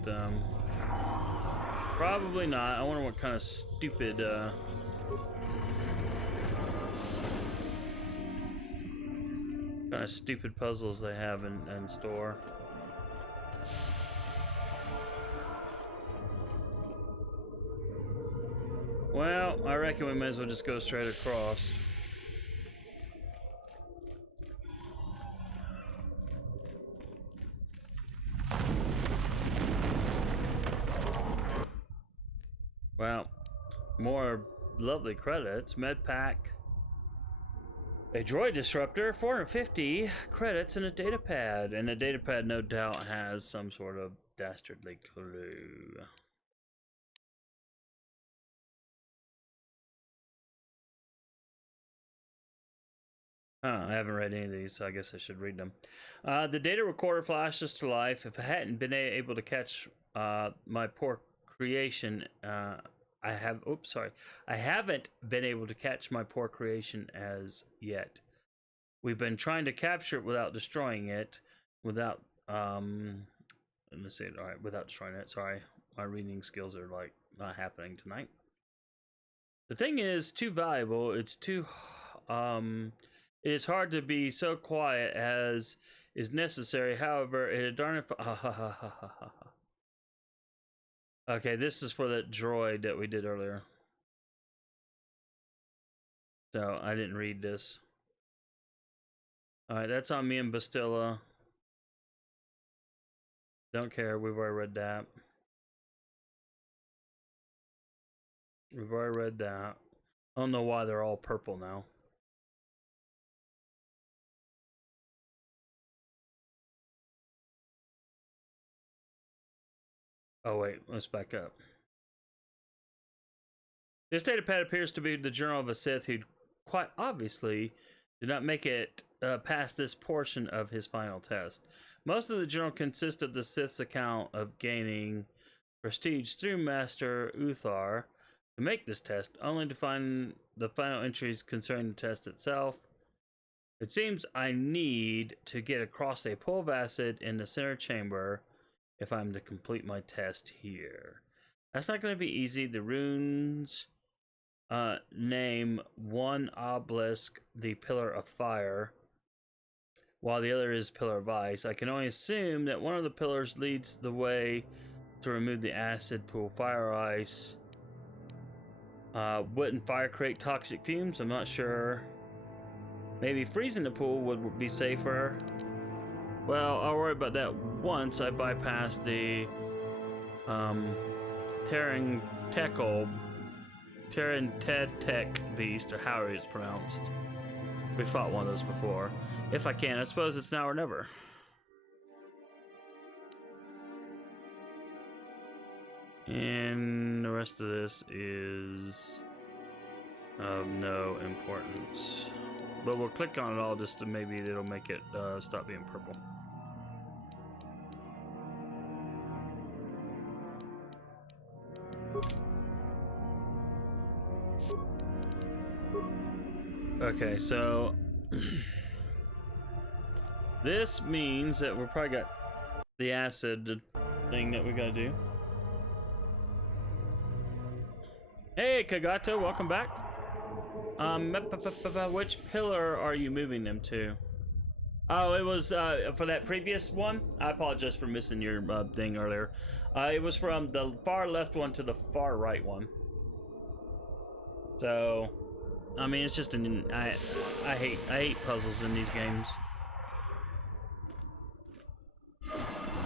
probably not. I wonder what kind of stupid puzzles they have in store. Well, I reckon we may as well just go straight across. Well, more lovely credits. Med pack. A droid disruptor, 450 credits, and a data pad. And a data pad no doubt has some sort of dastardly clue. Huh, I haven't read any of these, so I guess I should read them. The data recorder flashes to life. If I hadn't been able to catch my poor creation, I haven't been able to catch my poor creation as yet. We've been trying to capture it without destroying it, without let's see, all right, without destroying it. Sorry, my reading skills are like not happening tonight. The thing is too valuable. It's too it's hard to be so quiet as is necessary. However, it darn it. Okay, this is for that droid that we did earlier. So I didn't read this. Alright, that's on me and Bastilla. Don't care, we've already read that. We've already read that. I don't know why they're all purple now. Oh wait, let's back up. This datapad appears to be the journal of a Sith who quite obviously did not make it past this portion of his final test. Most of the journal consists of the Sith's account of gaining prestige through Master Uthar to make this test, only to find the final entries concerning the test itself. It seems I need to get across a pool of acid in the center chamber if I'm to complete my test here. That's not going to be easy. The runes name one obelisk the Pillar of Fire, while the other is Pillar of Ice. I can only assume that one of the pillars leads the way to remove the acid pool, fire ice. Wouldn't fire create toxic fumes? I'm not sure. Maybe freezing the pool would be safer. Well, I'll worry about that once I bypass the Terran Tech beast, or however it's pronounced. We fought one of those before. If I can, I suppose it's now or never. And the rest of this is of no importance. But we'll click on it all just to maybe it'll make it stop being purple. Okay, so this means that we're probably got the acid thing that we gotta do. Hey, Kagato, welcome back. Which pillar are you moving them to? Oh, it was for that previous one. I apologize for missing your thing earlier. It was from the far left one to the far right one. So, I mean, it's just an I hate puzzles in these games.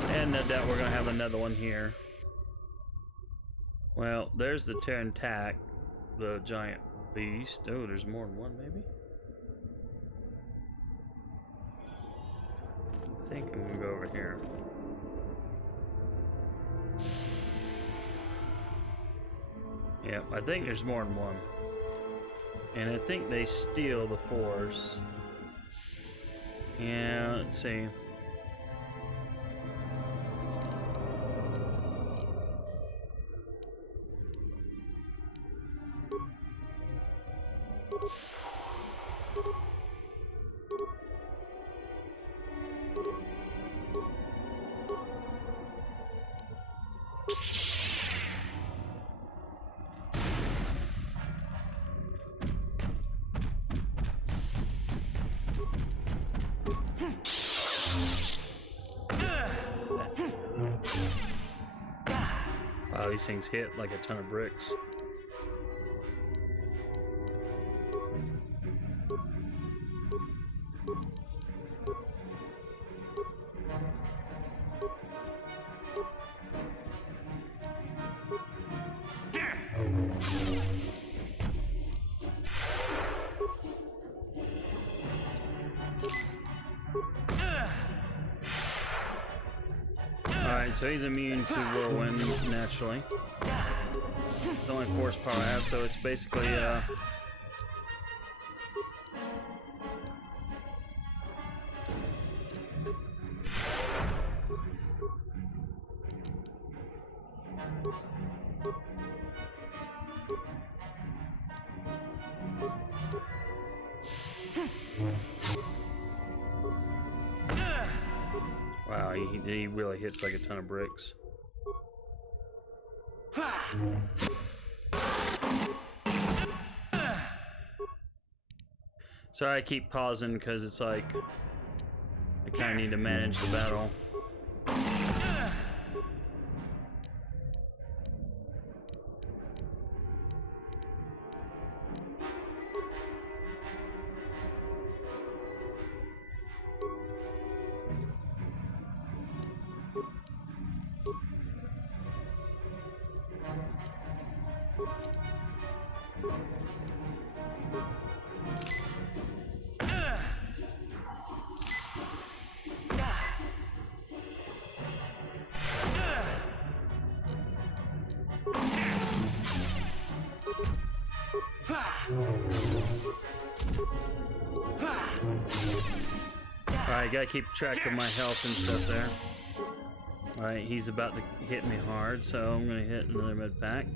And no doubt we're gonna have another one here. Well, there's the Terran Tac, the giant beast. Oh, there's more than one, maybe? I think I'm gonna go over here. Yep, I think there's more than one. And I think they steal the Force. Yeah, let's see. Wow, these things hit like a ton of bricks. Alright, so he's immune to whirlwind naturally. It's the only force power I have, so it's basically wow, he really hits like a ton of bricks. Sorry, I keep pausing because it's like I kind of need to manage the battle. Alright, gotta keep track of my health and stuff there. Alright, he's about to hit me hard, so I'm gonna hit another med pack.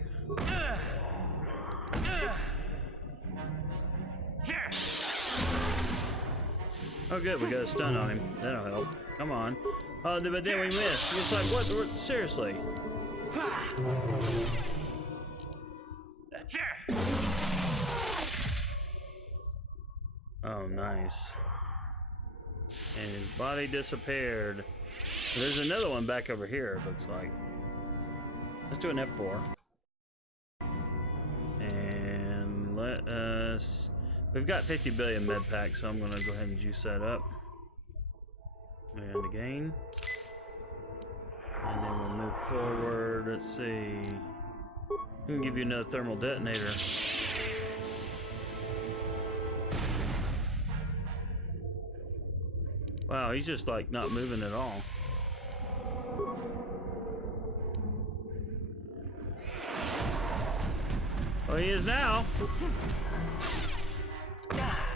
Oh good, we got a stun on him. That'll help. Come on. Oh, but then we missed. It's like, what? Seriously? Oh, nice. And his body disappeared. There's another one back over here, it looks like. Let's do an F4. And let us... We've got 50 billion med packs, so I'm going to go ahead and juice that up. And again. And then we'll move forward. Let's see. We can give you another thermal detonator. Wow, he's just like not moving at all. Well, he is now.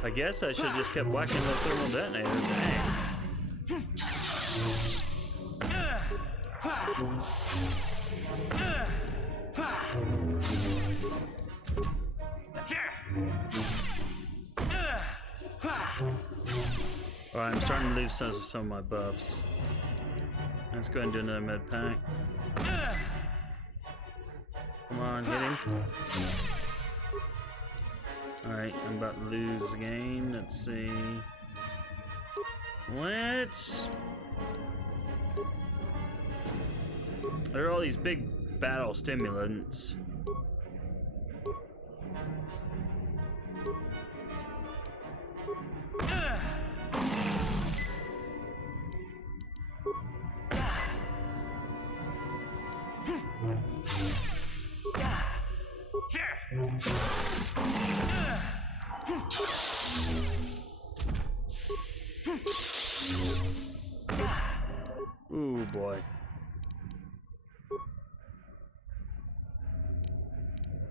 I guess I should have just kept whacking the thermal detonator. Dang. Alright, I'm starting to lose some of my buffs. Let's go ahead and do another med pack. Come on, get him. Alright, I'm about to lose again. Let's see. There are all these big battle stimulants. Ooh, boy.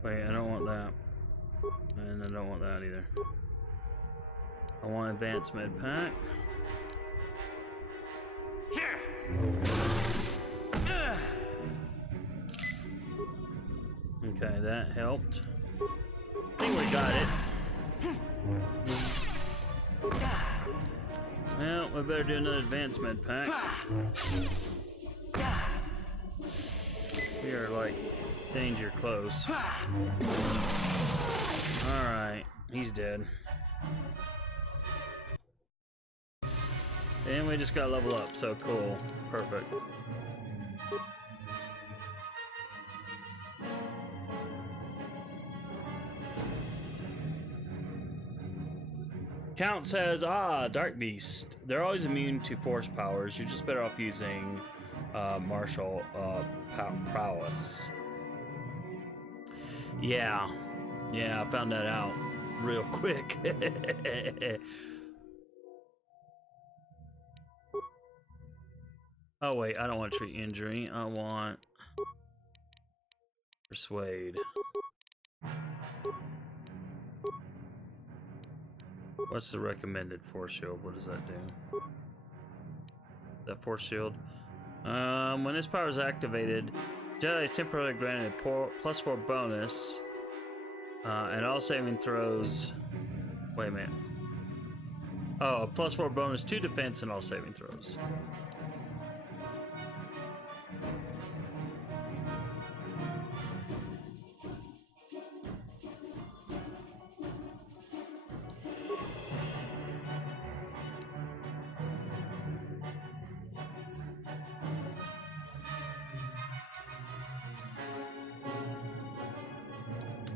Wait, I don't want that. And I don't want that either. I want advanced med pack. Okay, that helped. I think we got it. Well, we better do another advanced med pack. We are like danger close. Alright, he's dead. And we just got to level up, so cool. Perfect. Count says, Dark Beast. They're always immune to force powers. You're just better off using martial prowess. Yeah, I found that out real quick. Oh wait, I don't want to treat injury. I want persuade. What's the recommended force shield? What does that do? That force shield? When this power is activated, Jedi is temporarily granted a +4 bonus, and all saving throws. Wait a minute. Oh, a +4 bonus to defense and all saving throws.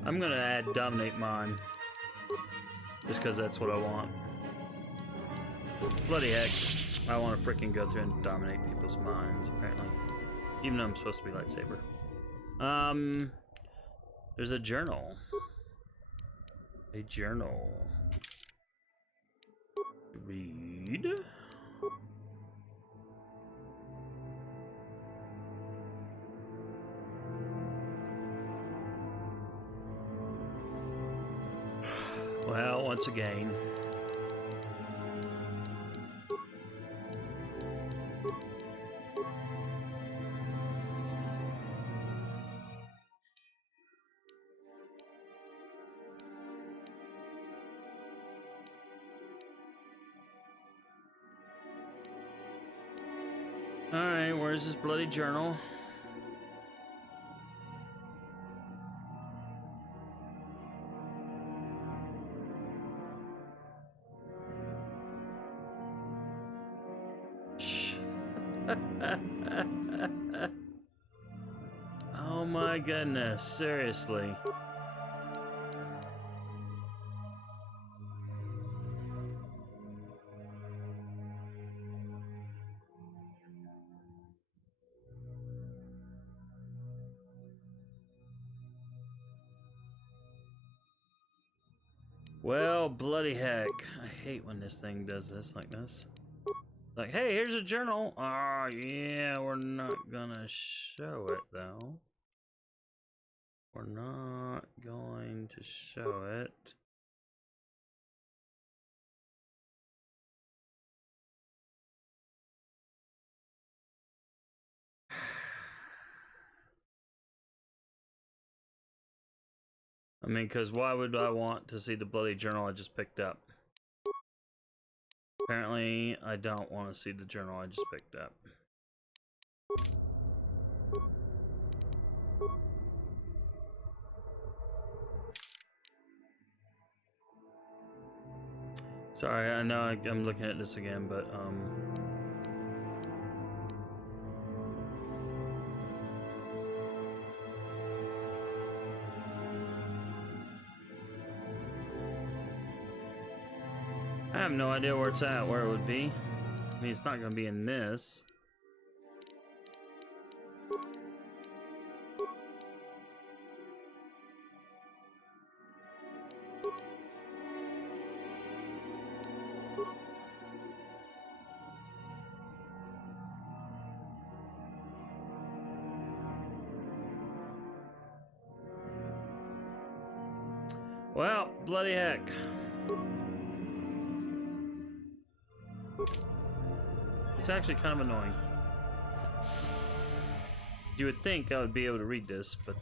I'm gonna add dominate mine, just because that's what I want. Bloody heck, I want to freaking go through and dominate people's minds, apparently. Even though I'm supposed to be lightsaber. There's a journal. A journal. Read. Well, once again. Alright, where's this bloody journal? Oh my goodness, seriously. Well, bloody heck. I hate when this thing does this like this. Like, hey, here's a journal. Oh, yeah, we're not gonna show it, though. We're not going to show it. I mean, because why would I want to see the bloody journal I just picked up? Apparently, I don't want to see the journal I just picked up. Sorry, I know I'm looking at this again, but I have no idea where it's at, where it would be. I mean, it's not going to be in this. Well, bloody heck. It's actually kind of annoying. You would think I would be able to read this, but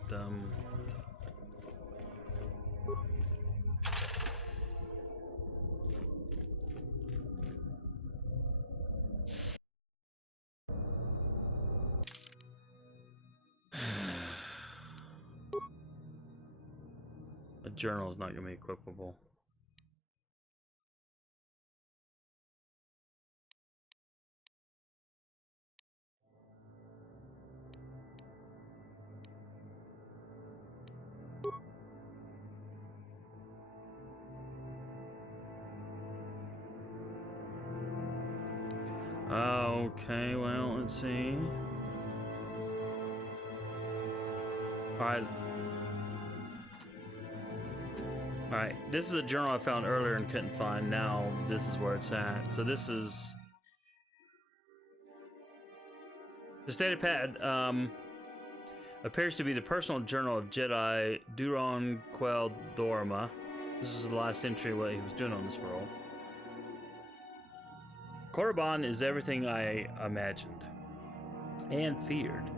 a journal is not going to be equipable. Okay, well, let's see. Alright, this is a journal I found earlier and couldn't find. Now, this is where it's at. So this is... The stated pad appears to be the personal journal of Jedi Duron Quell Dorma. This is the last entry of what he was doing on this world. Korriban is everything I imagined and feared.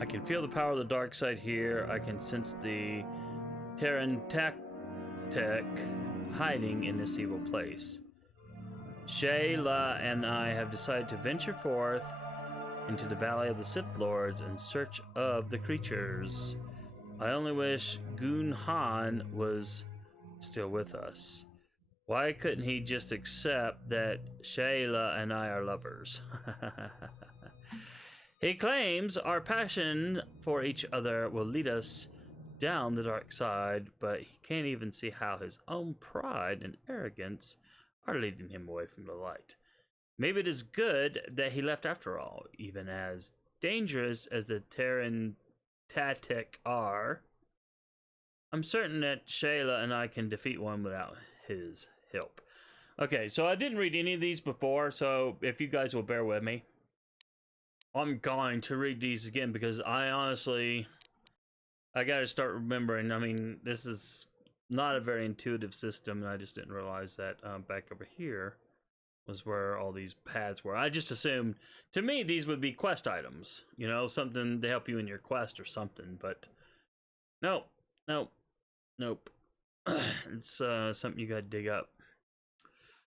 I can feel the power of the dark side here. I can sense the Terran tactic hiding in this evil place. Shayla and I have decided to venture forth into the Valley of the Sith Lords in search of the creatures. I only wish Goon Han was still with us. Why couldn't he just accept that Shayla and I are lovers? He claims our passion for each other will lead us down the dark side, but he can't even see how his own pride and arrogance are leading him away from the light. Maybe it is good that he left after all, even as dangerous as the Terran tactic are. I'm certain that Shayla and I can defeat one without his help. Okay, so I didn't read any of these before, so if you guys will bear with me, I'm going to read these again because I honestly, I gotta start remembering. I mean, this is not a very intuitive system, and I just didn't realize that back over here was where all these paths were. I just assumed, to me, these would be quest items, you know, something to help you in your quest or something, but nope, nope, nope. It's something you gotta dig up.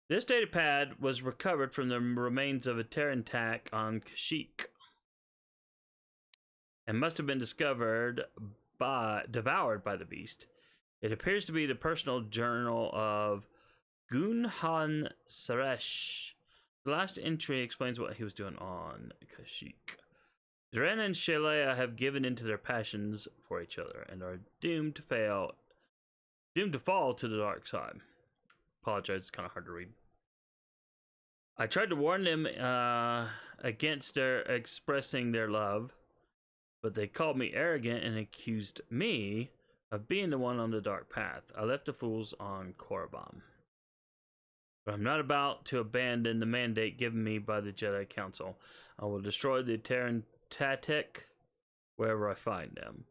This data pad was recovered from the remains of a Terran attack on Kashyyyk and must have been devoured by the beast. It appears to be the personal journal of Gunhan Saresh. The last entry explains what he was doing on Kashyyyk. Duran and Shalea have given into their passions for each other and are doomed to fall to the dark side. Apologize, it's kind of hard to read. I tried to warn them against their expressing their love, but they called me arrogant and accused me of being the one on the dark path. I left the fools on Korriban. But I'm not about to abandon the mandate given me by the Jedi Council. I will destroy the Terran Tatek wherever I find them.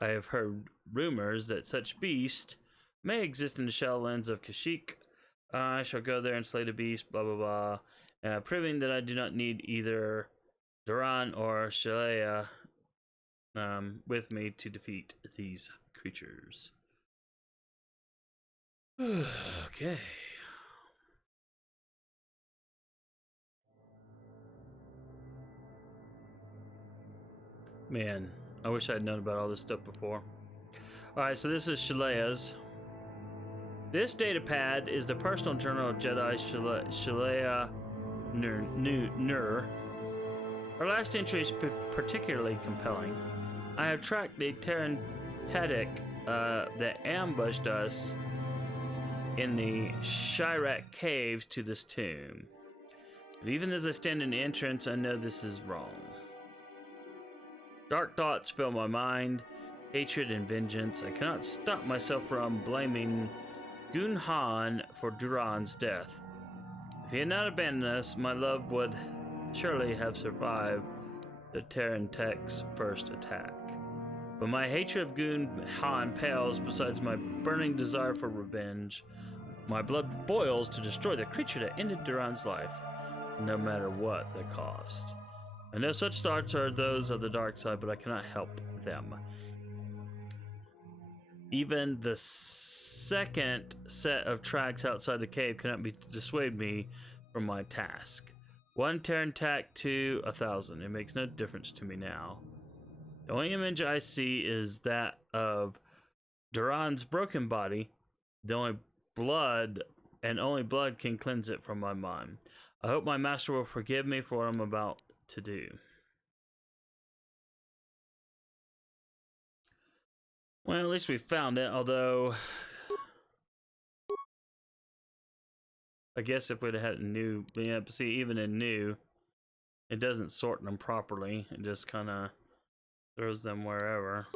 I have heard rumors that such beast may exist in the Shadowlands of Kashyyyk. I shall go there and slay the beast, blah blah blah, proving that I do not need either Duran or Shalea with me to defeat these creatures. Okay. Man, I wish I'd known about all this stuff before. Alright, so this is Shalea's. This data pad is the personal journal of Jedi Shalea Nur. Her last entry is particularly compelling. I have tracked the Terran Tatek that ambushed us in the Shirak caves to this tomb. But even as I stand in the entrance, I know this is wrong. Dark thoughts fill my mind, hatred and vengeance. I cannot stop myself from blaming Gun Han for Duran's death. If he had not abandoned us, my love would surely have survived the Terran Tech's first attack. But my hatred of Gun Han pales beside my burning desire for revenge. My blood boils to destroy the creature that ended Duran's life, no matter what the cost. I know such thoughts are those of the dark side, but I cannot help them. Even the second set of tracks outside the cave cannot dissuade me from my task. 1 Terran tack to 1,000. It makes no difference to me now. The only image I see is that of Duran's broken body. Only blood can cleanse it from my mind. I hope my master will forgive me for what I'm about to do. Well, at least we found it, although I guess if we'd have had a new, yeah, see, even in new, it doesn't sort them properly. It just kind of throws them wherever.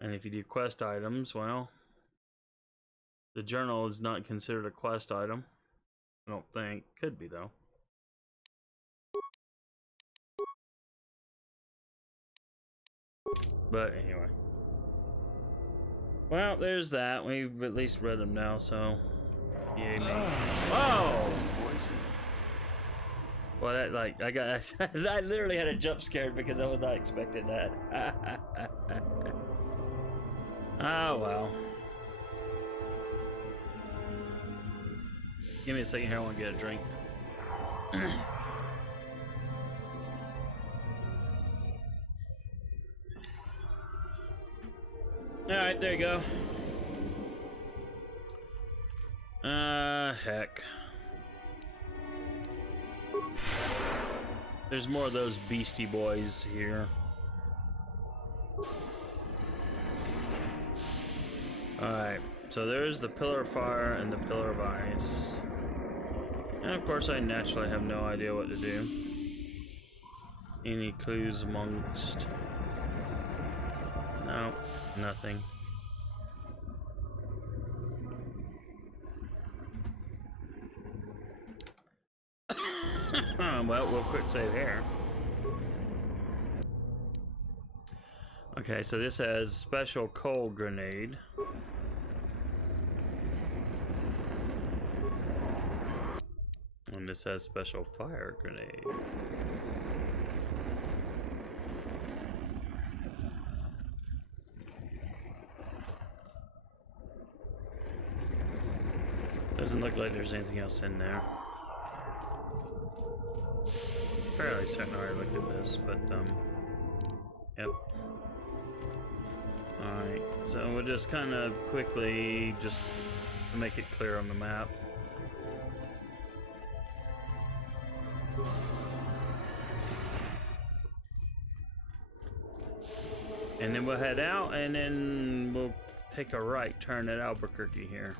And if you do quest items, well, the journal is not considered a quest item. I don't think. Could be, though. But anyway. Well, there's that. We've at least read them now, so yay me. Whoa! Well, that, like, I literally had a jump scare because I was not expecting that. Oh, well. Give me a second here, I want to get a drink. Alright, there you go. Heck. There's more of those beastie boys here. Alright, so there's the Pillar of Fire and the Pillar of Ice. And of course I naturally have no idea what to do. Any clues amongst... No, nothing. Well, we'll quick save here. Okay, so this has special coal grenade. And this has special fire grenade. Doesn't look like there's anything else in there. Fairly certain I already looked at this, but yep. Alright, so we'll just kind of quickly just make it clear on the map. And then we'll head out, and then we'll take a right turn at Albuquerque here.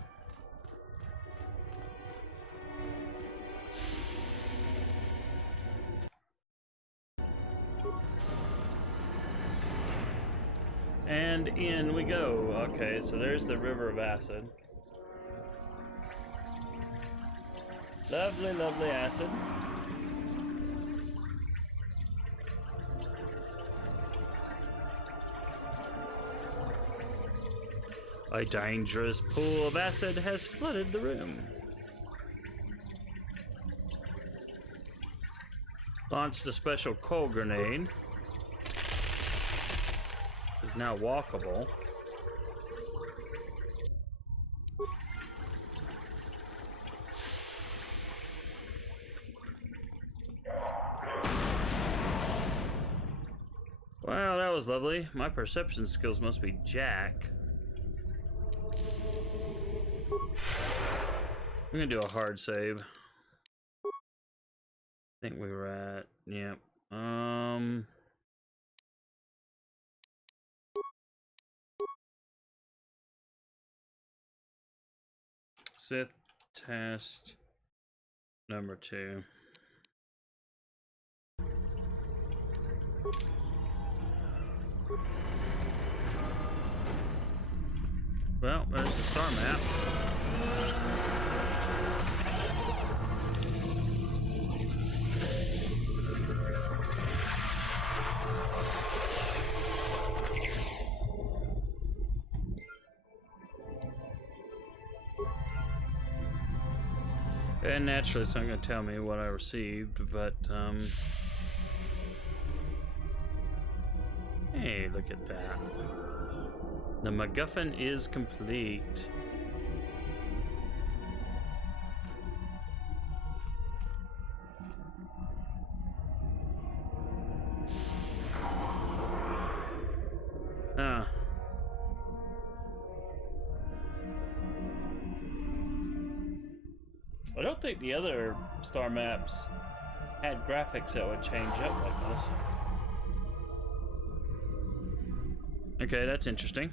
And in we go. Okay, so there's the River of Acid. Lovely, lovely acid. A dangerous pool of acid has flooded the room. Launched a special coal grenade. Is now walkable. Wow, that was lovely. My perception skills must be jack. I'm gonna do a hard save. I think we were at, yeah. Sith test number 2. Well, there's the star map. And naturally, it's not going to tell me what I received, but, hey, look at that. The MacGuffin is complete. I don't think the other star maps had graphics that would change up like this. Okay, that's interesting.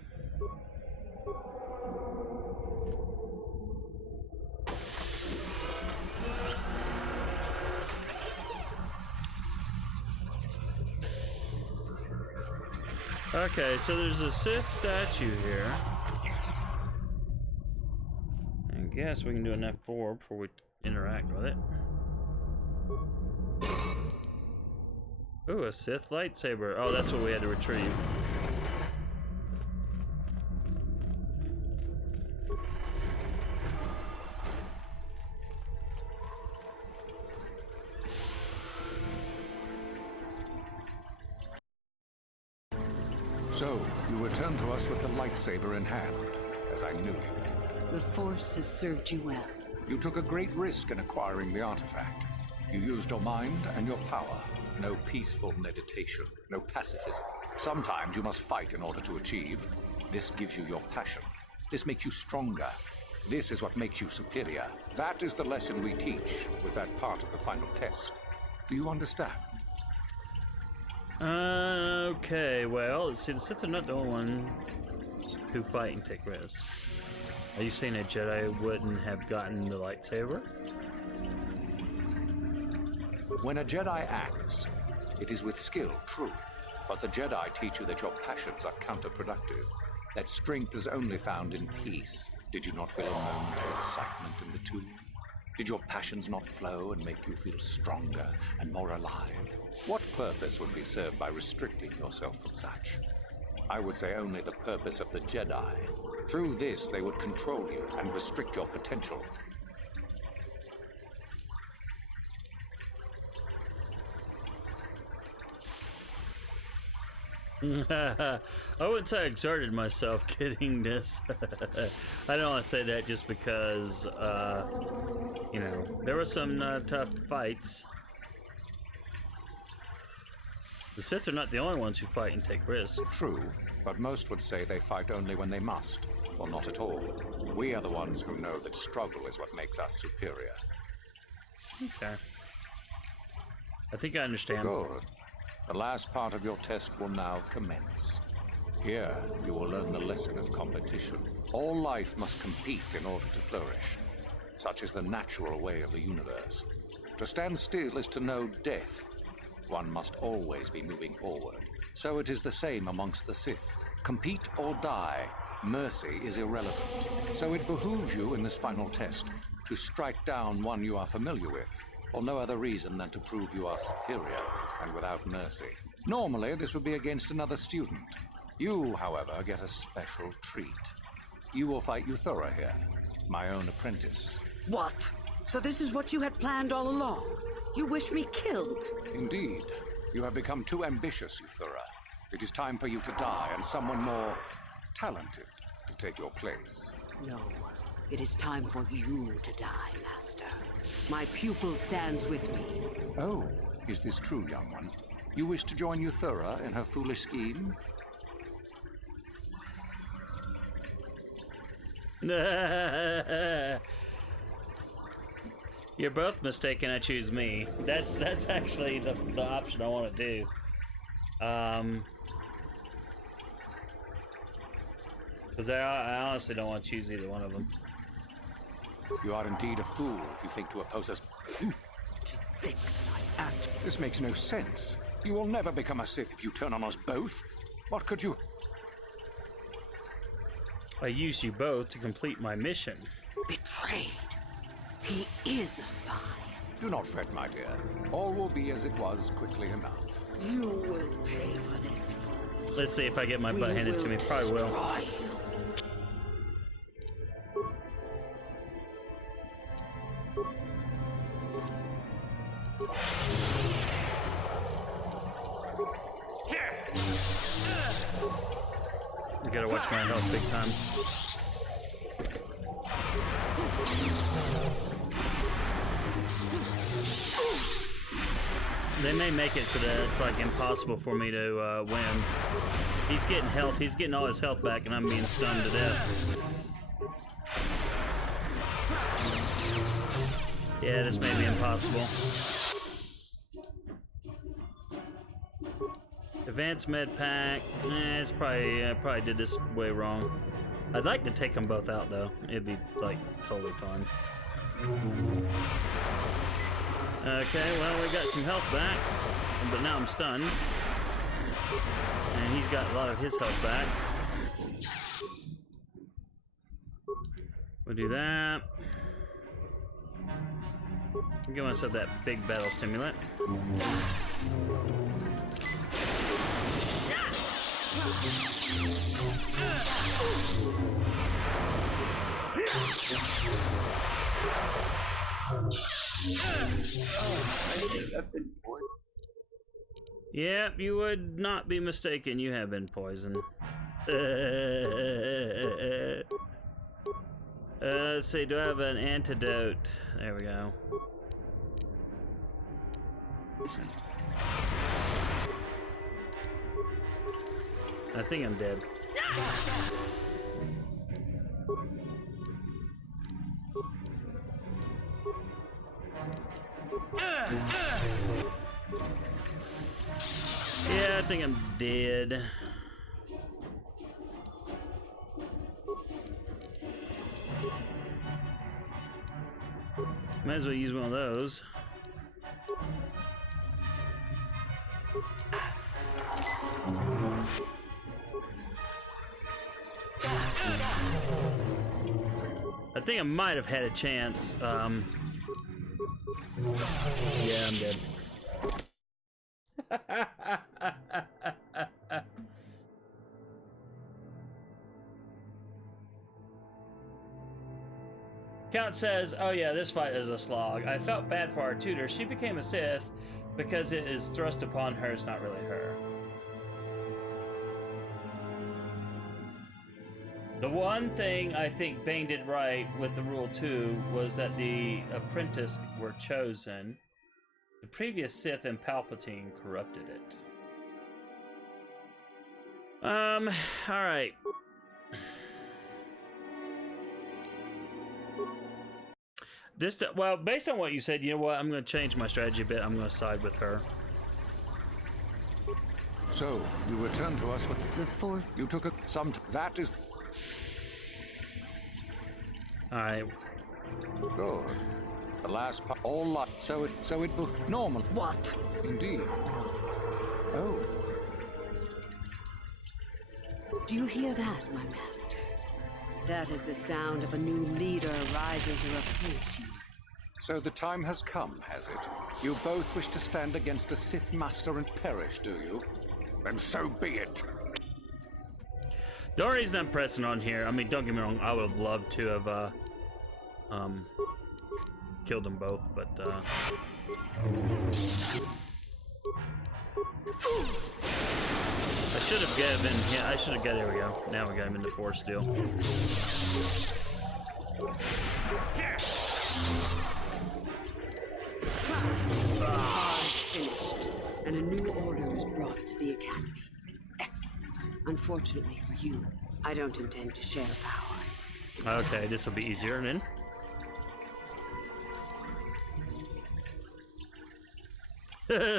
Okay, so there's a Sith statue here. I guess we can do an F4 before we interact with it. Ooh, a Sith lightsaber. Oh, that's what we had to retrieve. So, you return to us with the lightsaber in hand, as I knew you. The Force has served you well. You took a great risk in acquiring the artifact. You used your mind and your power. No peaceful meditation, no pacifism. Sometimes you must fight in order to achieve. This gives you your passion. This makes you stronger. This is what makes you superior. That is the lesson we teach with that part of the final test. Do you understand? Okay, well, see, the Sith are not the only ones who fight and take risks. Are you saying a Jedi wouldn't have gotten the lightsaber? When a Jedi acts, it is with skill, true. But the Jedi teach you that your passions are counterproductive. That strength is only found in peace. Did you not feel a momentary excitement in the tomb? Did your passions not flow and make you feel stronger and more alive? What purpose would be served by restricting yourself from such? I would say only the purpose of the Jedi. Through this, they would control you and restrict your potential. I wouldn't say I exerted myself getting this. I don't want to say that just because, you know, there were some tough fights. The Sith are not the only ones who fight and take risks. True, but most would say they fight only when they must, or not at all. We are the ones who know that struggle is what makes us superior. Okay. I think I understand. Good. The last part of your test will now commence. Here, you will learn the lesson of competition. All life must compete in order to flourish. Such is the natural way of the universe. To stand still is to know death. One must always be moving forward. So it is the same amongst the Sith. Compete or die. Mercy is irrelevant. So it behooves you in this final test to strike down one you are familiar with, for no other reason than to prove you are superior and without mercy. Normally, this would be against another student. You, however, get a special treat. You will fight Euthura here, my own apprentice. What? So this is what you had planned all along? You wish me killed? Indeed. You have become too ambitious, Euthura. It is time for you to die and someone more talented to take your place. No. It is time for you to die, Master. My pupil stands with me. Oh, is this true, young one? You wish to join Euthura in her foolish scheme? You're both mistaken. I choose me. That's actually the option I want to do. Because I honestly don't want to choose either one of them. You are indeed a fool if you think to oppose us. This makes no sense. You will never become a Sith if you turn on us both. What could you... I used you both to complete my mission. Betrayed. He is a spy. Do not fret, my dear. All will be as it was quickly enough. You will pay for this. Let's see if I get my butt handed to me. Probably will. I gotta watch my health big time. They may make it so that it's like impossible for me to win. He's getting health. He's getting all his health back, and I'm being stunned to death. Yeah, this may be impossible. Advanced med pack. It's probably did this way wrong. I'd like to take them both out though. It'd be like totally fun. Okay, well we got some health back, but now I'm stunned, and he's got a lot of his health back. We'll do that. Give myself that big battle stimulant. Yep, you would not be mistaken. You have been poisoned. Let's see, do I have an antidote? There we go. I think I'm dead. Yeah, I think I'm dead. Might as well use one of those. I think I might have had a chance. Yeah, I'm dead. Count says, oh yeah, this fight is a slog. I felt bad for our tutor. She became a Sith because it is thrust upon her. It's not really her. The one thing I think Bane did right with the Rule 2 was that the apprentice were chosen. The previous Sith and Palpatine corrupted it. Alright. Well, based on what you said, you know what? I'm going to change my strategy a bit. I'm going to side with her. So, you returned to us with... The fourth... You took that is... Alright. Good. The last part, all life. So it normal. What? Indeed. Oh. Do you hear that, my master? That is the sound of a new leader rising to replace you. So the time has come, has it? You both wish to stand against a Sith Master and perish, do you? Then so be it. The only reason I'm pressing on here, I mean, don't get me wrong, I would have loved to have, killed them both, but, I should have given, yeah, I should have got, there we go. Now we got him in the Force Steel. Finished, and a new order is brought to the Academy. Excellent. Unfortunately for you, I don't intend to share power. Okay, this will be easier then.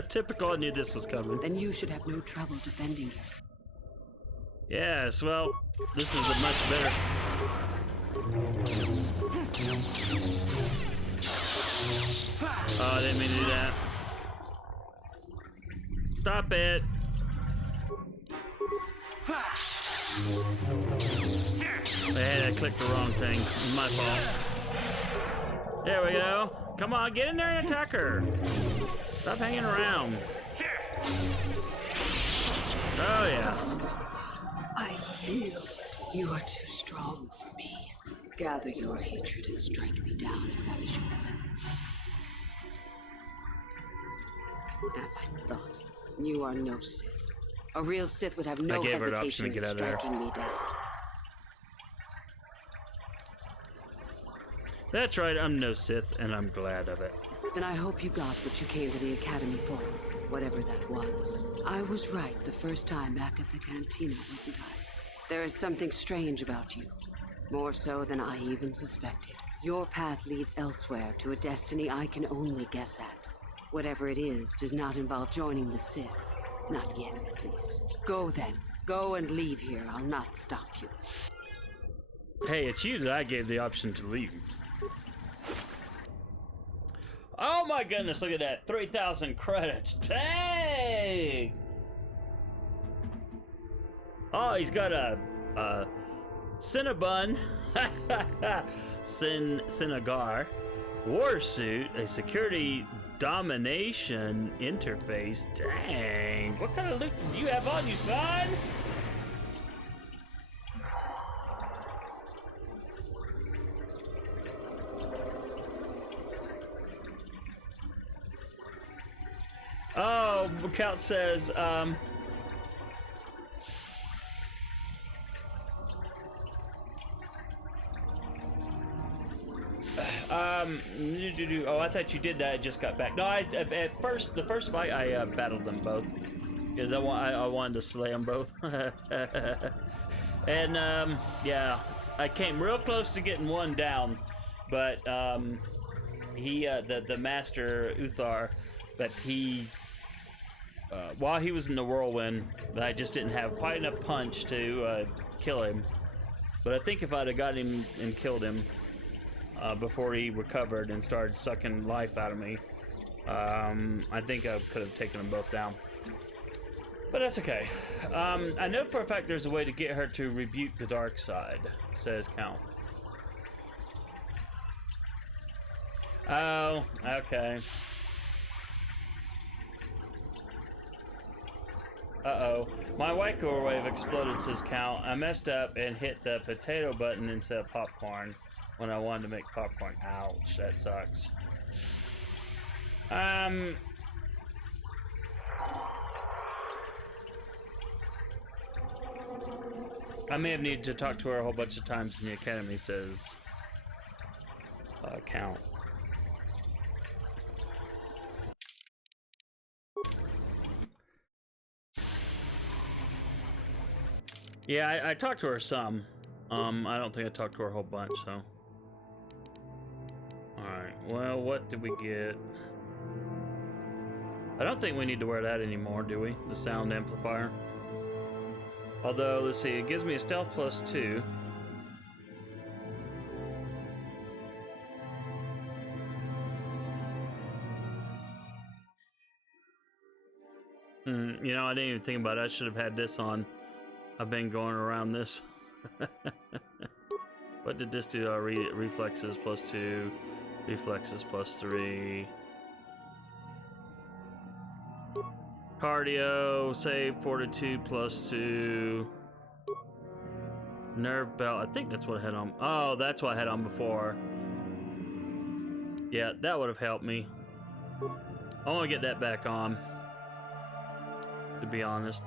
Typical, I knew this was coming. Then you should have no trouble defending yourself. Yes, well, this is a much better... Oh, I didn't mean to do that. Stop it! Hey, I clicked the wrong thing. It's my fault. There we go. Come on, get in there and attack her. Stop hanging around. Oh, yeah. I yield. You are too strong for me. Gather your hatred and strike me down if that is your will. As I thought, you are no Sith. A real Sith would have no hesitation in striking me down. That's right, I'm no Sith, and I'm glad of it. Then I hope you got what you came to the Academy for, whatever that was. I was right the first time back at the cantina, wasn't I? There is something strange about you. More so than I even suspected. Your path leads elsewhere to a destiny I can only guess at. Whatever it is does not involve joining the Sith. Not yet, at least. Go then. Go and leave here. I'll not stop you. Hey, it's you that I gave the option to leave. Oh my goodness, look at that. 3,000 credits. Dang! Oh, he's got a Cinnabon, Cinnagar, war suit, a security domination interface. Dang, what kind of loot do you have on you, son? Oh, Count says, oh, I thought you did that. I just got back. No, the first fight, I battled them both because I wanted to slay them both. And yeah, I came real close to getting one down, but he, the Master Uthar, but he, while he was in the whirlwind, I just didn't have quite enough punch to kill him. But I think if I'd have got him and killed him before he recovered and started sucking life out of me, I think I could have taken them both down. But that's okay. I know for a fact there's a way to get her to rebuke the dark side, says Count. Oh, okay. Uh-oh. My microwave exploded, says Count. I messed up and hit the potato button instead of popcorn when I wanted to make popcorn. Ouch, that sucks. I may have needed to talk to her a whole bunch of times in the academy, says Count. Yeah, I talked to her some. I don't think I talked to her a whole bunch, so. Alright, well, what did we get? I don't think we need to wear that anymore, do we? The sound amplifier. Although, let's see, it gives me a stealth +2. You know, I didn't even think about it. I should have had this on. I've been going around this. What did this do? Reflexes +2, reflexes +3. Cardio, save, fortitude +2. Nerve belt, I think that's what I had on. Oh, that's what I had on before. Yeah, that would have helped me. I want to get that back on, to be honest.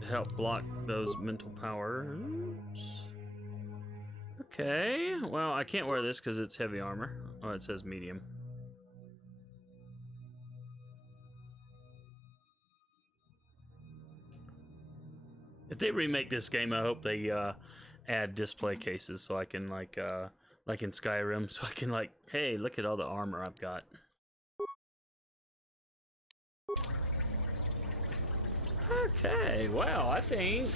To help block those mental powers. Okay, well, I can't wear this because it's heavy armor. Oh, it says medium. If they remake this game, I hope they add display cases so I can like in Skyrim, so I can like, hey, look at all the armor I've got. Okay, well, I think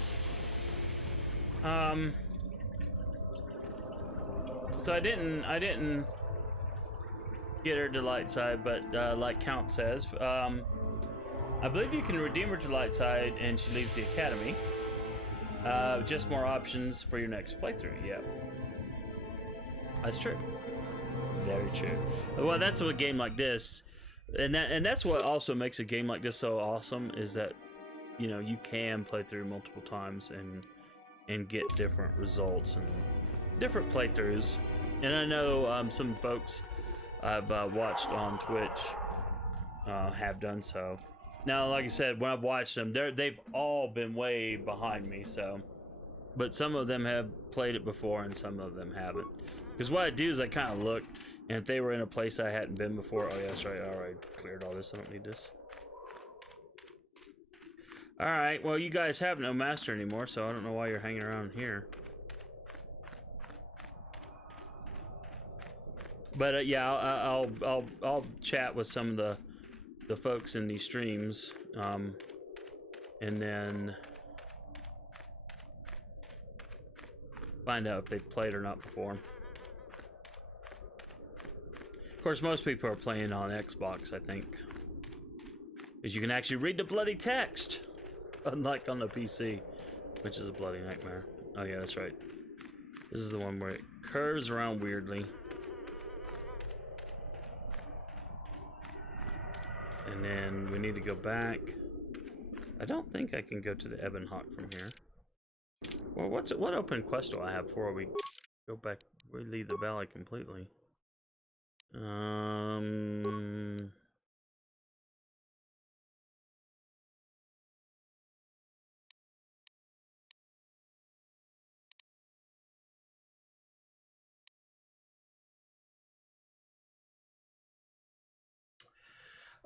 so I didn't get her to light side, but like Count says, I believe you can redeem her to light side and she leaves the academy. Just more options for your next playthrough. Yep, that's true. Very true. Well, that's what a game like this, and that's what also makes a game like this so awesome, is that, you know, you can play through multiple times and get different results and different playthroughs. And I know some folks I've watched on Twitch have done so. Now, like I said, when I've watched them, they've all been way behind me, so. But some of them have played it before and some of them haven't. Because what I do is I kind of look, and if they were in a place I hadn't been before, oh yeah, that's right, alright, cleared all this, I don't need this. Alright, well, you guys have no master anymore, so I don't know why you're hanging around here. But yeah, I'll chat with some of the folks in these streams, and then find out if they've played or not before. Of course, most people are playing on Xbox, I think, because you can actually read the bloody text, unlike on the PC, which is a bloody nightmare. Oh yeah, that's right. This is the one where it curves around weirdly. And then we need to go back. I don't think I can go to the Ebon Hawk from here. Well, what open quest do I have before we go back? We leave the valley completely.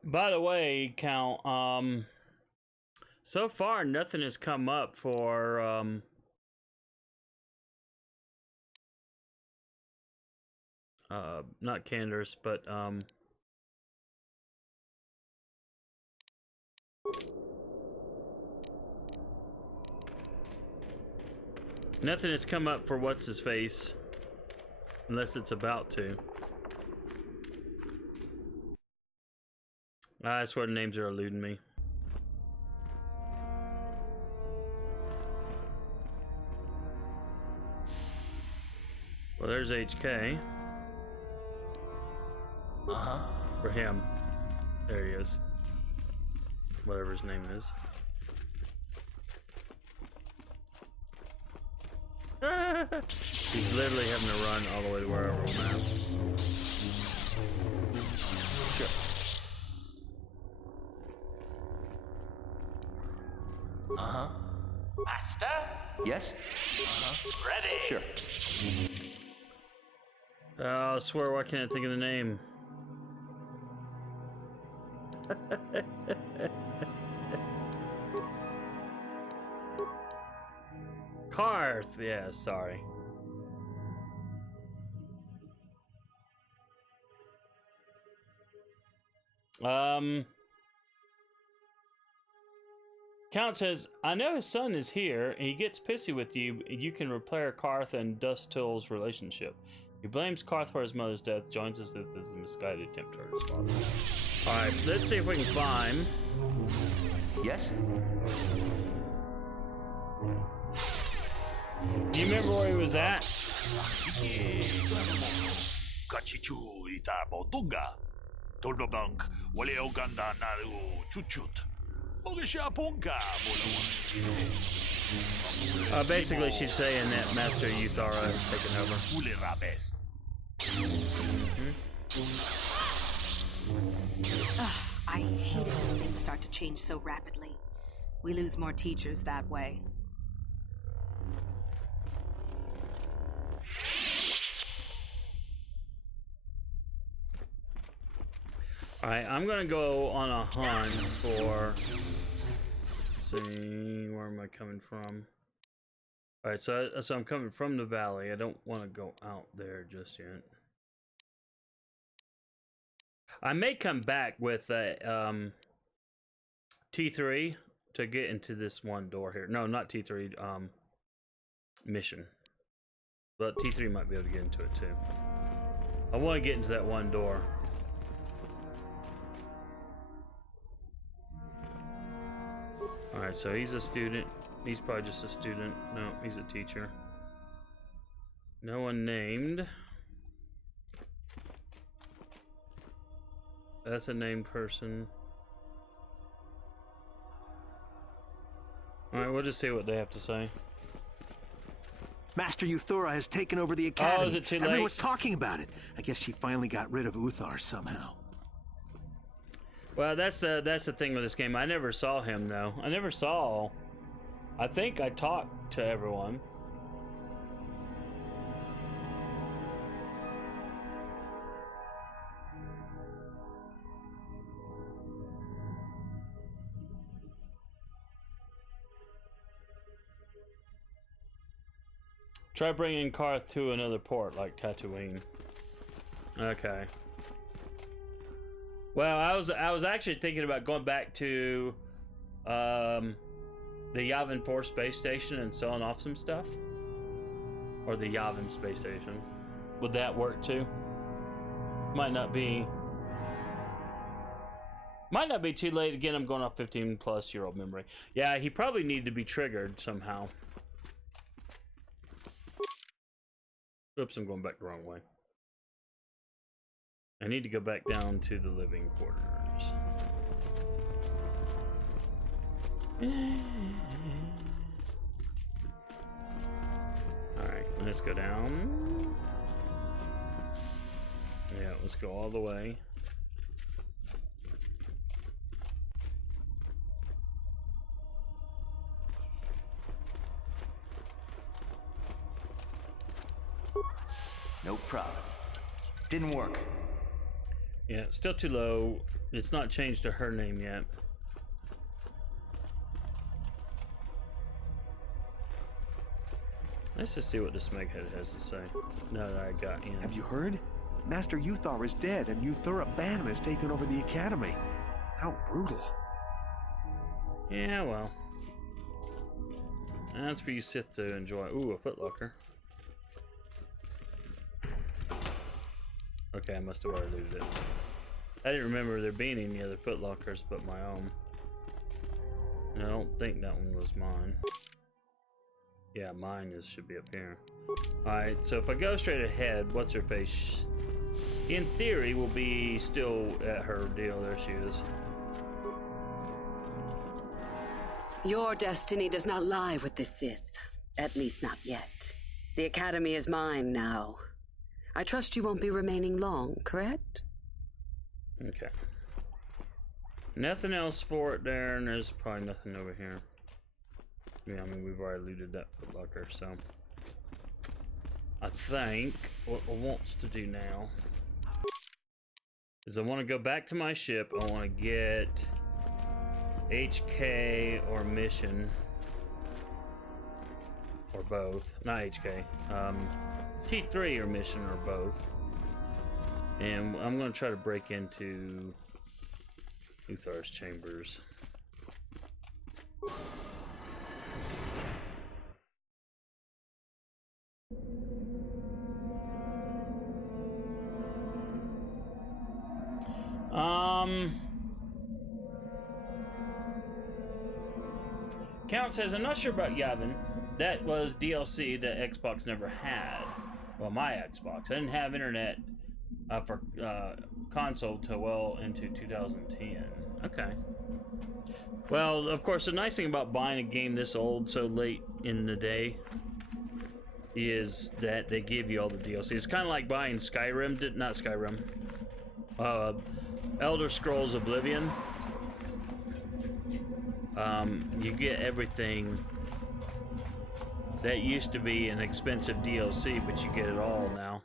By the way, Count, so far nothing has come up for not Candace, but nothing has come up for what's his face, unless it's about to. I swear the names are eluding me. Well, there's HK. Uh-huh. For him. There he is. Whatever his name is. He's literally having to run all the way to wherever I'm at. Sure. Uh-huh. Master? Yes? Uh-huh. Ready? Sure. I swear, why can't I think of the name? Karth, yeah, sorry. Count says, I know his son is here, and he gets pissy with you. You can repair Karth and Dustill's relationship. He blames Karth for his mother's death, joins us with his misguided attempt to hurt his father. Alright, let's see if we can find... Yes? Do you remember where he was at? Basically, she's saying that Master Uthara has taken over. I hate it when things start to change so rapidly. We lose more teachers that way. Alright, I'm gonna go on a hunt for... Let's see, where am I coming from? Alright, so I'm coming from the valley. I don't want to go out there just yet. I may come back with a T3 to get into this one door here. No, not T3, mission. But T3 might be able to get into it too. I want to get into that one door. Alright, so he's a student. He's probably just a student. No, he's a teacher. No one named. That's a named person. Alright, we'll just see what they have to say. Master Uthora has taken over the academy. Oh, is it too late? Everyone's talking about it. I guess she finally got rid of Uthar somehow. Well, that's the thing with this game. I never saw him though. I think I talked to everyone. Try bringing Karth to another port like Tatooine. Okay. Well, I was actually thinking about going back to the Yavin 4 space station and selling off some stuff, or the Yavin space station. Would that work too? Might not be too late. Again, I'm going off 15-plus-year-old memory. Yeah, he probably needed to be triggered somehow. Oops, I'm going back the wrong way. I need to go back down to the living quarters. Alright, let's go down. Yeah, let's go all the way. No problem. Didn't work. Yeah, still too low. It's not changed to her name yet. Let's just see what this Meghead has to say. Now that I got in. Have you heard? Master Uthar is dead, and Uthora Ban has taken over the academy. How brutal. Yeah, well. That's for you Sith to enjoy. Ooh, a footlocker. Okay, I must have already looted it. I didn't remember there being any other footlockers but my own. And I don't think that one was mine. Yeah, mine should be up here. Alright, so if I go straight ahead, what's her face? In theory, will be still at her deal. There she is. Your destiny does not lie with the Sith. At least not yet. The Academy is mine now. I trust you won't be remaining long, correct? Okay. Nothing else for it there, and there's probably nothing over here. Yeah, I mean, we've already looted that footlocker, so... I think what I want to do now is I want to go back to my ship. I want to get HK or mission. Or both. Not HK. T3 or mission or both. And I'm going to try to break into Uthar's chambers. Count says, I'm not sure about Yavin. That was DLC that Xbox never had. Well, my Xbox. I didn't have internet for console till well into 2010. Okay. Well, of course, the nice thing about buying a game this old so late in the day is that they give you all the DLC. It's kind of like buying Skyrim, not Skyrim, Elder Scrolls Oblivion. You get everything that used to be an expensive DLC, but you get it all now.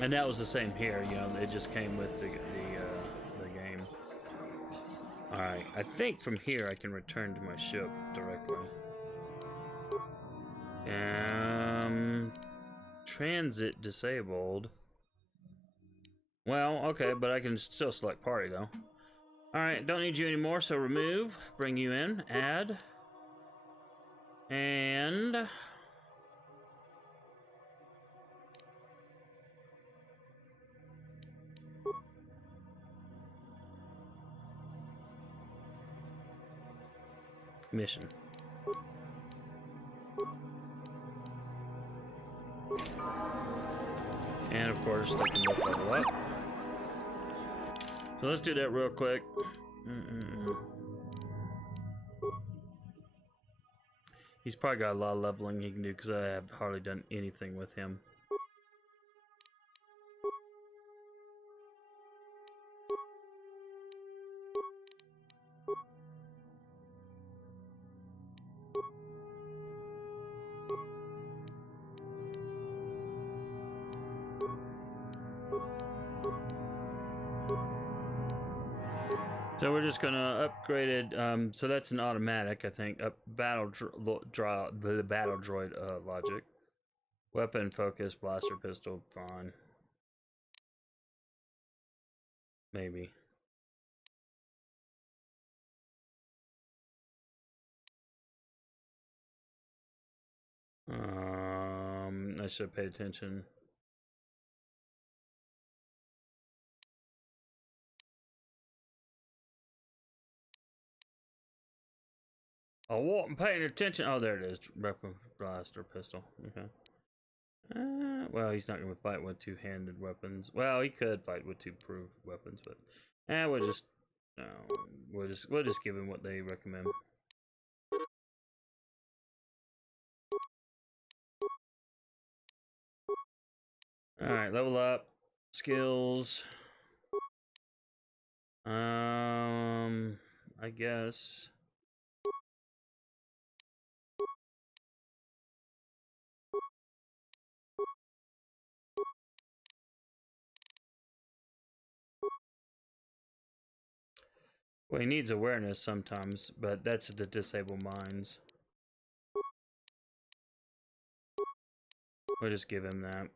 And that was the same here, you know, it just came with the game. Alright, I think from here I can return to my ship directly. Transit disabled. Well, okay, but I can still select party though. Alright, don't need you anymore, so remove, bring you in, add, and mission. And of course, they can look level up. So let's do that real quick. He's probably got a lot of leveling he can do because I have hardly done anything with him. So we're just gonna upgrade it. So that's an automatic, I think. Battle droid logic, weapon focus, blaster pistol, fine. Maybe. I should pay attention. I wasn't paying attention. Oh, there it is. Weapon, blaster, pistol. Okay. Well, he's not going to fight with two-handed weapons. Well, he could fight with two-proof weapons, but we'll just give him what they recommend. All right, level up, skills. I guess. Well, he needs awareness sometimes, but that's the disable minds. We'll just give him that.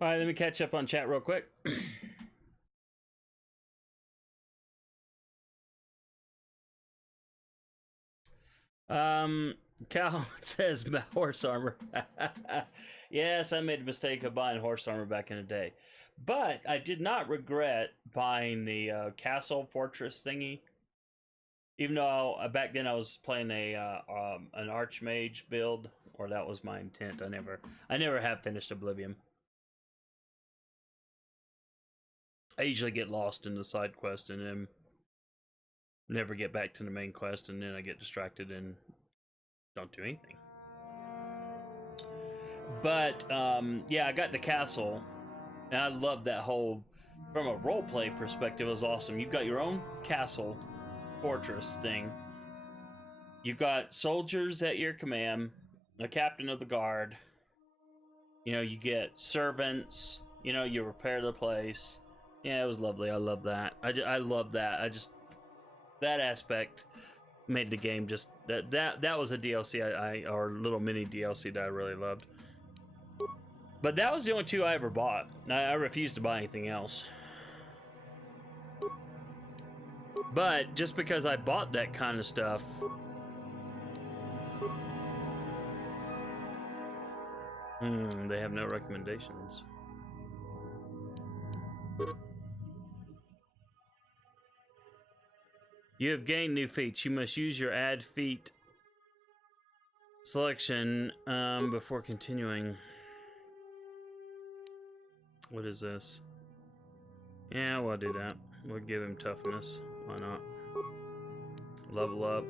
All right, let me catch up on chat real quick. Cal says horse armor. Yes, I made a mistake of buying horse armor back in the day, but I did not regret buying the castle fortress thingy. Even though back then I was playing an archmage build, or that was my intent. I never have finished Oblivion. I usually get lost in the side quest and then never get back to the main quest, and then I get distracted and don't do anything. But yeah, I got the castle, and I love that whole, from a roleplay perspective, it was awesome. You've got your own castle fortress thing. You've got soldiers at your command, a captain of the guard. You know, you get servants. You know, you repair the place. Yeah, it was lovely. I love that. I love that. That aspect made the game just that was a DLC or little mini DLC that I really loved. But that was the only 2 I ever bought. I refused to buy anything else. But just because I bought that kind of stuff, they have no recommendations. You have gained new feats. You must use your add feat selection before continuing. What is this? Yeah, we'll do that. We'll give him toughness. Why not? Level up.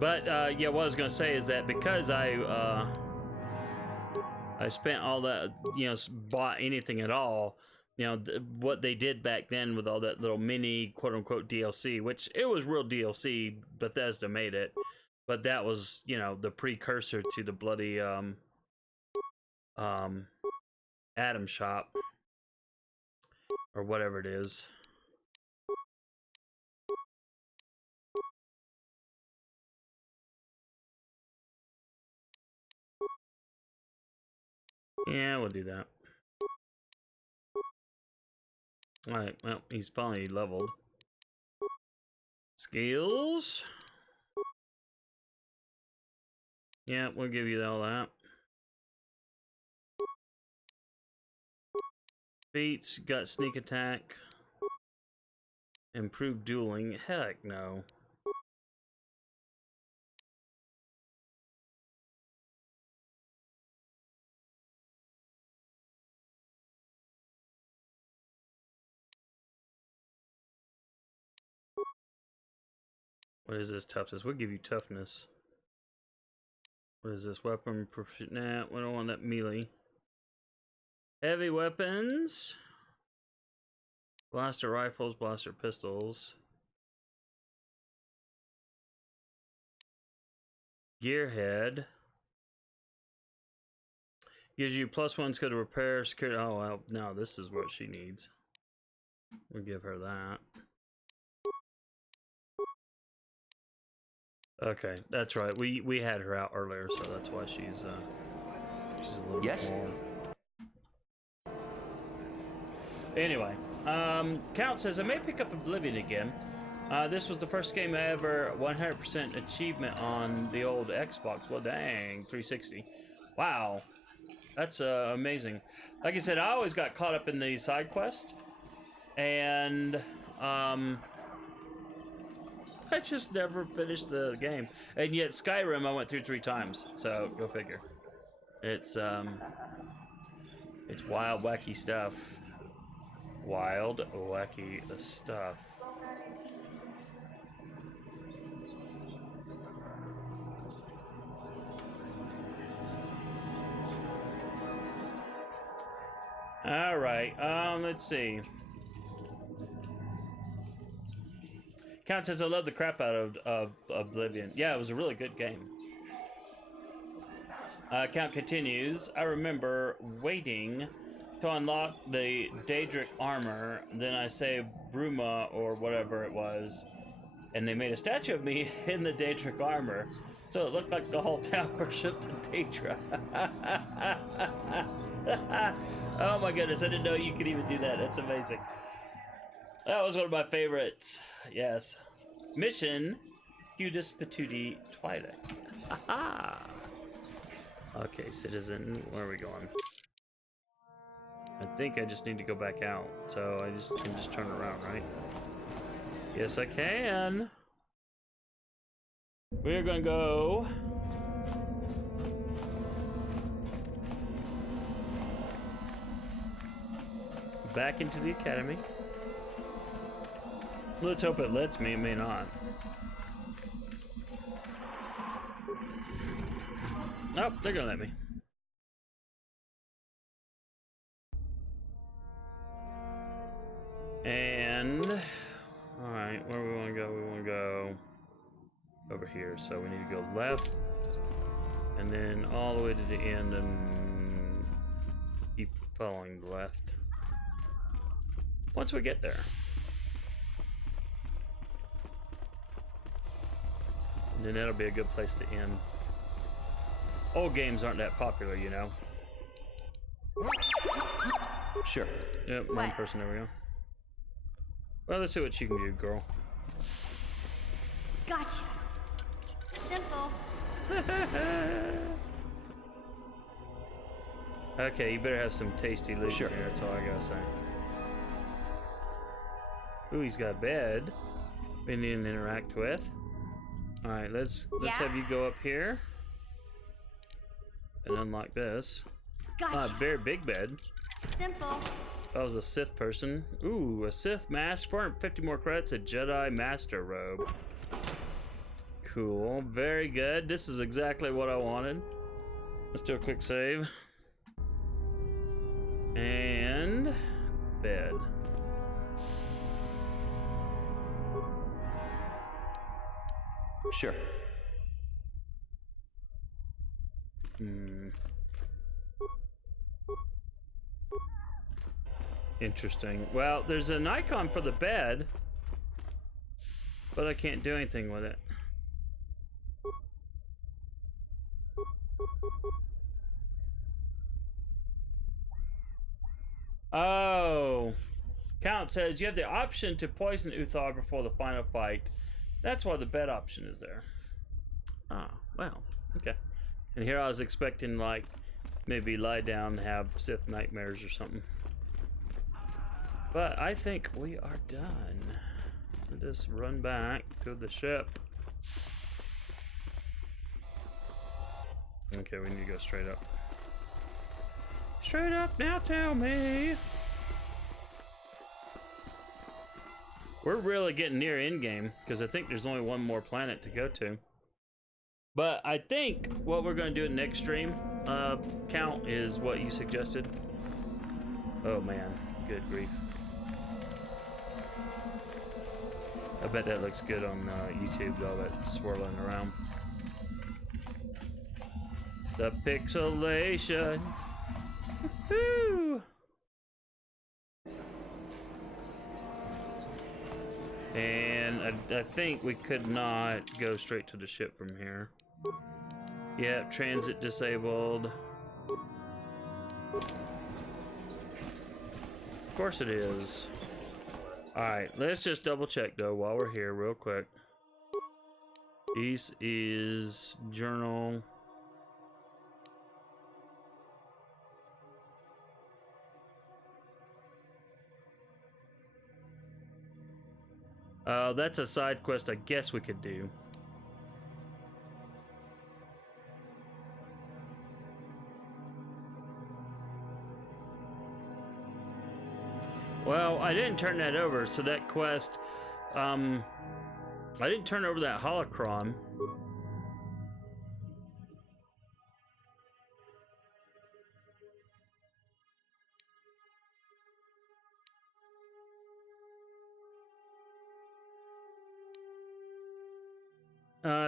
But yeah, what I was gonna say is that because I spent all that, you know, bought anything at all, you know, what they did back then with all that little mini quote-unquote DLC, which it was real DLC, Bethesda made it, but that was, you know, the precursor to the bloody Atom Shop or whatever it is. Yeah, we'll do that. Alright, well, he's finally leveled. Skills. Yeah, we'll give you all that. Feats, got sneak attack. Improved dueling. Heck no. What is this? Toughness. We'll give you toughness. What is this? Weapon proficient? Nah, we don't want that melee. Heavy weapons. Blaster rifles, blaster pistols. Gearhead. Gives you +1 skill to repair, security. Oh, well, no, this is what she needs. We'll give her that. Okay, that's right. We had her out earlier, so that's why she's a little bit more. Anyway, Count says I may pick up Oblivion again. This was the first game I ever 100% achievement on the old Xbox. Well, dang, 360. Wow, that's amazing. Like I said, I always got caught up in the side quest, and I just never finished the game. And yet Skyrim I went through 3 times, so go figure. It's wild, wacky stuff. Wild, wacky stuff. All right, let's see. Count says I love the crap out of Oblivion. Yeah, it was a really good game. Count continues. I remember waiting to unlock the Daedric armor. Then I saved Bruma or whatever it was, and they made a statue of me in the Daedric armor, so it looked like the whole town worshipped the Daedra. Oh my goodness! I didn't know you could even do that. That's amazing. That was one of my favorites. Yes. Mission Cutest Patootie Twi'lek. Haha. Okay, citizen, where are we going? I think I just need to go back out. So I can just turn around, right? Yes, I can. We're gonna go back into the academy. Let's hope it lets me, it may not. Nope, they're gonna let me. And alright, where we wanna go? We wanna go over here. So we need to go left and then all the way to the end and keep following left once we get there. then that'll be a good place to end. Old games aren't that popular, you know. Sure. Yep, one person, there we go. Well, let's see what you can do, girl. Gotcha. Simple. Okay, you better have some tasty loot Sure. here, that's all I gotta say. Ooh, he's got a bed we need to interact with. Alright, let's have you go up here and unlock this. Gotcha. Ah, very big bed. Simple. That was a Sith person. Ooh, a Sith mask, 450 more credits, a Jedi Master robe. Cool, very good. This is exactly what I wanted. Let's do a quick save. And bed. Sure. Interesting. Well, there's an icon for the bed, but I can't do anything with it. Oh. Count says you have the option to poison Uthar before the final fight. That's why the bed option is there. Ah, well, okay. And here I was expecting, like, maybe lie down and have Sith nightmares or something. But I think we are done. We'll just run back to the ship. Okay, we need to go straight up. Straight up now, tell me. We're really getting near endgame because I think there's only one more planet to go to. But I think what we're going to do in the next stream, Count, is what you suggested. Oh man, good grief. I bet that looks good on YouTube, all that swirling around. The pixelation. Woo! And I think we could not go straight to the ship from here. Yep, transit disabled. Of course it is. Alright, let's just double check though while we're here real quick. This is journal. That's a side quest I guess we could do. Well, I didn't turn that over, so that quest, I didn't turn over that holocron.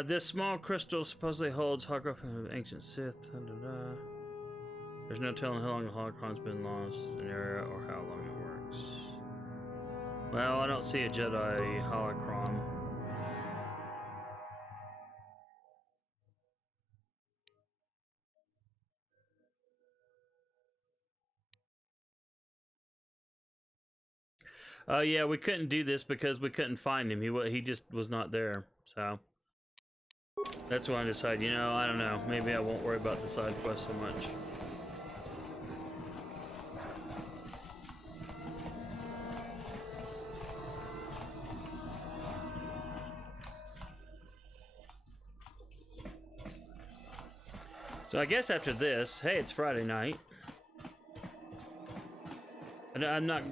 This small crystal supposedly holds holograph of ancient Sith. There's no telling how long the holocron's been lost in the area or how long it works. Well, I don't see a Jedi holocron. Yeah, we couldn't do this because we couldn't find him. He just was not there. So that's why I decided, you know, I don't know. Maybe I won't worry about the side quest so much. So I guess after this, hey, it's Friday night. And I'm not,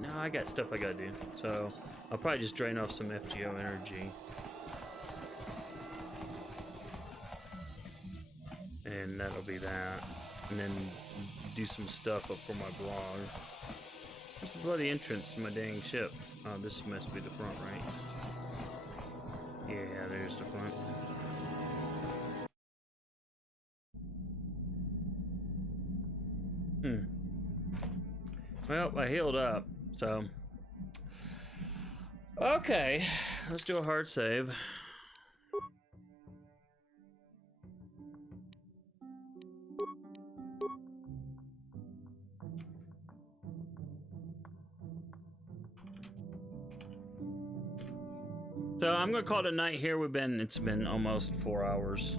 no, I got stuff I gotta do. So I'll probably just drain off some FGO energy. And that'll be that. And then do some stuff up for my blog. Where's the bloody entrance to my dang ship? Oh, this must be the front, right? Yeah, there's the front. Well, I healed up, so. Okay, let's do a hard save. So I'm gonna call it a night here. It's been almost 4 hours.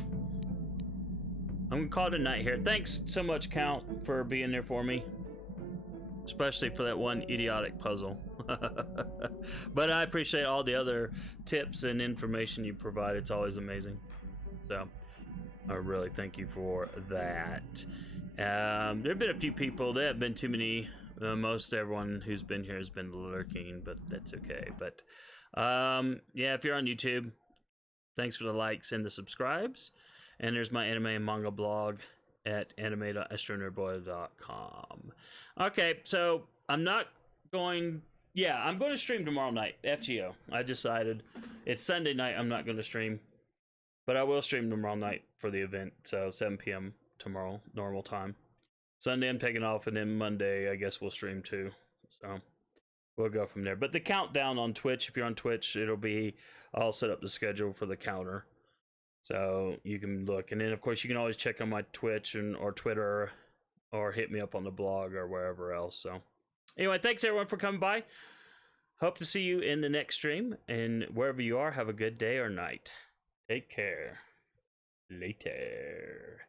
I'm gonna call it a night here. Thanks so much, Count, for being there for me, especially for that one idiotic puzzle. But I appreciate all the other tips and information you provide. It's always amazing. So I really thank you for that. There have been a few people. There have been too many. Most everyone who's been here has been lurking, but that's okay. But yeah, if you're on YouTube, thanks for the likes and the subscribes. And there's my anime and manga blog at anime.astronerdboy.com. Okay, so I'm going to stream tomorrow night, FGO. I decided. It's Sunday night, I'm not going to stream. But I will stream tomorrow night for the event, so 7 p.m. tomorrow, normal time. Sunday I'm taking off, and then Monday I guess we'll stream too. So we'll go from there. But the countdown on Twitch, if you're on Twitch, I'll set up the schedule for the counter. So you can look. And then, of course, you can always check on my Twitch or Twitter or hit me up on the blog or wherever else. So anyway, thanks everyone for coming by. Hope to see you in the next stream. And wherever you are, have a good day or night. Take care. Later.